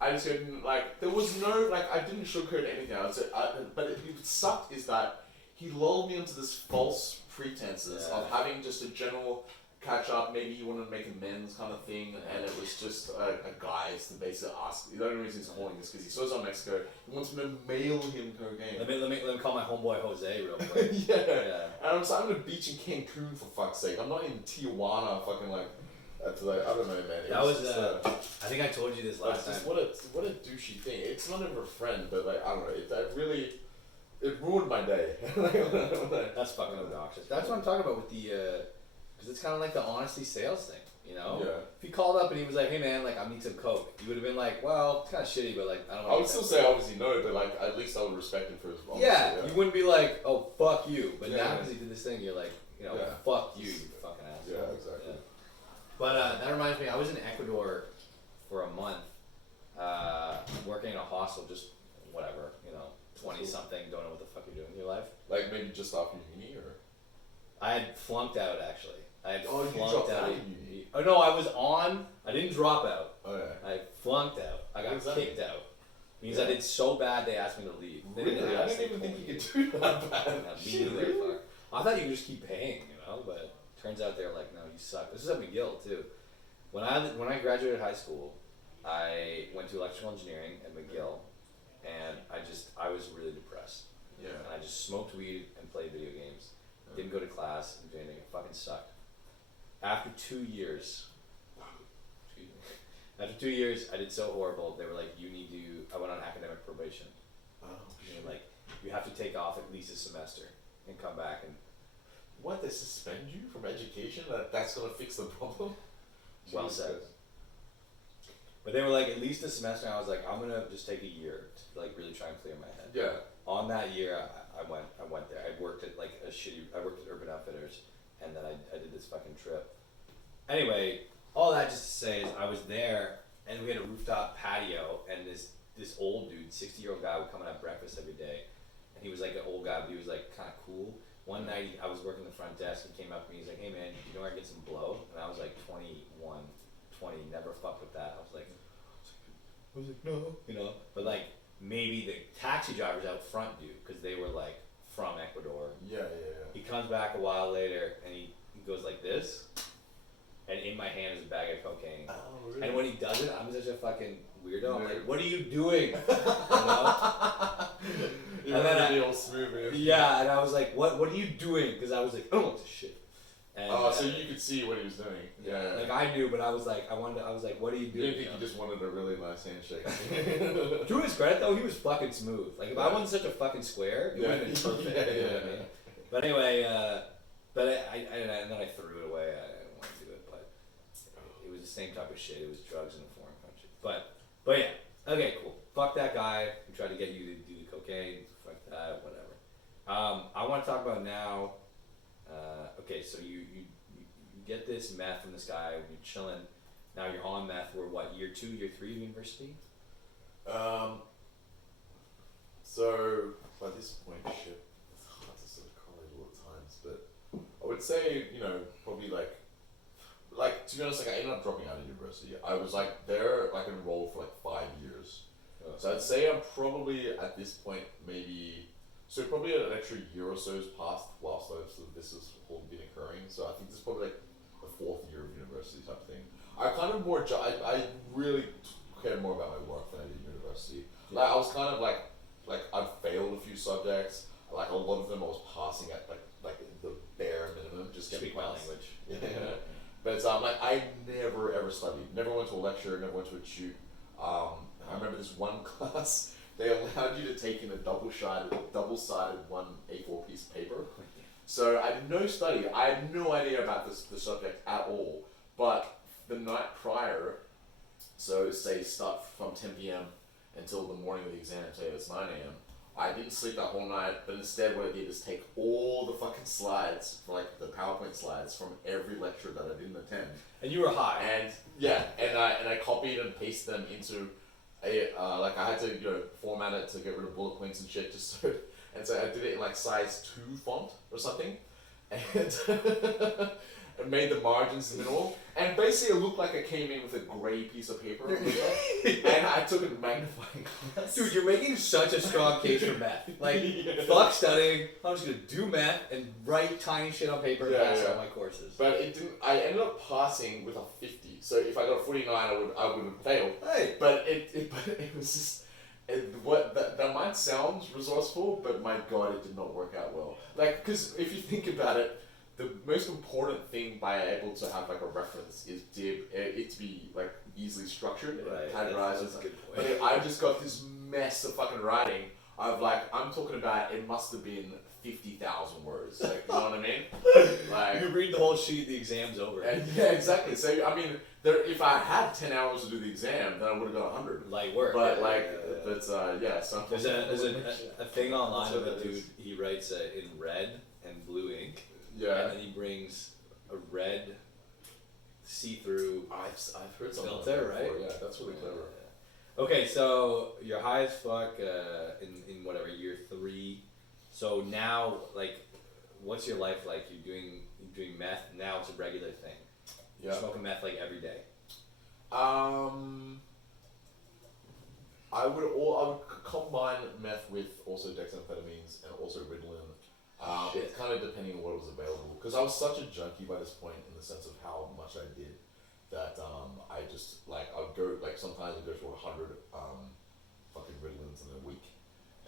I just didn't there was no I didn't sugarcoat anything. But it sucked is that he lulled me into this false pretenses of having just a general catch up. Maybe he wanted to make amends kind of thing, and it was just a guys to basically ask. The only reason he's calling is because he saw us on Mexico. He wants me to mail him cocaine. Let me call my homeboy Jose real quick. yeah. And I'm on a beach in Cancun for fuck's sake. I'm not in Tijuana, fucking like. I don't know, man. That was I think I told you this last time. What a douchey thing. It's not even a friend, but like I don't know. It ruined my day. That's fucking obnoxious. That's what I'm talking about with the, because it's kind of like the honesty sales thing, Yeah. If he called up and he was like, hey man, like I need some coke, you would have been like, well, it's kind of shitty, but like I don't know. I would still say obviously no, but like at least I would respect him for his honesty. Yeah, you wouldn't be like, oh fuck you, but now because he did this thing, you're like, fuck you, you fucking asshole. Yeah, exactly. Yeah. But that reminds me, I was in Ecuador for a month, working in a hostel, just whatever, 20-something, don't know what the fuck you're doing in your life. Like maybe just after uni, or? I had flunked out, actually. You dropped out of uni? Oh no, I didn't drop out. Oh yeah. I flunked out. I got kicked out. Means I did so bad they asked me to leave. They really? I didn't even think you could do that bad. Me neither, fuck. I thought you could just keep paying, but turns out they're like, no, you suck. This is at McGill too. When I graduated high school, I went to electrical engineering at McGill, and I was really depressed. Yeah. And I just smoked weed and played video games. Didn't go to class, didn't do anything. It fucking sucked. After 2 years, I did so horrible. They were like, I went on academic probation. Oh, shit. Like, you have to take off at least a semester and come back and. What, they suspend you from education? That's gonna fix the problem? Well said. But they were like, at least a semester, and I was like, I'm gonna just take a year to like really try and clear my head. Yeah. On that year, I went there. I worked at I worked at Urban Outfitters, and then I did this fucking trip. Anyway, all that just to say is I was there, and we had a rooftop patio, and this old dude, 60-year-old guy, would come and have breakfast every day, and he was like an old guy, but he was like kind of cool. One night I was working the front desk and came up to me, he's like, hey man, you know where I get some blow? And I was like 21, 20, never fucked with that. I was like, no. But like, maybe the taxi drivers out front do, because they were like from Ecuador. Yeah. He comes back a while later and he goes like this, and in my hand is a bag of cocaine. Oh, really? And when he does it, I'm such a fucking weirdo. I'm like, what are you doing? And then all smooth. Yeah, and I was like, what are you doing? Because I was like, oh, it's shit. And, so you could see what he was doing. Yeah. Like I knew, but I was like, what are you doing? You didn't think he just wanted a really nice handshake. To his credit though, he was fucking smooth. Like if I wasn't such a fucking square, it would have been perfect. You know what I mean? But anyway, and then I threw it away. I didn't want to do it, but it was the same type of shit. It was drugs in a foreign country. But yeah, okay, cool. Fuck that guy who tried to get you to do the cocaine. Fuck that, whatever. I want to talk about now. Okay, so you get this meth from this guy when you're chilling. Now you're on meth. We're what, year 2, year 3 of university? So by this point, shit, it's hard to sort of correlate all the times, but I would say, probably like to be honest, like I ended up dropping out of university. I was like there, like enrolled for like 5 years. Oh. So I'd say I'm probably at this point probably an extra year or so has passed whilst this has all been occurring. So I think this is probably like the 4th year of university type thing. I kind of I really cared more about my work than I did university. Yeah. Like I was kind of like I'd failed a few subjects. Like a lot of them I was passing at like the bare minimum, just Speak my language. Yeah. But like I never ever studied. Never went to a lecture. Never went to a tute. I remember this one class. They allowed you to take in a double-sided one A4 piece of paper. So I did no study. I had no idea about the subject at all. But the night prior, so say start from 10 p.m. until the morning of the exam, say it's 9 a.m. I didn't sleep that whole night, but instead what I did is take all the fucking slides, like the PowerPoint slides from every lecture that I didn't attend. And you were high. And yeah, and I copied and pasted them into I had to format it to get rid of bullet points and shit so I did it in like size 2 font or something, and and made the margins minimal, and basically it looked like I came in with a grey piece of paper and I took a magnifying glass. Dude, you're making such a strong case for meth. Like, fuck studying, I'm just gonna do meth and write tiny shit on paper and pass all my courses. But it didn't. I ended up passing with a 50. So if I got a 49, I would have failed. Hey. But it was just. That might sound resourceful, but my god, it did not work out well. Like, because if you think about it, the most important thing by able to have like a reference is it to be like easily structured and categorized. That's a good point. But if I just got this mess of fucking writing. I'm talking about it must have been 50,000 words. Like, you know what I mean? Like, you read the whole sheet, the exam's over. And, yeah, exactly. So I mean, if I had 10 hours to do the exam, then I would have got 100. Light work. But So there's a thing online of a dude. He writes in red and blue ink. Yeah. And then he brings a red see-through. I've heard something filter, like that before. right? Yeah, that's really clever. Okay, so you're high as fuck in whatever year 3. So now, like, what's your life like? You're doing meth now. It's a regular thing. Yeah. You're smoking meth like every day. I would combine meth with also dexamphetamines and also Ritalin. It's kind of depending on what was available, because I was such a junkie by this point in the sense of how much I did that I just like I'd go like sometimes I'd go through 100 fucking Ritalins in a week,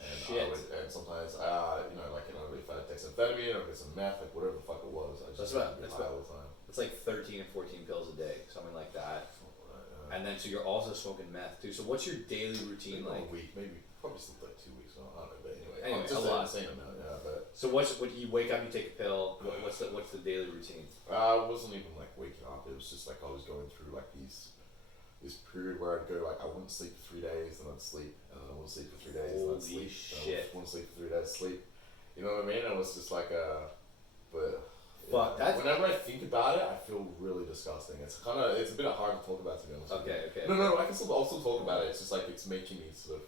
and sometimes if I had dexamphetamine or get some meth, like whatever the fuck it was, I just high all the time. It's like 13 or 14 pills a day, something like that. And then so you're also smoking meth too. So what's your daily routine like? A week, maybe probably still like 2 weeks. I don't know, but anyway, just a lot. Insane amount. Yeah, but so when you wake up, you take a pill. What's the daily routine? It wasn't even like waking up. It was just like I was going through like this period where I'd go like I wouldn't sleep for 3 days, then I'd sleep, and then I wouldn't sleep for 3 days, then I'd sleep. Shit. I wouldn't sleep for 3 days, sleep. You know what I mean? It was just like Fuck, whenever I think about it, I feel really disgusting. It's a bit hard to talk about, to be honest. Okay. No, I'll still talk about it. It's just like it's making me sort of,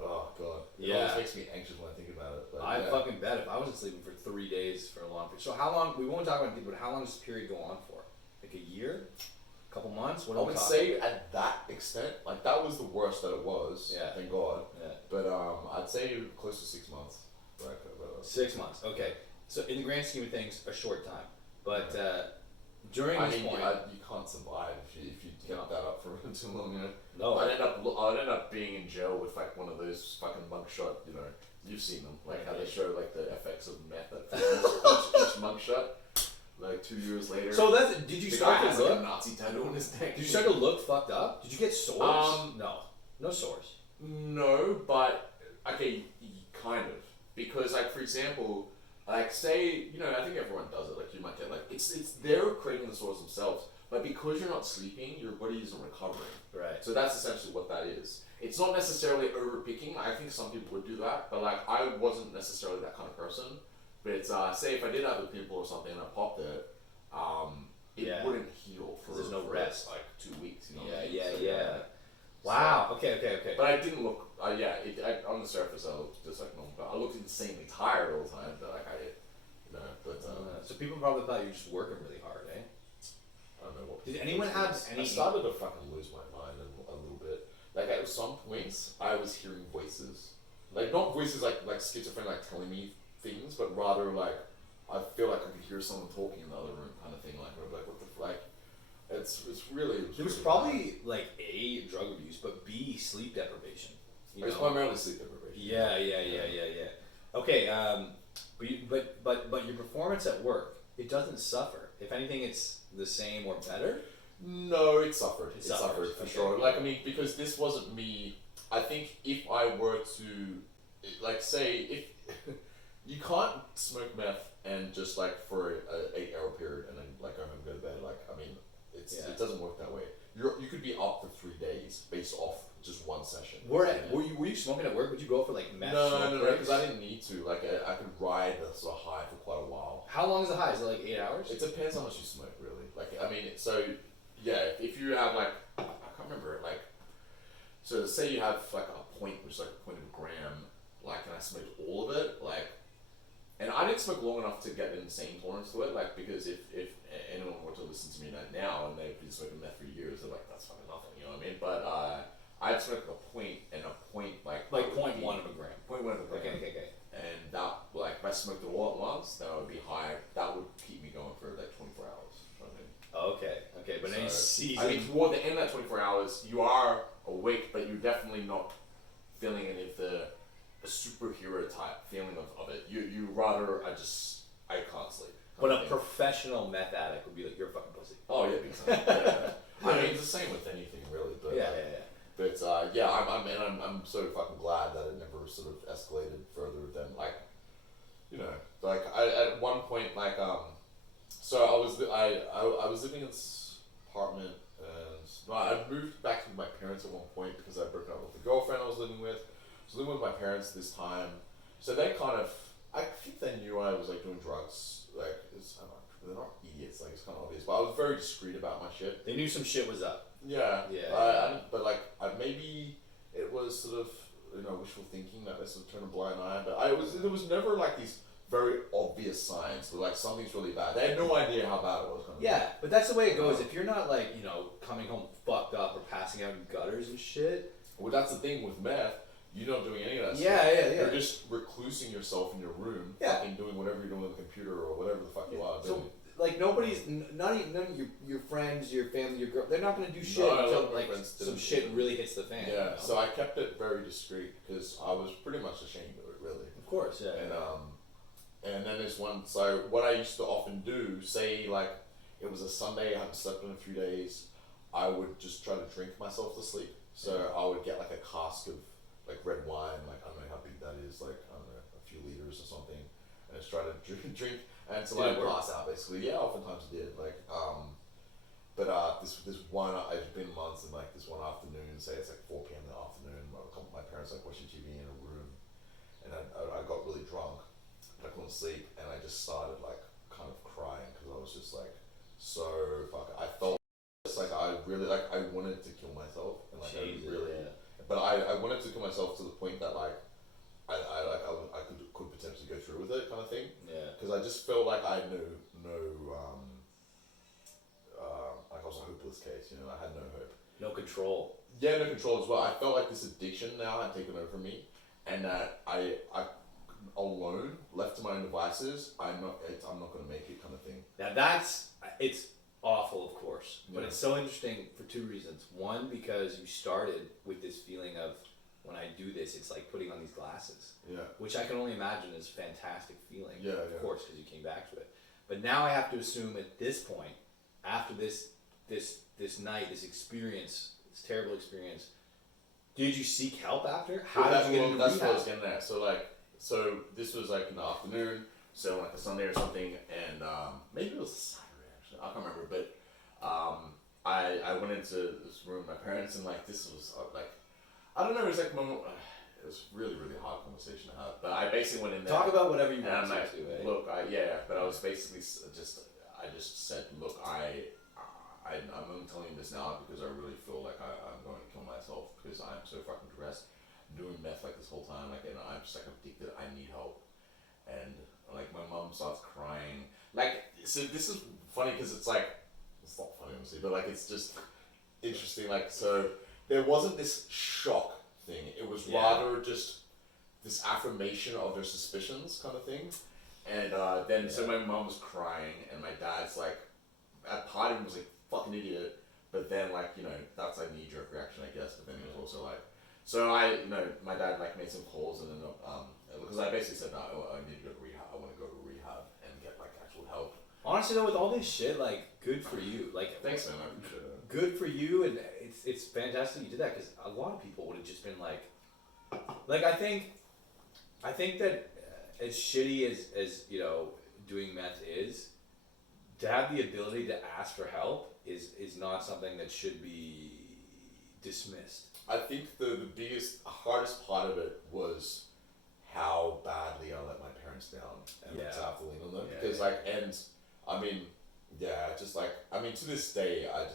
oh god. It always makes me anxious when I think about it. But, I fucking bet if I wasn't sleeping for 3 days for a long period. So how long? We won't talk about it, but how long does this period go on for? Like a year? A couple months? What I would say at that extent, like that was the worst that it was. Yeah. Thank God. Yeah. But I'd say close to 6 months. Right. 6 months. Okay. So in the grand scheme of things, a short time. But during this point, you can't survive if you kept that up for too long. You know? No. I'd end up being in jail with like one of those fucking mugshot. You know, you've seen them, like how they show like the effects of meth at each mugshot. Like 2 years later. So did you start to look? Like a Nazi tattoo on his neck. Did you start to look fucked up? Did you get sores? No sores. No, but okay, kind of, because like for example. Like say, I think everyone does it, like you might get like, it's they're creating the sores themselves, but because you're not sleeping, your body isn't recovering. Right. So that's essentially what that is. It's not necessarily overpicking. I think some people would do that, but like I wasn't necessarily that kind of person. But say if I did have a pimple or something and I popped it, it wouldn't heal for there's no rest, like 2 weeks. You know. Wow. Okay. But I didn't look. On the surface, I looked just like normal. But I looked insanely tired all the time. But like so people probably thought you were just working really hard, eh? I don't know what. Did anyone have any? I started to fucking lose my mind a little bit. Like at some points, I was hearing voices, like not voices like schizophrenic, like telling me things, but rather like I feel like I could hear someone talking in the other room, kind of thing. Like what the like. It's really. There was probably like A, drug abuse, but B, sleep deprivation. It's primarily sleep deprivation. Yeah. Okay, but your performance at work, it doesn't suffer. If anything, it's the same or better. No, it suffered. It suffers, suffered for okay. sure. Like I mean, because this wasn't me. I think if I were to, like, say if you can't smoke meth and just like for a 8-hour period and then like go home and go to bed. Like I mean. It doesn't work that way. You could be up for 3 days based off just one session. Were you smoking at work? Would you go for like meth? No, because I didn't need to. Like I could ride the sort of high for quite a while. How long is the high? Is it like 8 hours? It depends how much you smoke, really. Like I mean, so yeah, if you have like I can't remember it. Like so, say you have like a point, which is like a point of a gram. Like, and I smoked all of it. Like. And I didn't smoke long enough to get an insane tolerance to it, like, because if anyone were to listen to me now and they've been smoking meth for years, they're like, that's fucking nothing, you know what I mean? But I'd smoke a point and a point, like 0.1 of a gram. 0.1 of a gram. Okay. And that, like, if I smoked it all at once, that would be high. That would keep me going for, like, 24 hours. You know what I mean? Okay. But any season... I mean, toward the end of that 24 hours, you are awake, but you're definitely not feeling any of the superhero type feeling of it. You rather I can't sleep. But a professional meth addict would be like, you're a fucking pussy. Oh yeah, big time. Yeah. I mean, it's the same with anything really. But But I'm so fucking glad that it never sort of escalated further than like, you know, like I at one point like so I was living in this apartment and I moved back to my parents at one point because I'd broken up with the girlfriend I was living with. I was living with my parents this time, so they kind of, I think they knew I was like doing drugs, like, I don't know, they're not idiots, like it's kind of obvious, but I was very discreet about my shit. They knew some shit was up. Yeah. But like, maybe it was sort of, you know, wishful thinking that they sort of turned a blind eye, but there was never like these very obvious signs that like something's really bad. They had no idea how bad it was. But that's the way it goes. If you're not like, you know, coming home fucked up or passing out in gutters and shit. Well, that's the thing with meth. You're not doing any of that stuff. Yeah. You're just reclusing yourself in your room, fucking doing whatever you're doing on the computer or whatever the fuck you are doing. So, like, nobody's, none of your friends, your family, your girl, they're not going to do shit until, like, some shit really hits the fan. Yeah, you know? So I kept it very discreet because I was pretty much ashamed of it, really. Of course, yeah. And then there's one, so what I used to often do, say, like, it was a Sunday, I hadn't slept in a few days, I would just try to drink myself to sleep. So I would get, like, a cask of like red wine, like I don't know how big that is, like I don't know, a few liters or something, and just try to drink until I pass out. Basically, yeah, oftentimes it did. Like, but this one, it's been months, and like this one afternoon, say it's like 4 p.m. in the afternoon, my parents like watching TV in a room, and I got really drunk, and I couldn't sleep, and I just started like kind of crying because I was just like so I felt like I really like I wanted to kill myself, and like But I wanted to kill myself to the point that like I could potentially go through with it, kind of thing. Yeah. Because I just felt like I had no like I was a hopeless case. You know, I had no hope. No control. Yeah, no control as well. I felt like this addiction now had taken over me, and that I alone, left to my own devices, I'm not going to make it, kind of thing. Now it's awful, of course, but it's so interesting for two reasons. One, because you started with this feeling of, when I do this, it's like putting on these glasses. Yeah. Which I can only imagine is a fantastic feeling. Yeah, of course, because you came back to it. But now I have to assume at this point, after this night, this experience, this terrible experience, did you seek help after? How did you get into That's rehab? what I was getting at. So this was like in the afternoon, so like a Sunday or something, and maybe it was a Saturday actually, I can't remember, but I went into this room with my parents and like this was like I don't know, it was like it was really hard conversation to have. But I basically went in there. Talk about whatever you and want I'm like, to, eh? look, but I was basically I just said, look, I'm only telling you this now because I really feel like I'm going to kill myself because I'm so fucking depressed. I'm doing meth like this whole time, like, and I'm just like addicted. I need help, and like my mom starts crying. Like, so this is funny because it's like it's not funny obviously, but like it's just interesting. Like, so there wasn't this shock thing. It was rather just this affirmation of their suspicions kind of thing. And then so my mom was crying and my dad's like at part of him was like fucking idiot, but then like, you know, that's like knee jerk reaction I guess, but then he was also like, so my dad like made some calls and then because I basically said no, I need to go to rehab, I want to go to rehab and get like actual help. Honestly though, with all this shit, like, good for you. Like, thanks man, I appreciate it. Good for you, and it's fantastic you did that, because a lot of people would have just been like I think that as shitty as you know doing meth is, to have the ability to ask for help is not something that should be dismissed. I think the hardest part of it was how badly I let my parents down and to have to lean on them because and I mean to this day I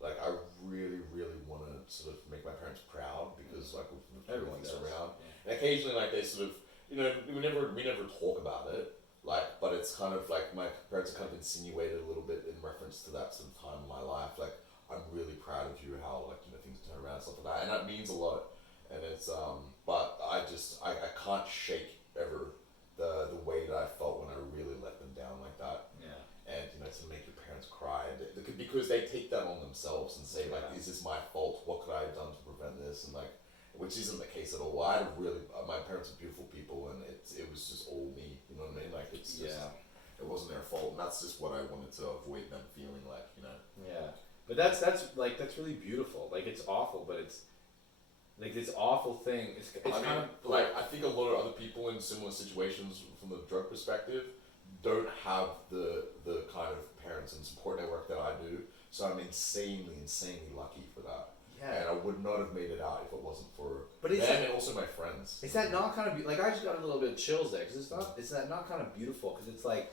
like I really want to sort of make my parents proud because like everyone's around and occasionally like they sort of, you know, we never talk about it, like, but it's kind of like my parents have kind of insinuated a little bit in reference to that sort of time in my life, like I'm really proud of you how like, you know, things turn around and stuff like that, and that means a lot. And it's but I can't shake ever the way that I felt when I really let them down like that. Yeah. And you know, to make your parents cry because they take that on themselves and say like, is this my fault? What could I have done to prevent this? And like, which isn't the case at all. I really, my parents are beautiful people, and it was just all me. You know what I mean? Like it's just, it wasn't their fault, and that's just what I wanted to avoid them feeling like, you know. Yeah, but that's really beautiful. Like it's awful, but it's like this awful thing. It's I mean, like I think a lot of other people in similar situations from the drug perspective don't have the kind of parents and support network that I do. So I'm insanely lucky for that. Yeah. And I would not have made it out if it wasn't for them and also my friends. Is that not kind of like I just got a little bit of chills there because is that not kind of beautiful? Because it's like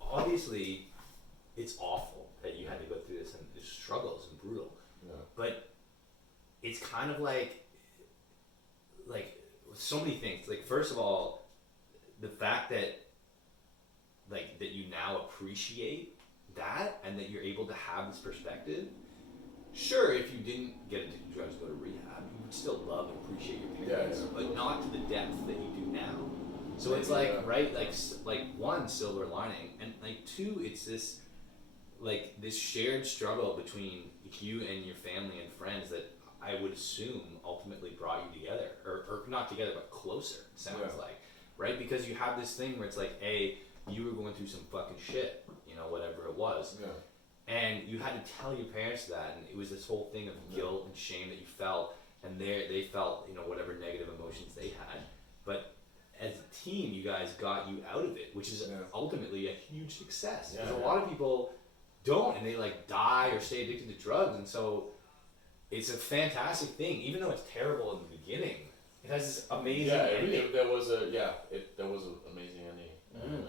obviously it's awful that you had to go through this and there's struggles and brutal. Yeah. But it's kind of like so many things. Like first of all, the fact that that you now appreciate that and that you're able to have this perspective. Sure, if you didn't get addicted to drugs, go to rehab, you would still love and appreciate your parents, but not to the depth that you do now. So it's like, right, like one, silver lining, and like two, it's this shared struggle between you and your family and friends that I would assume ultimately brought you together, or not together, but closer, it sounds like, right? Because you have this thing where it's like, you were going through some fucking shit, you know, whatever it was. Yeah. And you had to tell your parents that, and it was this whole thing of guilt and shame that you felt, and they felt, you know, whatever negative emotions they had. But as a team, you guys got you out of it, which is ultimately a huge success. Because a lot of people don't, and they like die or stay addicted to drugs, and so it's a fantastic thing, even though it's terrible in the beginning. It has this amazing ending. There was an amazing ending, and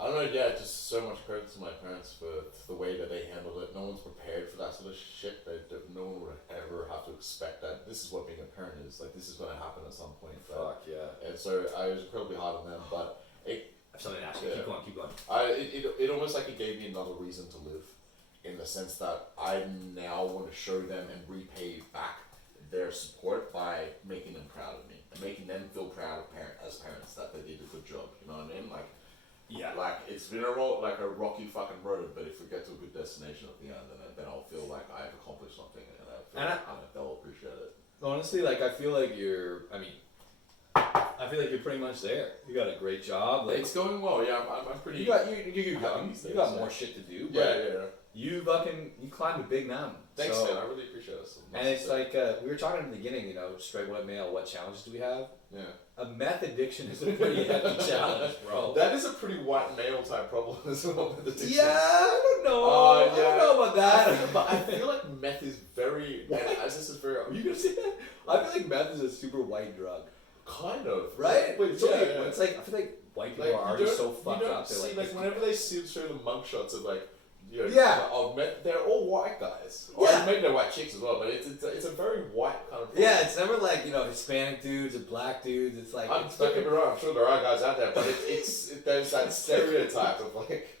I don't know, just so much credit to my parents for the way that they handled it. No one's prepared for that sort of shit. No one would ever have to expect that this is what being a parent is. Like, this is going to happen at some point. Fuck, yeah. And so I was incredibly hard on them, but I have something to ask you. Keep going. It almost like it gave me another reason to live, in the sense that I now want to show them and repay back their support by making them proud of me and making them feel proud as parents that they did a good job. You know what I mean? Like, like it's been a rocky fucking road, but if we get to a good destination at the end, then I'll feel like I've accomplished something, and they'll appreciate it. Honestly, like I feel like you're pretty much there. You got a great job. Like, it's going well. Yeah, I'm pretty. You got more shit to do. But you climbed a big mountain. Thanks, man. I really appreciate it. And it's like we were talking in the beginning. You know, straight white male. What challenges do we have? Yeah. A meth addiction is a pretty hefty challenge, bro. That is a pretty white male type problem as well. Yeah, I don't know. Yeah. I don't know about that. But I feel like meth is very. This is very. Are you gonna say that? I feel like meth is a super white drug. Kind of. Right? But It's yeah, only- yeah. It's like, I feel like white people Like, are already so fucked up. They're See, like, whenever they see show the mug shots of like, you know, Yeah. of meth, they're all white guys. Or Yeah. maybe they're white chicks as well, but it's a very white kind of. yeah, it's never like, you know, Hispanic dudes or black dudes. It's like, I'm it's don't fucking, get me wrong, I'm sure there are guys out there, but there's that stereotype of like.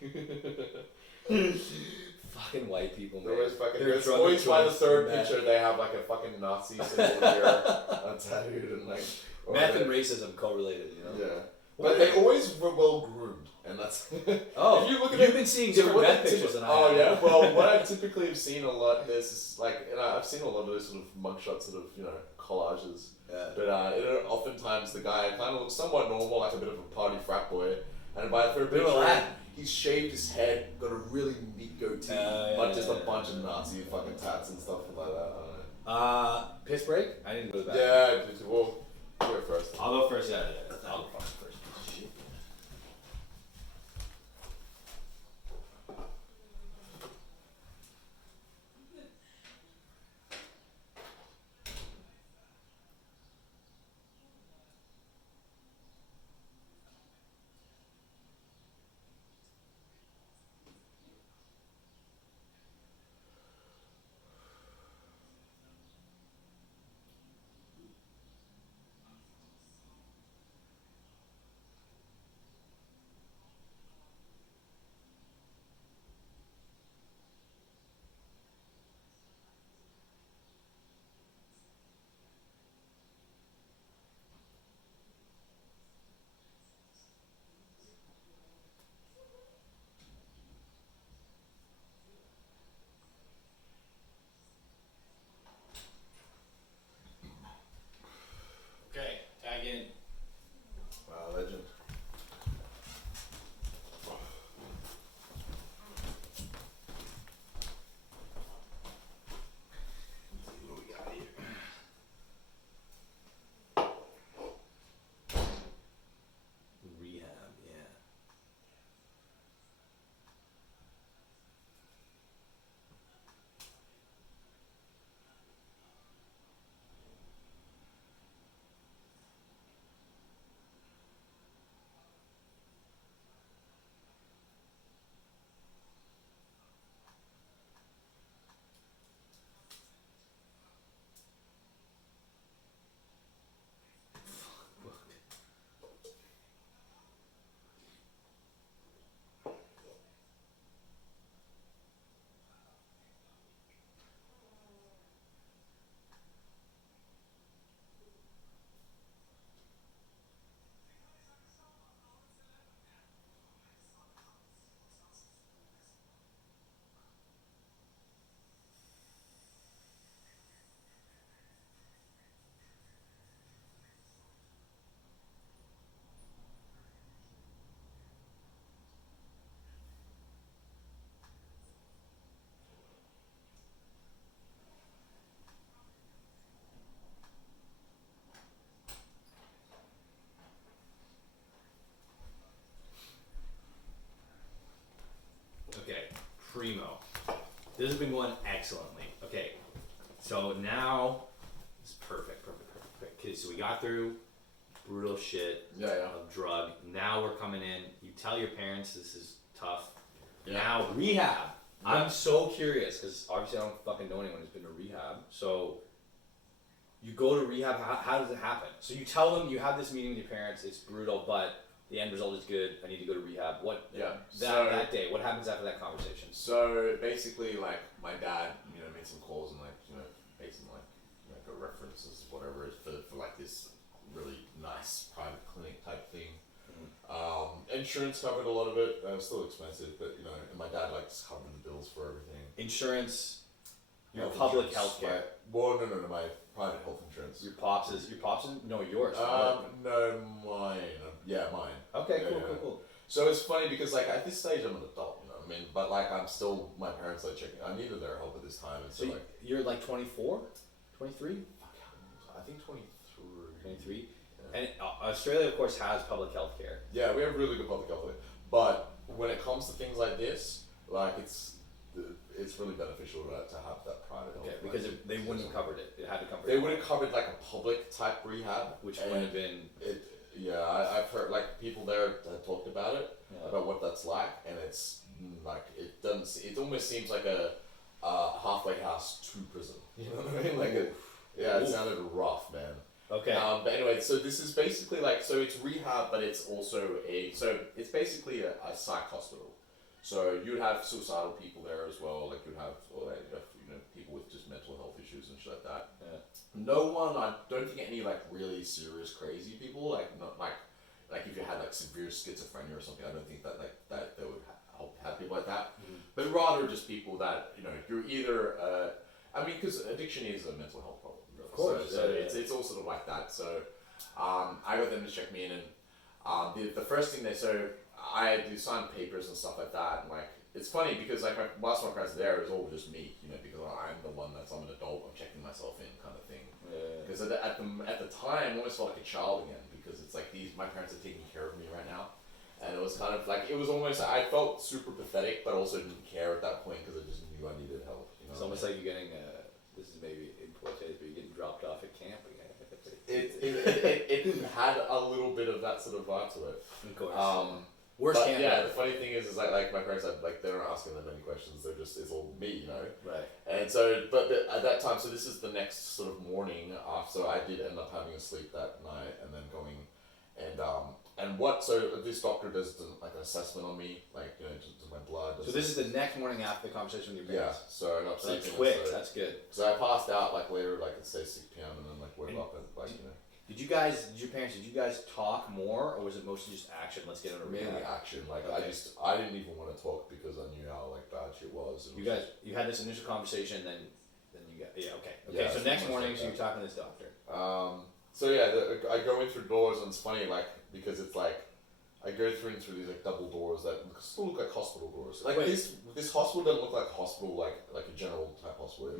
fucking white people, man. They're always fucking. They're It's drug always by the joints, third meth. picture they have like a fucking Nazi symbol here, tattooed and like. or Meth they- and racism correlated, you know? Yeah. But they always were well groomed, and that's. Oh, if you look at you've it, been seeing so different what meth I pictures than I Oh have. yeah, well, what I typically have seen a lot is like, and I've seen a lot of those sort of mugshot sort of collages. Yeah. But oftentimes the guy kind of looks somewhat normal, like a bit of a party frat boy, and by the third Bit of a picture, lad. he's shaved his head, got a really neat goatee, Yeah, but just yeah, a bunch of Nazi fucking tats and stuff like that. I don't know. Piss break? I didn't go to that. Yeah, well, you go first. I'll go first, yeah. I'll go first. Shit. Okay, tag in. Wow, legend. What we got here? Rehab, yeah. Okay, primo. This has been going excellently. Okay, so now it's perfect. Okay, so we got through brutal shit Yeah. of drug. Now we're coming in. You tell your parents this is tough. Yeah. Now rehab. Yeah. I'm so curious because obviously I don't fucking know anyone who's been to rehab. So you go to rehab. How does it happen? So you tell them you have this meeting with your parents. It's brutal, but the end result is good. I need to go to rehab. What? Yeah. That day. What happens after that conversation? So basically, like my dad, made some calls and made some references, whatever it is for like this really nice private clinic type thing. Insurance covered a lot of it. It was still expensive, but and my dad likes covering the bills for everything. Insurance. Your Health public insurance, health care. Well, no, my private health insurance. Your pops is no yours. No, mine. Yeah, mine. Okay, Yeah, cool, yeah. cool. So it's funny because at this stage I'm an adult, but I'm still, my parents checking. I needed their help at this time, and So you're like 24, 23, fuck, I think 23. 23. And Australia, of course, has public health care. Yeah, we have really good public health care. But when it comes to things like this, like it's really beneficial to have that private health. Okay, because they wouldn't have covered it. It had to cover. They would have covered like a public type rehab, which would have been. I've heard like people there that talked about it, about what that's like, and it's like it doesn't. It almost seems like a halfway house to prison. You know what I mean? Like it sounded rough, man. Okay. But anyway, so this is basically like, so it's rehab, but it's also it's basically a psych hospital. So you'd have suicidal people there as well, like you'd have, people with just mental health issues and shit like that. Yeah. No one, I don't think any like really serious crazy people, like not like if you had like severe schizophrenia or something, I don't think that they would have people like that. Mm-hmm. But rather just people that, you're either, because addiction is a mental health problem. Of course. So it's all sort of like that. So I got them to check me in, and the first thing I do sign papers and stuff like that, and like it's funny because like whilst my friends there, it was all just me, because I'm the one I'm an adult, I'm checking myself in kind of thing. Because at the time, I almost felt like a child again, because it's like my parents are taking care of me right now, and it was kind of like it was almost, I felt super pathetic, but also didn't care at that point because I just knew I needed help. It's almost like you're getting this is maybe in quotations, but you're getting dropped off at camp again. It had a little bit of that sort of vibe to it. Of course. Worst camp yeah, ever. the funny thing is like my parents they're not asking them any questions. It's all me, Right. And so, but at that time, so this is the next sort of morning. So I did end up having a sleep that night, and then going, so this doctor does like an assessment on me, like does my blood. So this is the next morning after the conversation with your Yeah. parents. So I got That's sleeping. quick. That's good. So I passed out like later, like let's say 6 p.m. and then like woke up and like Did your parents talk more, or was it mostly just action? Let's get it over. mainly action. Like Okay. I didn't even want to talk because I knew how like bad shit was. You had this initial conversation, then you got okay. Yeah, so it's next much morning, like so you're that. talking to this doctor. So yeah, I go in through doors, and it's funny, like because it's like I go through these like double doors that still look like hospital doors. Like Wait. this hospital doesn't look like a hospital, like a general type hospital.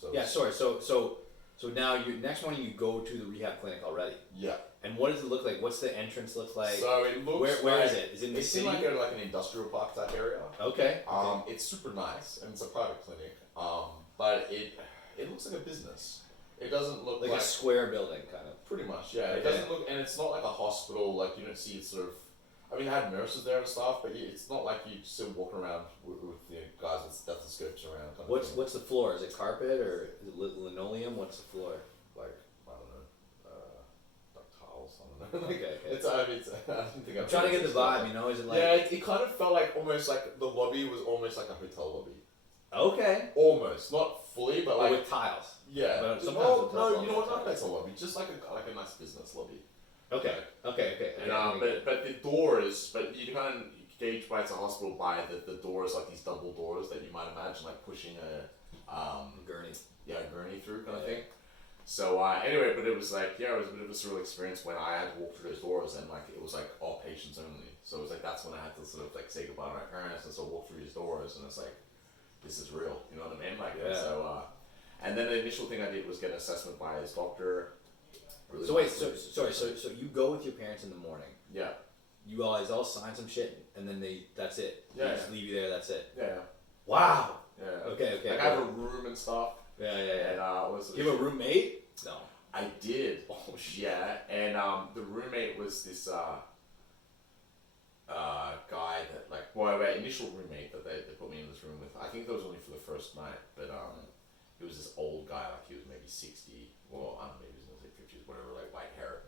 So Yeah, sorry. So now next morning you go to the rehab clinic already. Yeah. And what does it look like? What's the entrance look like? So it looks. Where like, is it? Is it in the it's city? in like an industrial park type area. Okay. It's super nice and it's a private clinic. But it looks like a business. It doesn't look like a square building, kind of. Pretty much, yeah. Okay. It doesn't look, and it's not like a hospital. Like you don't see it sort of. I mean, I had nurses there and stuff, but it's not like you still walking around with guys with stethoscopes around. Kind of thing. What's the floor? Is it carpet or is it linoleum? What's the floor? Like I don't know, like tiles. I don't know. Okay. It's I don't think I'm trying to get the vibe. Is it like? Yeah, it kind of felt like almost like the lobby was almost like a hotel lobby. Okay. Almost, not fully, but like with tiles. Yeah. But sometimes Well, hotels no, lobby you know what? have Not tiles. like a lobby, just like a nice business lobby. Okay. And, but the doors, but you kind of gauge why it's a hospital by the doors, like these double doors that you might imagine like pushing a gurney. Yeah, gurney through kind of thing. So anyway, but it was like it was a bit of a surreal experience when I had to walk through those doors, and like it was like all patients only. So it was like that's when I had to sort of like say goodbye to my parents and so walk through these doors, and it's like this is real, you know what I mean? Like so. And then the initial thing I did was get an assessment by his doctor. Really So wait, so you go with your parents in the morning. Yeah. You guys all sign some shit, and then that's it. Yeah. They just leave you there. That's it. Yeah. Wow. Yeah. Okay. Like I have a room and stuff. Yeah. And you have a roommate? No. I did. Oh shit. Yeah. And the roommate was this guy that my initial roommate that they put me in this room with. I think that was only for the first night, but he was this old guy, like he was maybe 60, well I don't know, maybe he was in his 50s, whatever, like white hair.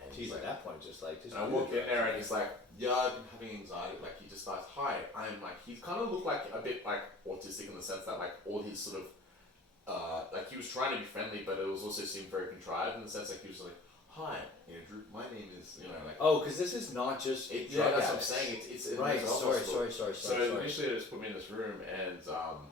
And Jeez, like, at that point, just and I walk in there and he's like, yeah, I've been having anxiety. Like he just starts, hi, I'm like, he kind of looked like a bit like autistic in the sense that like all his sort of, like he was trying to be friendly, but it was also seemed very contrived in the sense like he was like, hi, Andrew, my name is, like. Oh, because this is not just. That's what I'm saying. It's right. Sorry. So initially they just put me in this room and so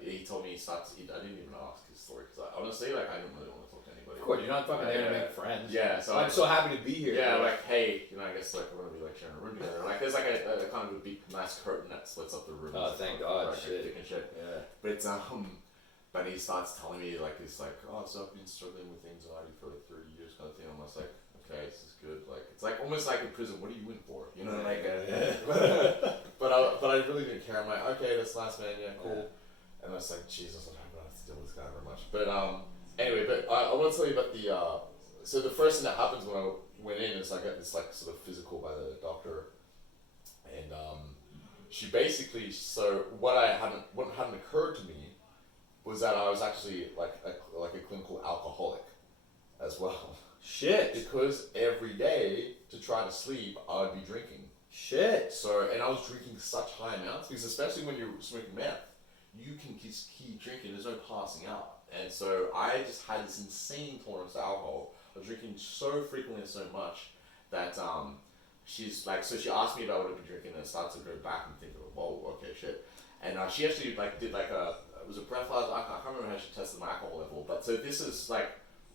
he told me I didn't even ask his story because honestly I didn't really want to talk to anybody. Of course, you're not fucking there to make friends. Yeah, so I'm so happy to be here. Yeah, like hey, I guess like we're gonna be like sharing a room together. Like there's like a kind of a big nice curtain that splits up the room. Oh, thank God! Shit. And shit. Yeah. But But he starts telling me like it's like, oh, so I've been struggling with anxiety for like 30 years kind of thing. I'm just like, okay, this is good. Like it's like almost like in prison. What are you in for? You know, like. But I really didn't care. I'm like, okay, that's nice, man. Yeah, cool. And I was like, Jesus, I don't have to deal with this guy very much. But anyway, but I want to tell you about the. So the first thing that happens when I went in is I got this like sort of physical by the doctor, and she basically what hadn't occurred to me was that I was actually like a clinical alcoholic as well. Shit. Because every day to try to sleep, I would be drinking. Shit. So, and I was drinking such high amounts because especially when you're smoking meth, you can just keep drinking. There's no passing out. And so I just had this insane tolerance to alcohol. I was drinking so frequently and so much that she's like, so she asked me about what I'd been drinking and I started to go back and think, whoa, okay, shit. And she actually like did like it was a breathalyzer. I can't remember how she tested my alcohol level, but so this is like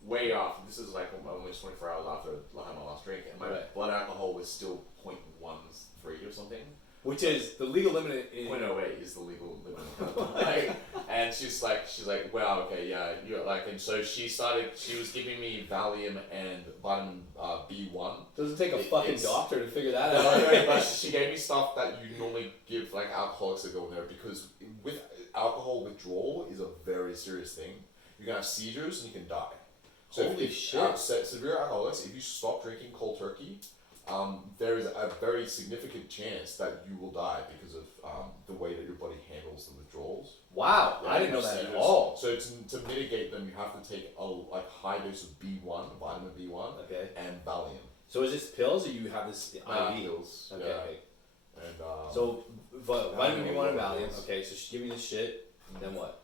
way off. This is like almost 24 hours after I had my last drink, and my blood alcohol was still 0.13 or something. Which is the legal limit. 0.08 is the legal limit. Like, and she's like, wow, okay, yeah, you're like, and so she was giving me Valium and vitamin B1. Doesn't take a fucking doctor to figure that out. No, but she gave me stuff that you normally give like alcoholics that go in there because with alcohol withdrawal is a very serious thing. You can have seizures and you can die. So holy shit! Severe alcoholics, if you stop drinking cold turkey, there is a very significant chance that you will die because of the way that your body handles the withdrawals. Wow, I didn't know that at all. So to mitigate them, you have to take a high dose of B1, vitamin B1, and Valium. So is this pills or you have this IV? Pills. Okay. Yeah. Okay. And so vitamin B1 and Valium. Okay, so she gave me this shit. Then what?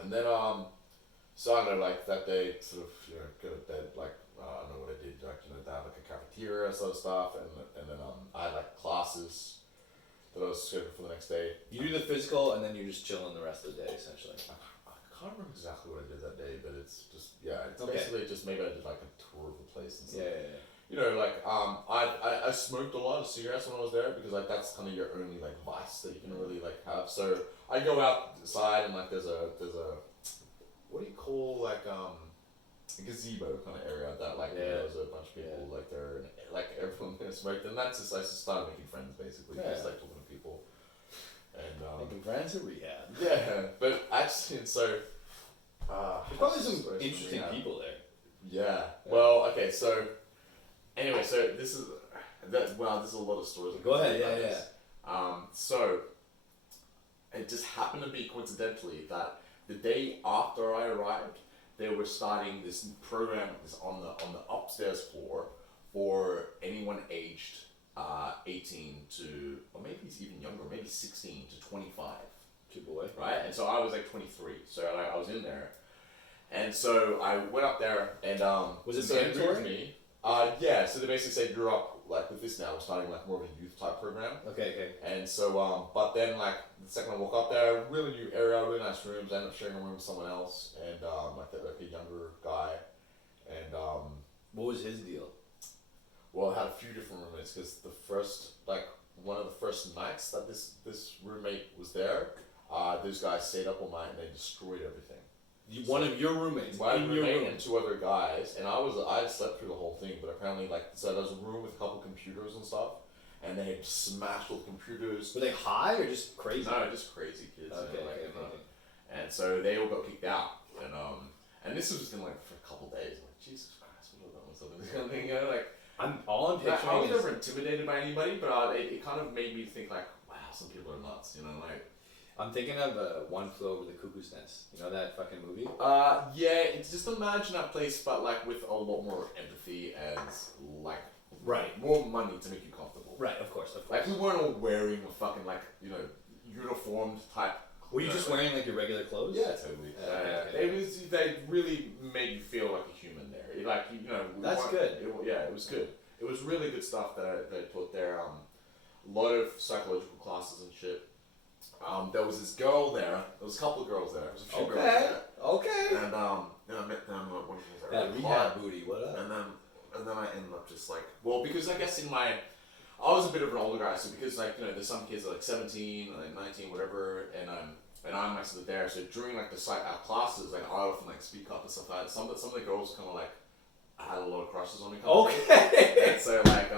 And then so I don't know, like that day, sort of, go to bed, like I don't know what I did, like they have like a cafeteria sort of stuff, and then I had like classes that I was scheduled for the next day. You do the physical, and then you're just chilling the rest of the day, essentially. I can't remember exactly what I did that day, but it's just it's basically just maybe I did like a tour of the place and stuff. Yeah. You know, like I smoked a lot of cigarettes when I was there because like that's kind of your only like vice that you can really like have. So I go outside and like there's a what do you call like a gazebo kind of area that like there's a bunch of people like there and like everyone there smoked, and that's just I just started making friends basically, just like talking to people and making friends at rehab. Yeah, but actually so there's probably some interesting people there. Yeah. Well, okay, so anyway, so this is there's a lot of stories. Go ahead. Yeah. So it just happened to be coincidentally that the day after I arrived, they were starting this program on the upstairs floor for anyone aged 18 to, or maybe it's even younger, maybe 16 to 25. Right? And so I was like 23, so I was in there. And so I went up there and was it mandatory? Me. Yeah, so they basically said you're up like with this now, we're starting like more of a youth type program. Okay. And so but then like the second I walk up there, really new area, really nice rooms, I ended up sharing a room with someone else and like a younger guy. And what was his deal? Well, I had a few different roommates because the first one of the first nights that this roommate was there, those guys stayed up all night and they destroyed everything. One of your roommates, my roommate and two other guys, and I slept through the whole thing, but apparently so there was a room with a couple computers and stuff, and they had smashed all the computers. Were they high or just crazy? No, just crazy kids. Okay. And so they all got kicked out, and this was within like for a couple days. I'm like, Jesus Christ, what have I done with something? Like I'm picturing. I was never intimidated by anybody, but it kind of made me think like, wow, some people are nuts, like. I'm thinking of One Flew Over the Cuckoo's Nest. You know that fucking movie? Yeah, it's just imagine that place, but like with a lot more empathy and like more money to make you comfortable. Right, of course. Like we weren't all wearing a fucking uniformed type. Were you just wearing like your regular clothes? Yeah, totally. They really made you feel like a human there. Like that's good. It was good. It was really good stuff that I taught there. A lot of psychological classes and shit. There was this girl there. There was a couple of girls there. There was a few girls there. Okay. And then I met them. One of them was that rehab booty. What up? And then I ended up just like, well, because I guess I was a bit of an older guy, so because there's some kids that are like 17, like 19, whatever, and I'm mics that are there. So during like the classes, like I often like speak up and stuff like that. Some of the girls kind of like had a lot of crushes on me. Okay. And so like,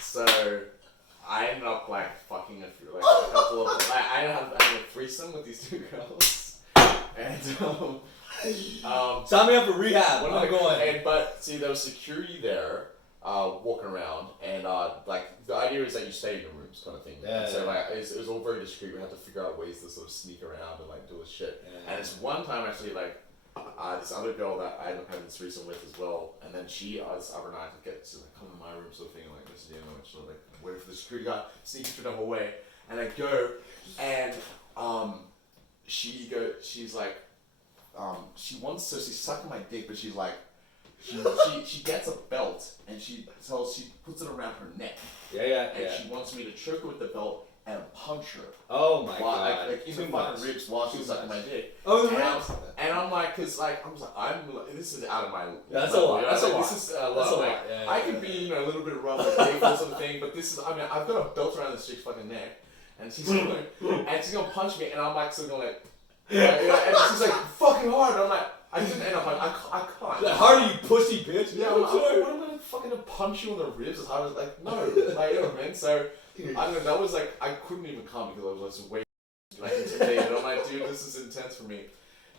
so I ended up like fucking a couple of like I ended up having a threesome with these 2 girls, and sign me up for rehab. When am I going? And but see, there was security there, walking around, and like the idea is that you stay in your rooms, kind of thing. Yeah. And so like it was all very discreet. We had to figure out ways to sort of sneak around and like do this shit. Yeah. And it's one time actually like. This other girl that I ended up having this threesome with as well, and then she this other night she's like come to my room sort of thing, like this, you know, and sort of like waiting for the security guard, sneaking through the hallway, and I go, and she's like, she wants to, she's sucking my dick, but she's like, she gets a belt and she puts it around her neck, and she wants me to choke her with the belt and punch her. Oh my god! Like in the fucking ribs while she's sucking my dick. Oh, the ribs. And I'm like, cause like this is out of my. That's a lot. That's a lot. This is a lot. Like, I could be a little bit rough, like playful sort of thing, but this is. I mean, I've got a belt around this chick's fucking neck, and she's gonna punch me, and I'm like still gonna like, and she's like fucking hard. And I'm like, I didn't end up. I can't. Like, hard, you pussy bitch. Yeah, I'm like, what am I gonna fucking punch you on the ribs as hard as like no, like you know what I mean? So. I don't know, that was like, I couldn't even come because I was just way like intimidated. I'm like, dude, this is intense for me.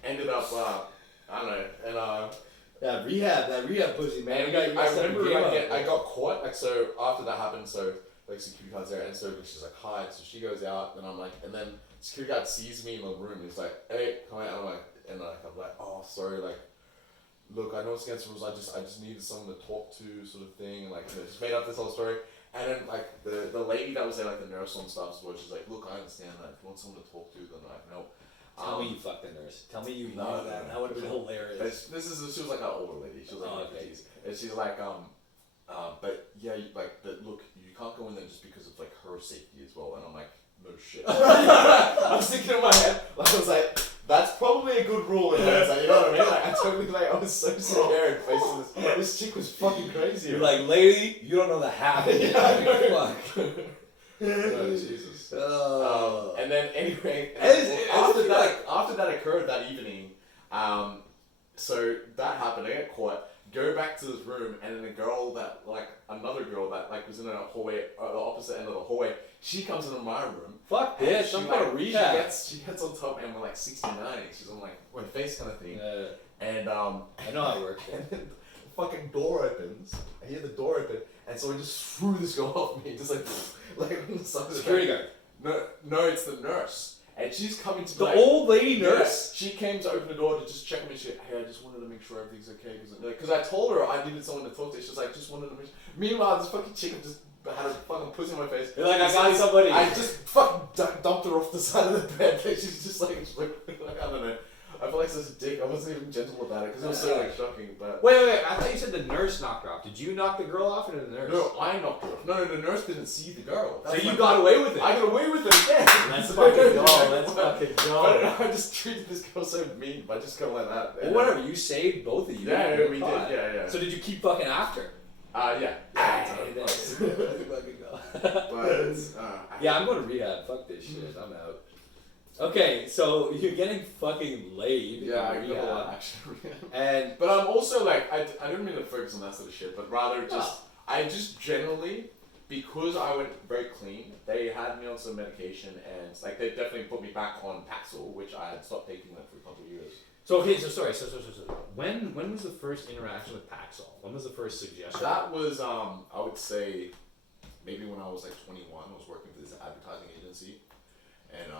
Ended up, I don't know, and that rehab pussy, man. And I remember I got caught, like, so after that happened, so like security guard's there, and so she's like, hi, so she goes out, and I'm like, and then security guard sees me in the room, and he's like, hey, come out, and I'm like, oh, sorry, like, look, I know it's against the rules, I just needed someone to talk to, sort of thing, and like, you know, just made up this whole story. And then like the lady that was there, like the nurse on stuff as well, she's like, look, I understand that. If you want someone to talk to, then like, no. Tell me you fucked the nurse. Tell me you knew that. That would have been hilarious. She was like an older lady. She was like, okay. And she's like, but yeah, but look, you can't go in there just because of like her safety as well. And I'm like, no shit. I was thinking in my head, like I was like, that's probably a good rule in there. Like, you know what I mean? Like I totally I was so scared facing this. This chick was fucking crazy. You're like, lady, you don't know the half. Fuck. Oh, Jesus. And then anyway, after that occurred that evening, so that happened. I got caught. Go back to this room, and then another girl that was in a hallway, the opposite end of the hallway, she comes into my room. Fuck this, I'm going to rehab. She gets on top, and we're like 69. She's on like my face kind of thing. And I know how it works. And then the fucking door opens. I hear the door open, and so I just threw this girl off me, just like on the side of the security guard. No, it's the nurse. And she's coming to the old lady nurse. Yeah, she came to open the door to just check me. She, hey, I just wanted to make sure everything's okay because I told her I needed someone to talk to. She was like, just wanted to make sure. Meanwhile, this fucking chick just had a fucking pussy in my face. You're like, I got somebody. I just fucking dumped her off the side of the bed. She's just like I don't know. I feel like such a dick. I wasn't even gentle about it because it was so like shocking. But wait! I thought you said the nurse knocked her off. Did you knock the girl off, or the nurse? No, I knocked her off. No, the nurse didn't see the girl. So you got away with it. I got away with it. Yeah. Let's fucking go. Let's fucking go. I just treated this girl so mean by just going like that. Well, whatever. You saved both of you. Yeah, we did. Yeah. So did you keep fucking after? Yeah. Let's fucking go. But yeah, I'm going to rehab. Fuck this shit. I'm out. Okay, so you're getting fucking laid. Yeah, I got a lot actually. And but I'm also like I don't mean to focus on that sort of shit, but rather I just generally, because I went very clean, they had me on some medication and like they definitely put me back on Paxil, which I had stopped taking that for a couple of years. So okay, so sorry, so when was the first interaction with Paxil? When was the first suggestion? That was I would say maybe when I was like 21. I was working for this advertising agency, and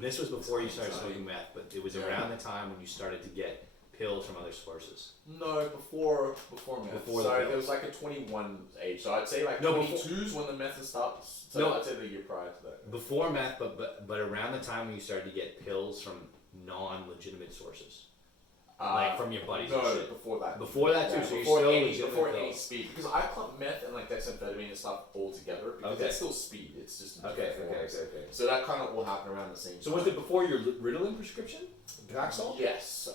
this was before you started smoking meth, but it was around the time when you started to get pills from other sources. No, before meth. So there was like a 21 age. So I'd say like 22 is when the meth starts. So I'd say the year prior to that. Before meth, but around the time when you started to get pills from non-legitimate sources. Like from your buddies and shit. Before that. Before that too, yeah, so you're still legitimate before pills. any speed. Because I clump meth and like dexamphetamine and stuff all together because it's still speed. It's just okay. So that kind of will happen around the same time. So was it before your Ritalin prescription? Paxil? Yes.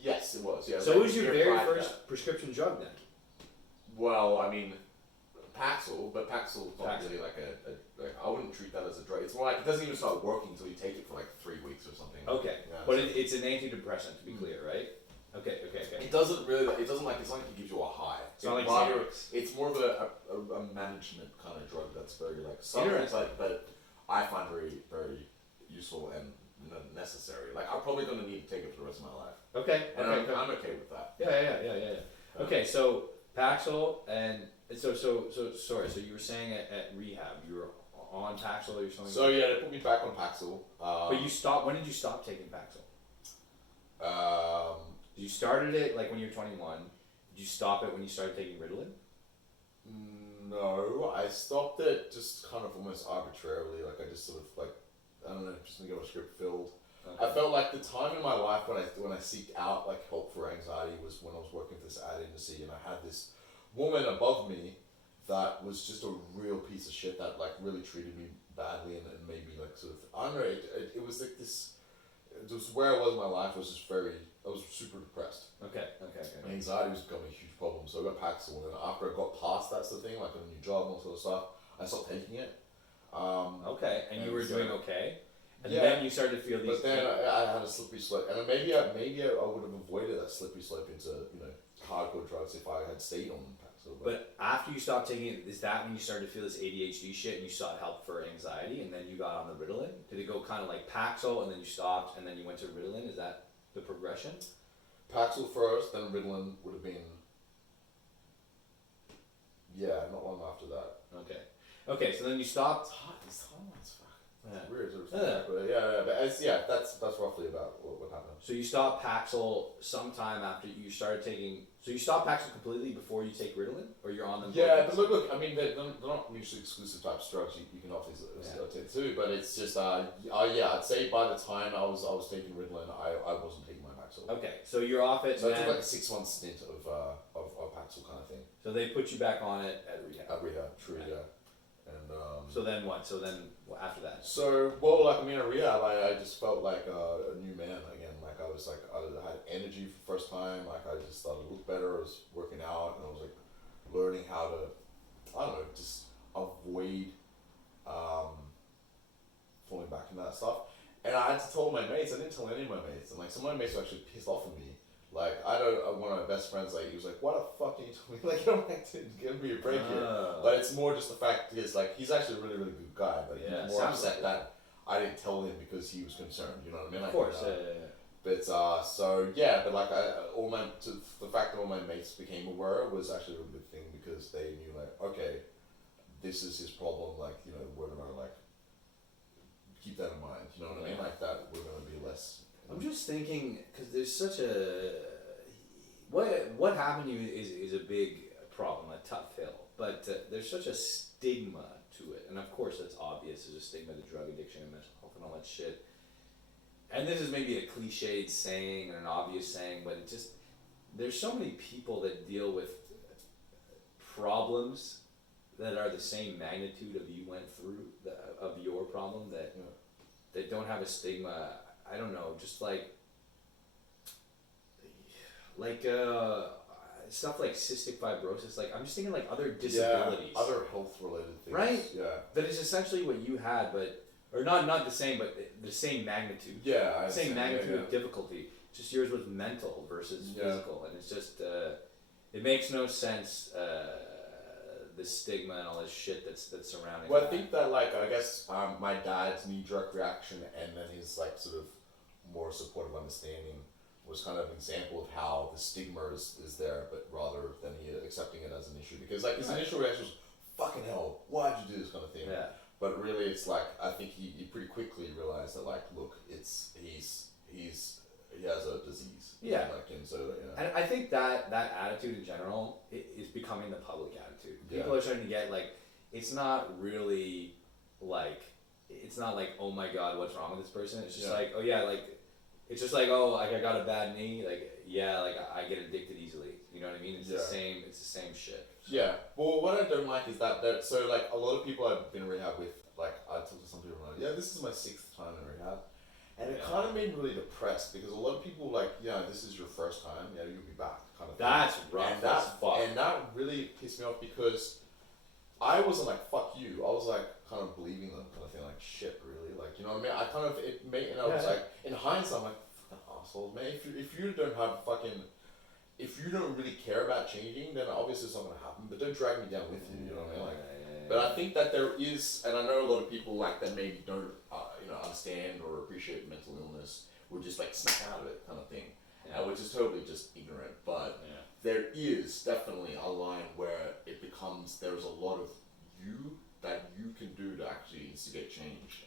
Yes, it was. Yeah. So it was your very first prescription drug then? Well, I mean, Paxil, but Paxil's not really like I wouldn't treat that as as a drug. It's more like it doesn't even start working until you take it for like 3 weeks or something. Okay, Yeah, but it's an antidepressant to be clear, right? Okay. It doesn't really. It doesn't like. It's not like it gives you a high. It's not like rather, Xanax. it's more of a management kind of drug that's very like subtle, but I find very very useful and necessary. Like I'm probably gonna need to take it for the rest of my life. Okay. And I'm okay with that. Yeah. Okay, so Paxil and so sorry. So you were saying at rehab you were on Paxil or something. So yeah, they put me back on Paxil. But you stopped. When did you stop taking Paxil? Um, You started it like when you were 21. Did you stop it when you started taking Ritalin? No, I stopped it just kind of almost arbitrarily. Like I just sort of like, I don't know, just to get my script filled. Okay. I felt like the time in my life when I seeked out like help for anxiety was when I was working for this ad agency, and I had this woman above me that was just a real piece of shit that like really treated me badly and made me like sort of, I don't know, it was like this, just where I was in my life was just I was super depressed. Okay. My anxiety was becoming a huge problem, so I got Paxil, and then after I got past that sort of thing, like a new job and all sort of stuff, I stopped taking it. Okay, and you were doing okay, and yeah, then you started to feel these. But then I had a slippery slope, and then maybe I would have avoided that slippery slope into hardcore drugs if I had stayed on Paxil. But after you stopped taking it, is that when you started to feel this ADHD shit and you sought help for anxiety, and then you got on the Ritalin? Did it go kind of like Paxil, and then you stopped, and then you went to Ritalin? Is that the progression? Paxil first, then Ritalin would have been. Yeah, not long after that. Okay, so then you stopped. It's Yeah. weird sort of thing. But that's roughly about what happened. So you stopped Paxil sometime after you started taking. So you stopped Paxil completely before you take Ritalin, or you're on them? Yeah, but look, I mean, they're not mutually exclusive types of drugs. You can obviously take too, but it's just, I'd say by the time I was taking Ritalin, I wasn't taking my Paxil. Okay, so you're off it. So I then, took like a 6-month stint of Paxil kind of thing. so they put you back on it at rehab. At rehab, true, yeah. And So then what? So then after that? so, well, like, I mean, at rehab, I just felt like a new man again. Like, I was like, I had energy for the first time. Like, I just started to look better. I was working out, and I was like learning how to, I don't know, just avoid falling back into that stuff. And I had to tell my mates. I didn't tell any of my mates, and like some of my mates were actually pissed off at me. Like, one of my best friends, like, he was like, "Why the fuck are you telling me?" Like, I'm like, "Dude, give me a break here." But it's more just the fact is, like, he's actually a really, really good guy. But he's more upset that I didn't tell him because he was concerned. You know what I mean? Like, Of course, But but like the fact that all my mates became aware was actually a really good thing, because they knew, like, okay, this is his problem. Like, we're gonna like keep that in mind. You know what I mean? Like that, we're gonna be less. I'm just thinking, because there's such a what happened to you is a big problem, a tough hill, but there's such a stigma to it, and of course that's obvious. There's a stigma to drug addiction and mental health and all that shit. And this is maybe a cliched saying and an obvious saying, but it just, there's so many people that deal with problems that are the same magnitude of you went through of your problem that don't have a stigma. I don't know, just like stuff like cystic fibrosis. Like, I'm just thinking like other disabilities, other health related things, right? Yeah, that is essentially what you had, but or not the same, but the same magnitude. Yeah, same magnitude of difficulty. Just yours was mental versus physical, and it's just it makes no sense. The stigma and all this shit that's surrounding. Well, I think that, like, I guess my dad's knee-jerk reaction and then his like sort of more supportive understanding was kind of an example of how the stigma is there, but rather than he accepting it as an issue, because like his initial reaction was, "Fucking hell, why'd you do this?" kind of thing. Yeah. But really, it's like, I think he pretty quickly realized that, like, look, he has a disease. Yeah. Like, and so And I think that attitude in general is becoming the public attitude. People are starting to get like, it's not really like, it's not like, oh my god, what's wrong with this person? It's just like, oh yeah, like, it's just like, oh, like I got a bad knee, like, yeah, like I get addicted easily. You know what I mean? It's the same shit. So. Yeah. Well, what I don't like is that so like a lot of people I've been in rehab with, like I talk to some people and I'm like, this is my 6th time in rehab. And it kind of made me really depressed, because a lot of people like, this is your first time, you'll be back, kind of thing. That's rough. And that really pissed me off, because I wasn't like, fuck you. I was like, kind of believing them, kind of thing, like, what I mean? I kind of, and I was like, in hindsight, I'm like, fucking assholes, man. If you don't have fucking, if you don't really care about changing, then obviously it's not going to happen. But don't drag me down with you, you know what I mean? Like, but I think that there is, and I know a lot of people like that maybe don't, understand or appreciate mental illness, would just like snap out of it kind of thing, which is totally just ignorant. But there is definitely a line where it becomes, there's a lot of you that you can do to actually instigate change.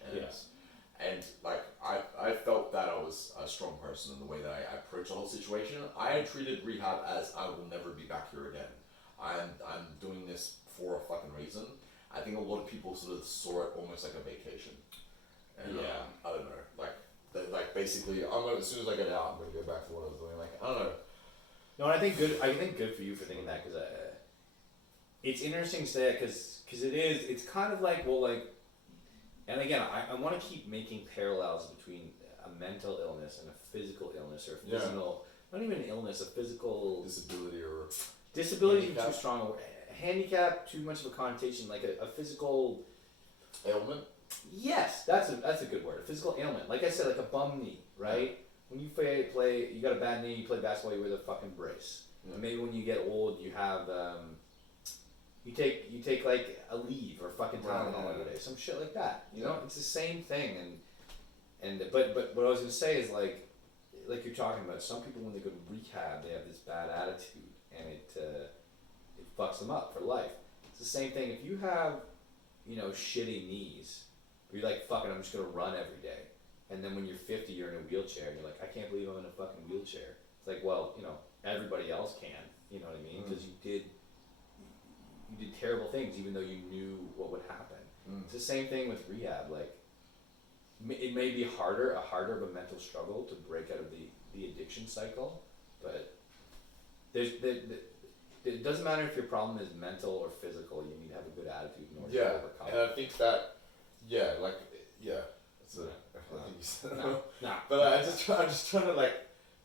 And like I felt that I was a strong person in the way that I approached the whole situation. I treated rehab as I will never be back here again. I'm doing this for a fucking reason. I think a lot of people sort of saw it almost like a vacation. And I don't know, like basically, as soon as I get out, I'm gonna go back to what I was doing. Like, I don't know. No, and I think good for you for thinking that, because it's interesting to say that, because it's kind of like, well, like, and again, I want to keep making parallels between a mental illness and a physical illness, or a physical, not even an illness, a physical disability is too strong a word. Handicap, too much of a connotation, like a physical ailment. Yes, that's a good word. A physical ailment, like I said, like a bum knee, right? When you play, you got a bad knee, you play basketball, you wear the fucking brace. And maybe when you get old, you have you take like a leave or fucking time on holiday, some shit like that. You know, it's the same thing. But what I was gonna say is like you're talking about, some people when they go to rehab, they have this bad attitude, and it fucks them up for life. It's the same thing if you have, shitty knees. You're like, fuck it, I'm just gonna run every day. And then when you're 50, you're in a wheelchair, and you're like, I can't believe I'm in a fucking wheelchair. It's like, well, everybody else can. You know what I mean? Because you did terrible things, even though you knew what would happen. It's the same thing with rehab. Like, it may be harder of a mental struggle to break out of the addiction cycle, but it doesn't matter if your problem is mental or physical. You need to have a good attitude in order to overcome it. And I think that, it's a, I think you said but I'm just trying to like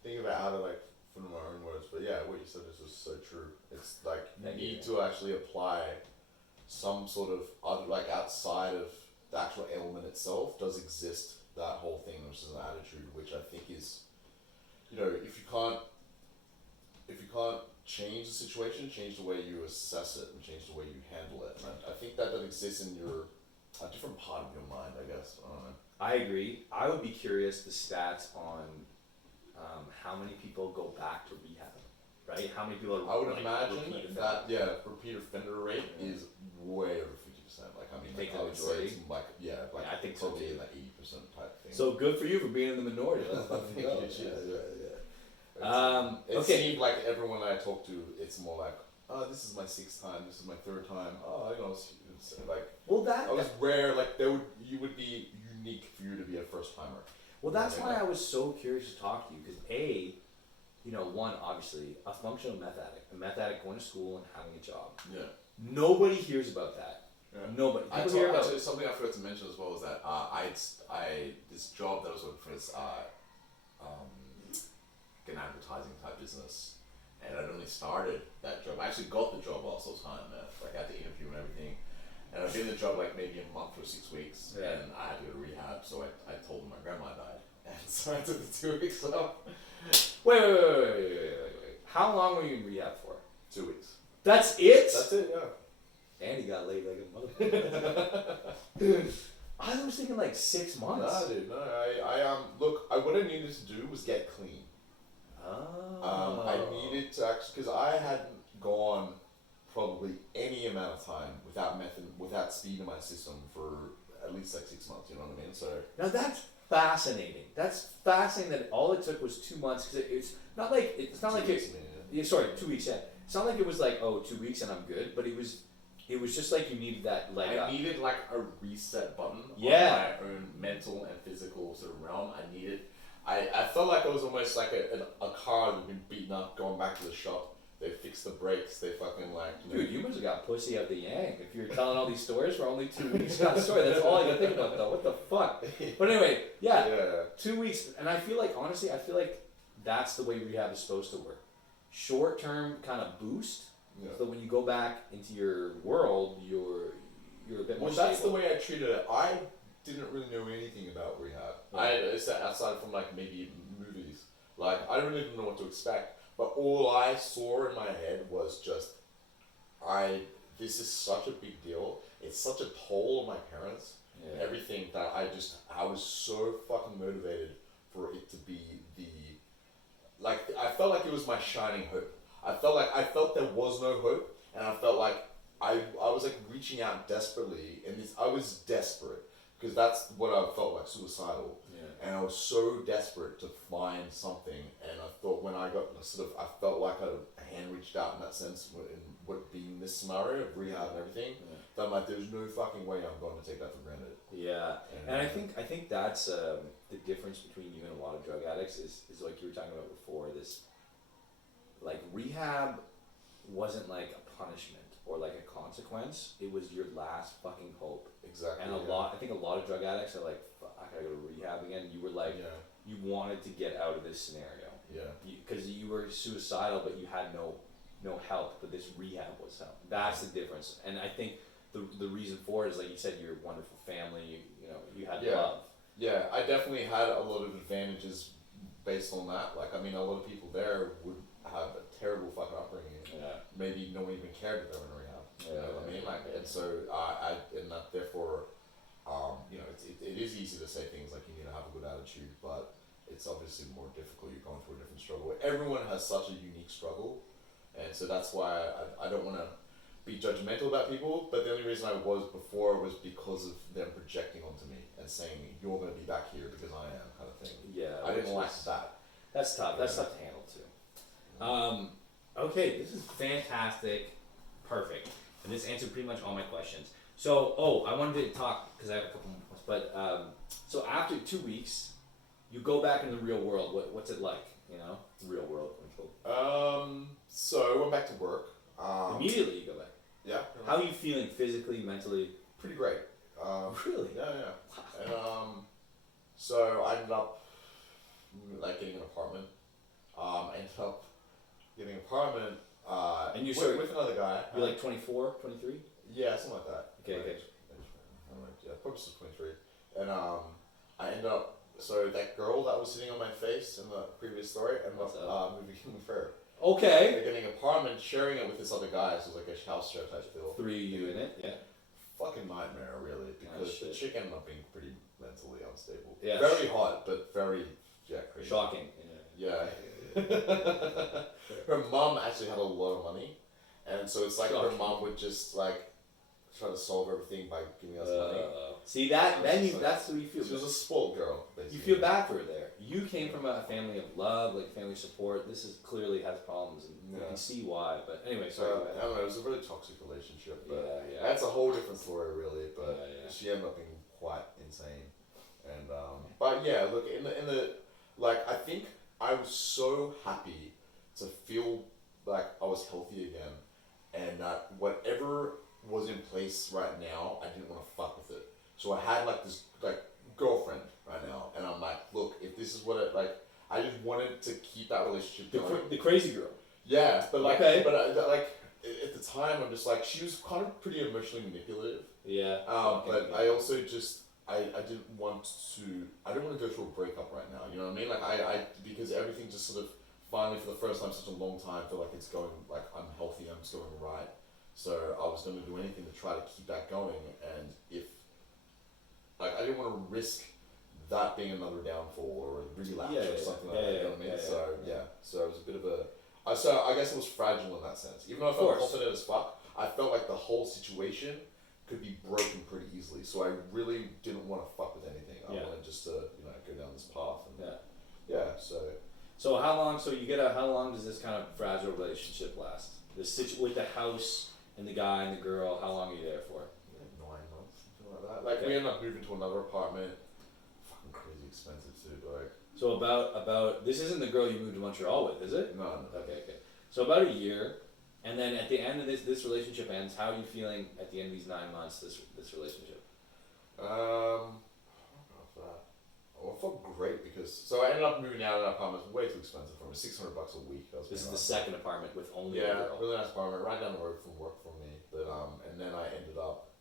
think about how to like put in my own words. But yeah, what you said is just so true. It's like you need to actually apply some sort of other, like outside of the actual ailment itself does exist, that whole thing, which is an attitude, which I think is, if you can't change the situation, change the way you assess it and change the way you handle it. And I think that exists in a different part of your mind, I guess. I don't know. I agree. I would be curious the stats on how many people go back to rehab, right? How many people are I would imagine that repeat offender rate is way over 50%. Like, I mean, you think I the would say majority? it's like I think so probably too. in the 80% type thing. So good for you for being in the minority. Let's fucking go. It seemed like everyone I talked to, it's more like, oh, this is my 6th time, this is my 3rd time. Oh, it's like, I was rare. Like, you would be unique for you to be a first timer. Well, that's why I was so curious to talk to you, because one, obviously, a functional meth addict going to school and having a job. Yeah. Nobody hears about that. Yeah. Nobody. Something I forgot to mention as well is that this job that I was working for is an advertising type business, and I'd only started that job. I actually got the job while I was on meth, like at the interview and everything. And I've been in the job like maybe a month or 6 weeks, and I had to go to rehab. So I told them my grandma died, and so I took the 2 weeks off. Wait. How long were you in rehab for? 2 weeks. That's it? That's it, yeah. And he got laid like a motherfucker. I was thinking like 6 months. No, dude, no. Look, what I needed to do was get clean. Oh. I needed to actually, because I hadn't gone probably any amount of time without speed in my system for at least like 6 months. You know what I mean? So now that's fascinating. That's fascinating that all it took was 2 months, because it's not like 2 weeks. Yeah, it's not like it was like 2 weeks and I'm good, but it was just like you needed that leg up. I needed like a reset button on my own mental and physical sort of realm. I felt like I was almost like a car that had been beaten up, going back to the shop. They fixed the brakes. They fucking like. Dude, you must have got pussy out the yank if you're telling all these stories for only 2 weeks. Got a story. That's all I can think about though. What the fuck? But anyway, 2 weeks, and I feel like honestly, that's the way rehab is supposed to work. Short term kind of boost, so when you go back into your world, you're a bit more. Well, that's the way I treated it. I didn't really know anything about aside from like maybe movies. Like I don't even know what to expect. But all I saw in my head was just, this is such a big deal. It's such a toll on my parents. Yeah. Everything that I was so fucking motivated for it to be I felt like it was my shining hope. I felt there was no hope, and I felt like I was like reaching out desperately, and I was desperate because that's what I felt like, suicidal. Yeah. And I was so desperate to find something, and I thought when I got I felt like a hand reached out in that sense in what being this scenario of rehab and everything. Yeah. That I'm like, there's no fucking way I'm going to take that for granted. Yeah, and I think that's the difference between you and a lot of drug addicts is like you were talking about before. This, like, rehab wasn't like a punishment or like a consequence. It was your last fucking hope. Exactly. And I think a lot of drug addicts are like, fuck, I gotta go to rehab again. You were like, you wanted to get out of this scenario. Yeah. Because you were suicidal, but you had no help. But this rehab was help. That's the difference. And I think the reason for it is, like you said, your wonderful family. You had love. Yeah, I definitely had a lot of advantages based on that. Like, I mean, a lot of people there would have a terrible fucking upbringing. Yeah. Maybe no one even cared that they were in rehab. You know what I mean? Like, and so and that therefore, it is easy to say things like you need to have a good attitude, but it's obviously more difficult. You're going through a different struggle. Everyone has such a unique struggle, and so that's why I don't want to be judgmental about people, but the only reason I was before was because of them projecting onto me and saying, you're going to be back here because I am, kind of thing. Yeah. I didn't like that. That's tough. That's tough to handle too. Okay, this is fantastic. Perfect. And this answered pretty much all my questions. So, I wanted to talk, because I have a couple more questions, but so after 2 weeks, you go back in the real world. What's it like, real world, quote. So I went back to work. Immediately you go back. Yeah. How are you feeling physically, mentally? Pretty great. Really? Yeah. And so I ended up like getting an apartment. I ended up getting an apartment and with another guy. You're like 24, 23? Yeah, something like that. Okay. Yeah, probably just 23. And I ended up, so that girl that was sitting on my face in the previous story, I ended up moving in with her. Okay. They're getting an apartment, sharing it with this other guy, so it's like a house share type deal. 3 of you in it? Yeah. Fucking nightmare, really, because the chick ended up being pretty mentally unstable. Yeah. Very hot, but very, crazy. Shocking. Yeah. Her mom actually had a lot of money, and so it's like her mom would just like try to solve everything by giving us money. See that? That's who you feel. She was a spoiled girl, basically. You feel bad for her there. You came from a family of love, like family support. This is clearly has problems, and you can see why. But anyway, sorry. I don't know. It was a really toxic relationship. But Yeah. that's a whole different story, really. But Yeah. she ended up being quite insane. And but yeah, look in the like I think I was so happy to feel like I was healthy again, and that whatever was in place right now, I didn't want to fuck with it. So I had like this like girlfriend right now, and I'm like, look, if this is what it like, I just wanted to keep that relationship going. The crazy girl. Yeah, but like, Okay. but like at the time, I'm just like, she was kind of pretty emotionally manipulative. Yeah. But I also just I didn't want to. I don't want to go through a breakup right now. You know what I mean? Like I because everything just sort of finally for the first time in such a long time feel like it's going like I'm healthy. I'm just going right. So I was going to do anything to try to keep that going, and if like I didn't want to risk that being another downfall or a relapse or something like that. You know what I mean? So it was a bit of a. So I guess it was fragile in that sense. Even though I felt confident as fuck, I felt like the whole situation could be broken pretty easily. So I really didn't want to fuck with anything. I wanted just to go down this path. And So how long? So you get a. How long does this kind of fragile relationship last? With the house and the guy and the girl. How long are you there for? 9 months, something like that. Like we ended up moving to another apartment. Fucking crazy expensive too. Like. So about this isn't the girl you moved to Montreal with, is it? No. Okay. So about a year, and then at the end of this relationship ends. How are you feeling at the end of these 9 months? This relationship. I felt great because I ended up moving out of that apartment. It was way too expensive for me. $600 a week. This is the second apartment with only a girl. Really nice apartment right down the road from work from me. But and then I ended up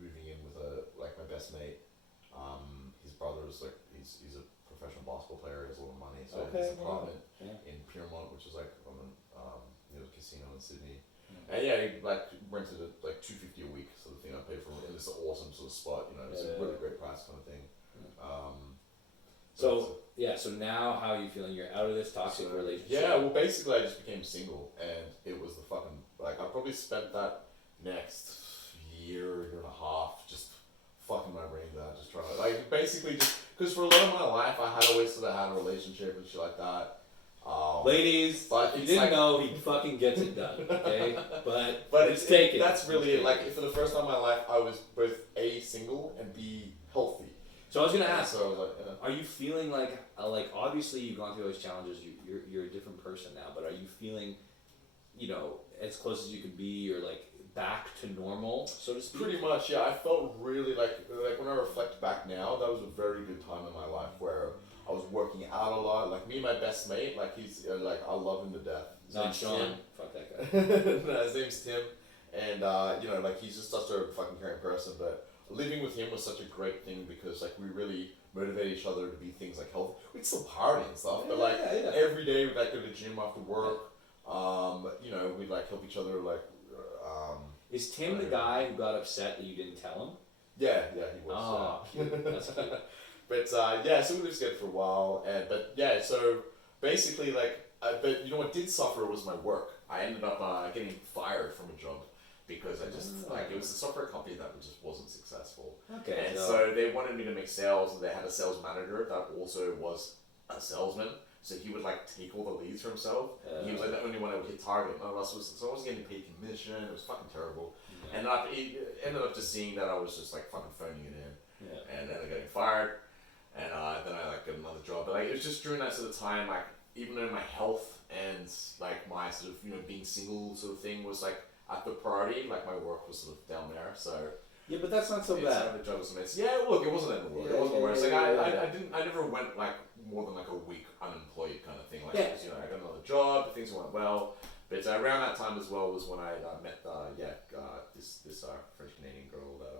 moving in with my best mate. His brother was like basketball player, he has a lot of money, so Okay, his apartment yeah. in Piermont, which is like on the near the casino in Sydney. Mm. And yeah, he like rented it like $250 a week, sort of thing. I paid for it, and it's an awesome sort of spot. You know, it's a really great price kind of thing. So now how are you feeling? You're out of this toxic relationship. Yeah, well, basically, I just became single, and it was the fucking like I probably spent that next year and a half just fucking my brains out, just trying to like basically just because for a lot of my life I had always sort of had a relationship and shit like that. Ladies, but you it's didn't like, know he fucking gets it done, okay? But it's taken. That's really like for the first time in my life I was both A, single, and B, healthy. So I was gonna ask, so I was like, are you feeling like obviously you've gone through those challenges, you're a different person now, but are you feeling, you know, as close as you can be, or like back to normal, so to speak? Pretty much, yeah. I felt really like when I reflect back now, that was a very good time in my life where I was working out a lot. Like me and my best mate, like he's like I love him to death. His Not name's Sean. Tim. Fuck that guy. No, his name's Tim, and you know, like he's just such a fucking caring person. But living with him was such a great thing because like we really motivate each other to be things like health. We'd still party and stuff, but like every day we'd like go to the gym after work. You know, we'd like help each other. Like, is Tim the guy who got upset that you didn't tell him? Yeah, he was. Oh, cute. That's cute. But yeah, so we lived together for a while, and but yeah, so basically like, but you know what did suffer was my work. I ended up getting fired from a job because I just like it was a software company that just wasn't successful. Okay. And so they wanted me to make sales, and they had a sales manager that also was a salesman. So he would like take all the leads for himself. He was like the only one that would hit target. None of us was, so I was getting paid commission. It was fucking terrible. Yeah. And it ended up just seeing that I was just like fucking phoning it in. Yeah. And then I getting fired. And then I like got another job. But like it was just during that sort of time, like even though my health and like my sort of, you know, being single sort of thing was like at the priority, like my work was sort of down there. So yeah, but that's not so bad. The job was amazing. Yeah, look, it wasn't in the world. It wasn't worse. Like I never went like more than like a week unemployed kind of thing. Like you know, I got another job, things went well. But around that time as well was when I met this French Canadian girl that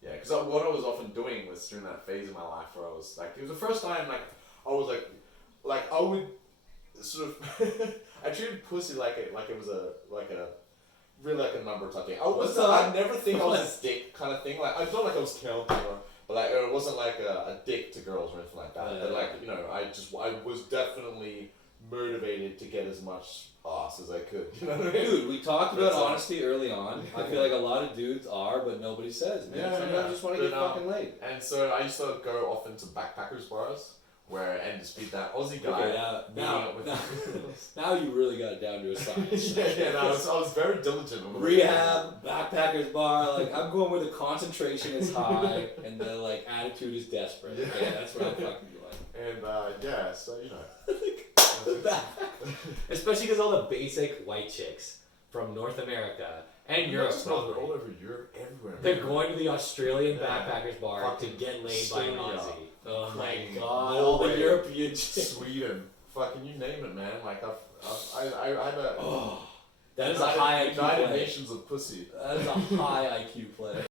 because what I was often doing was during that phase of my life where I was like, it was the first time like I was like I would sort of I treated pussy like it was a really like a number type thing. I never think I was a dick kind of thing. Like I felt like I was counting, but like it wasn't like a dick to girls or anything like that. But like you know, I was definitely motivated to get as much ass as I could. You know what I mean? Dude, we talked about honesty early on. I feel like a lot of dudes are, but nobody says. Man. Sometimes I just want to get fucking laid. And so I used to go often to backpackers bars. And just be that Aussie guy. Okay, now you really got it down to a science. I was very diligent. Rehab, backpackers bar, like I'm going where the concentration is high and the like attitude is desperate. Yeah, that's what I'm fucking doing. And so you know. Especially because all the basic white chicks from North America and Europe, all over Europe, everywhere. They're going to the Australian backpackers bar to get laid by an Aussie. Oh my god! All the European chicks. Sweden, fucking you name it, man. Like I had a. That is a high IQ United play. Nations of pussy. That is a high IQ play.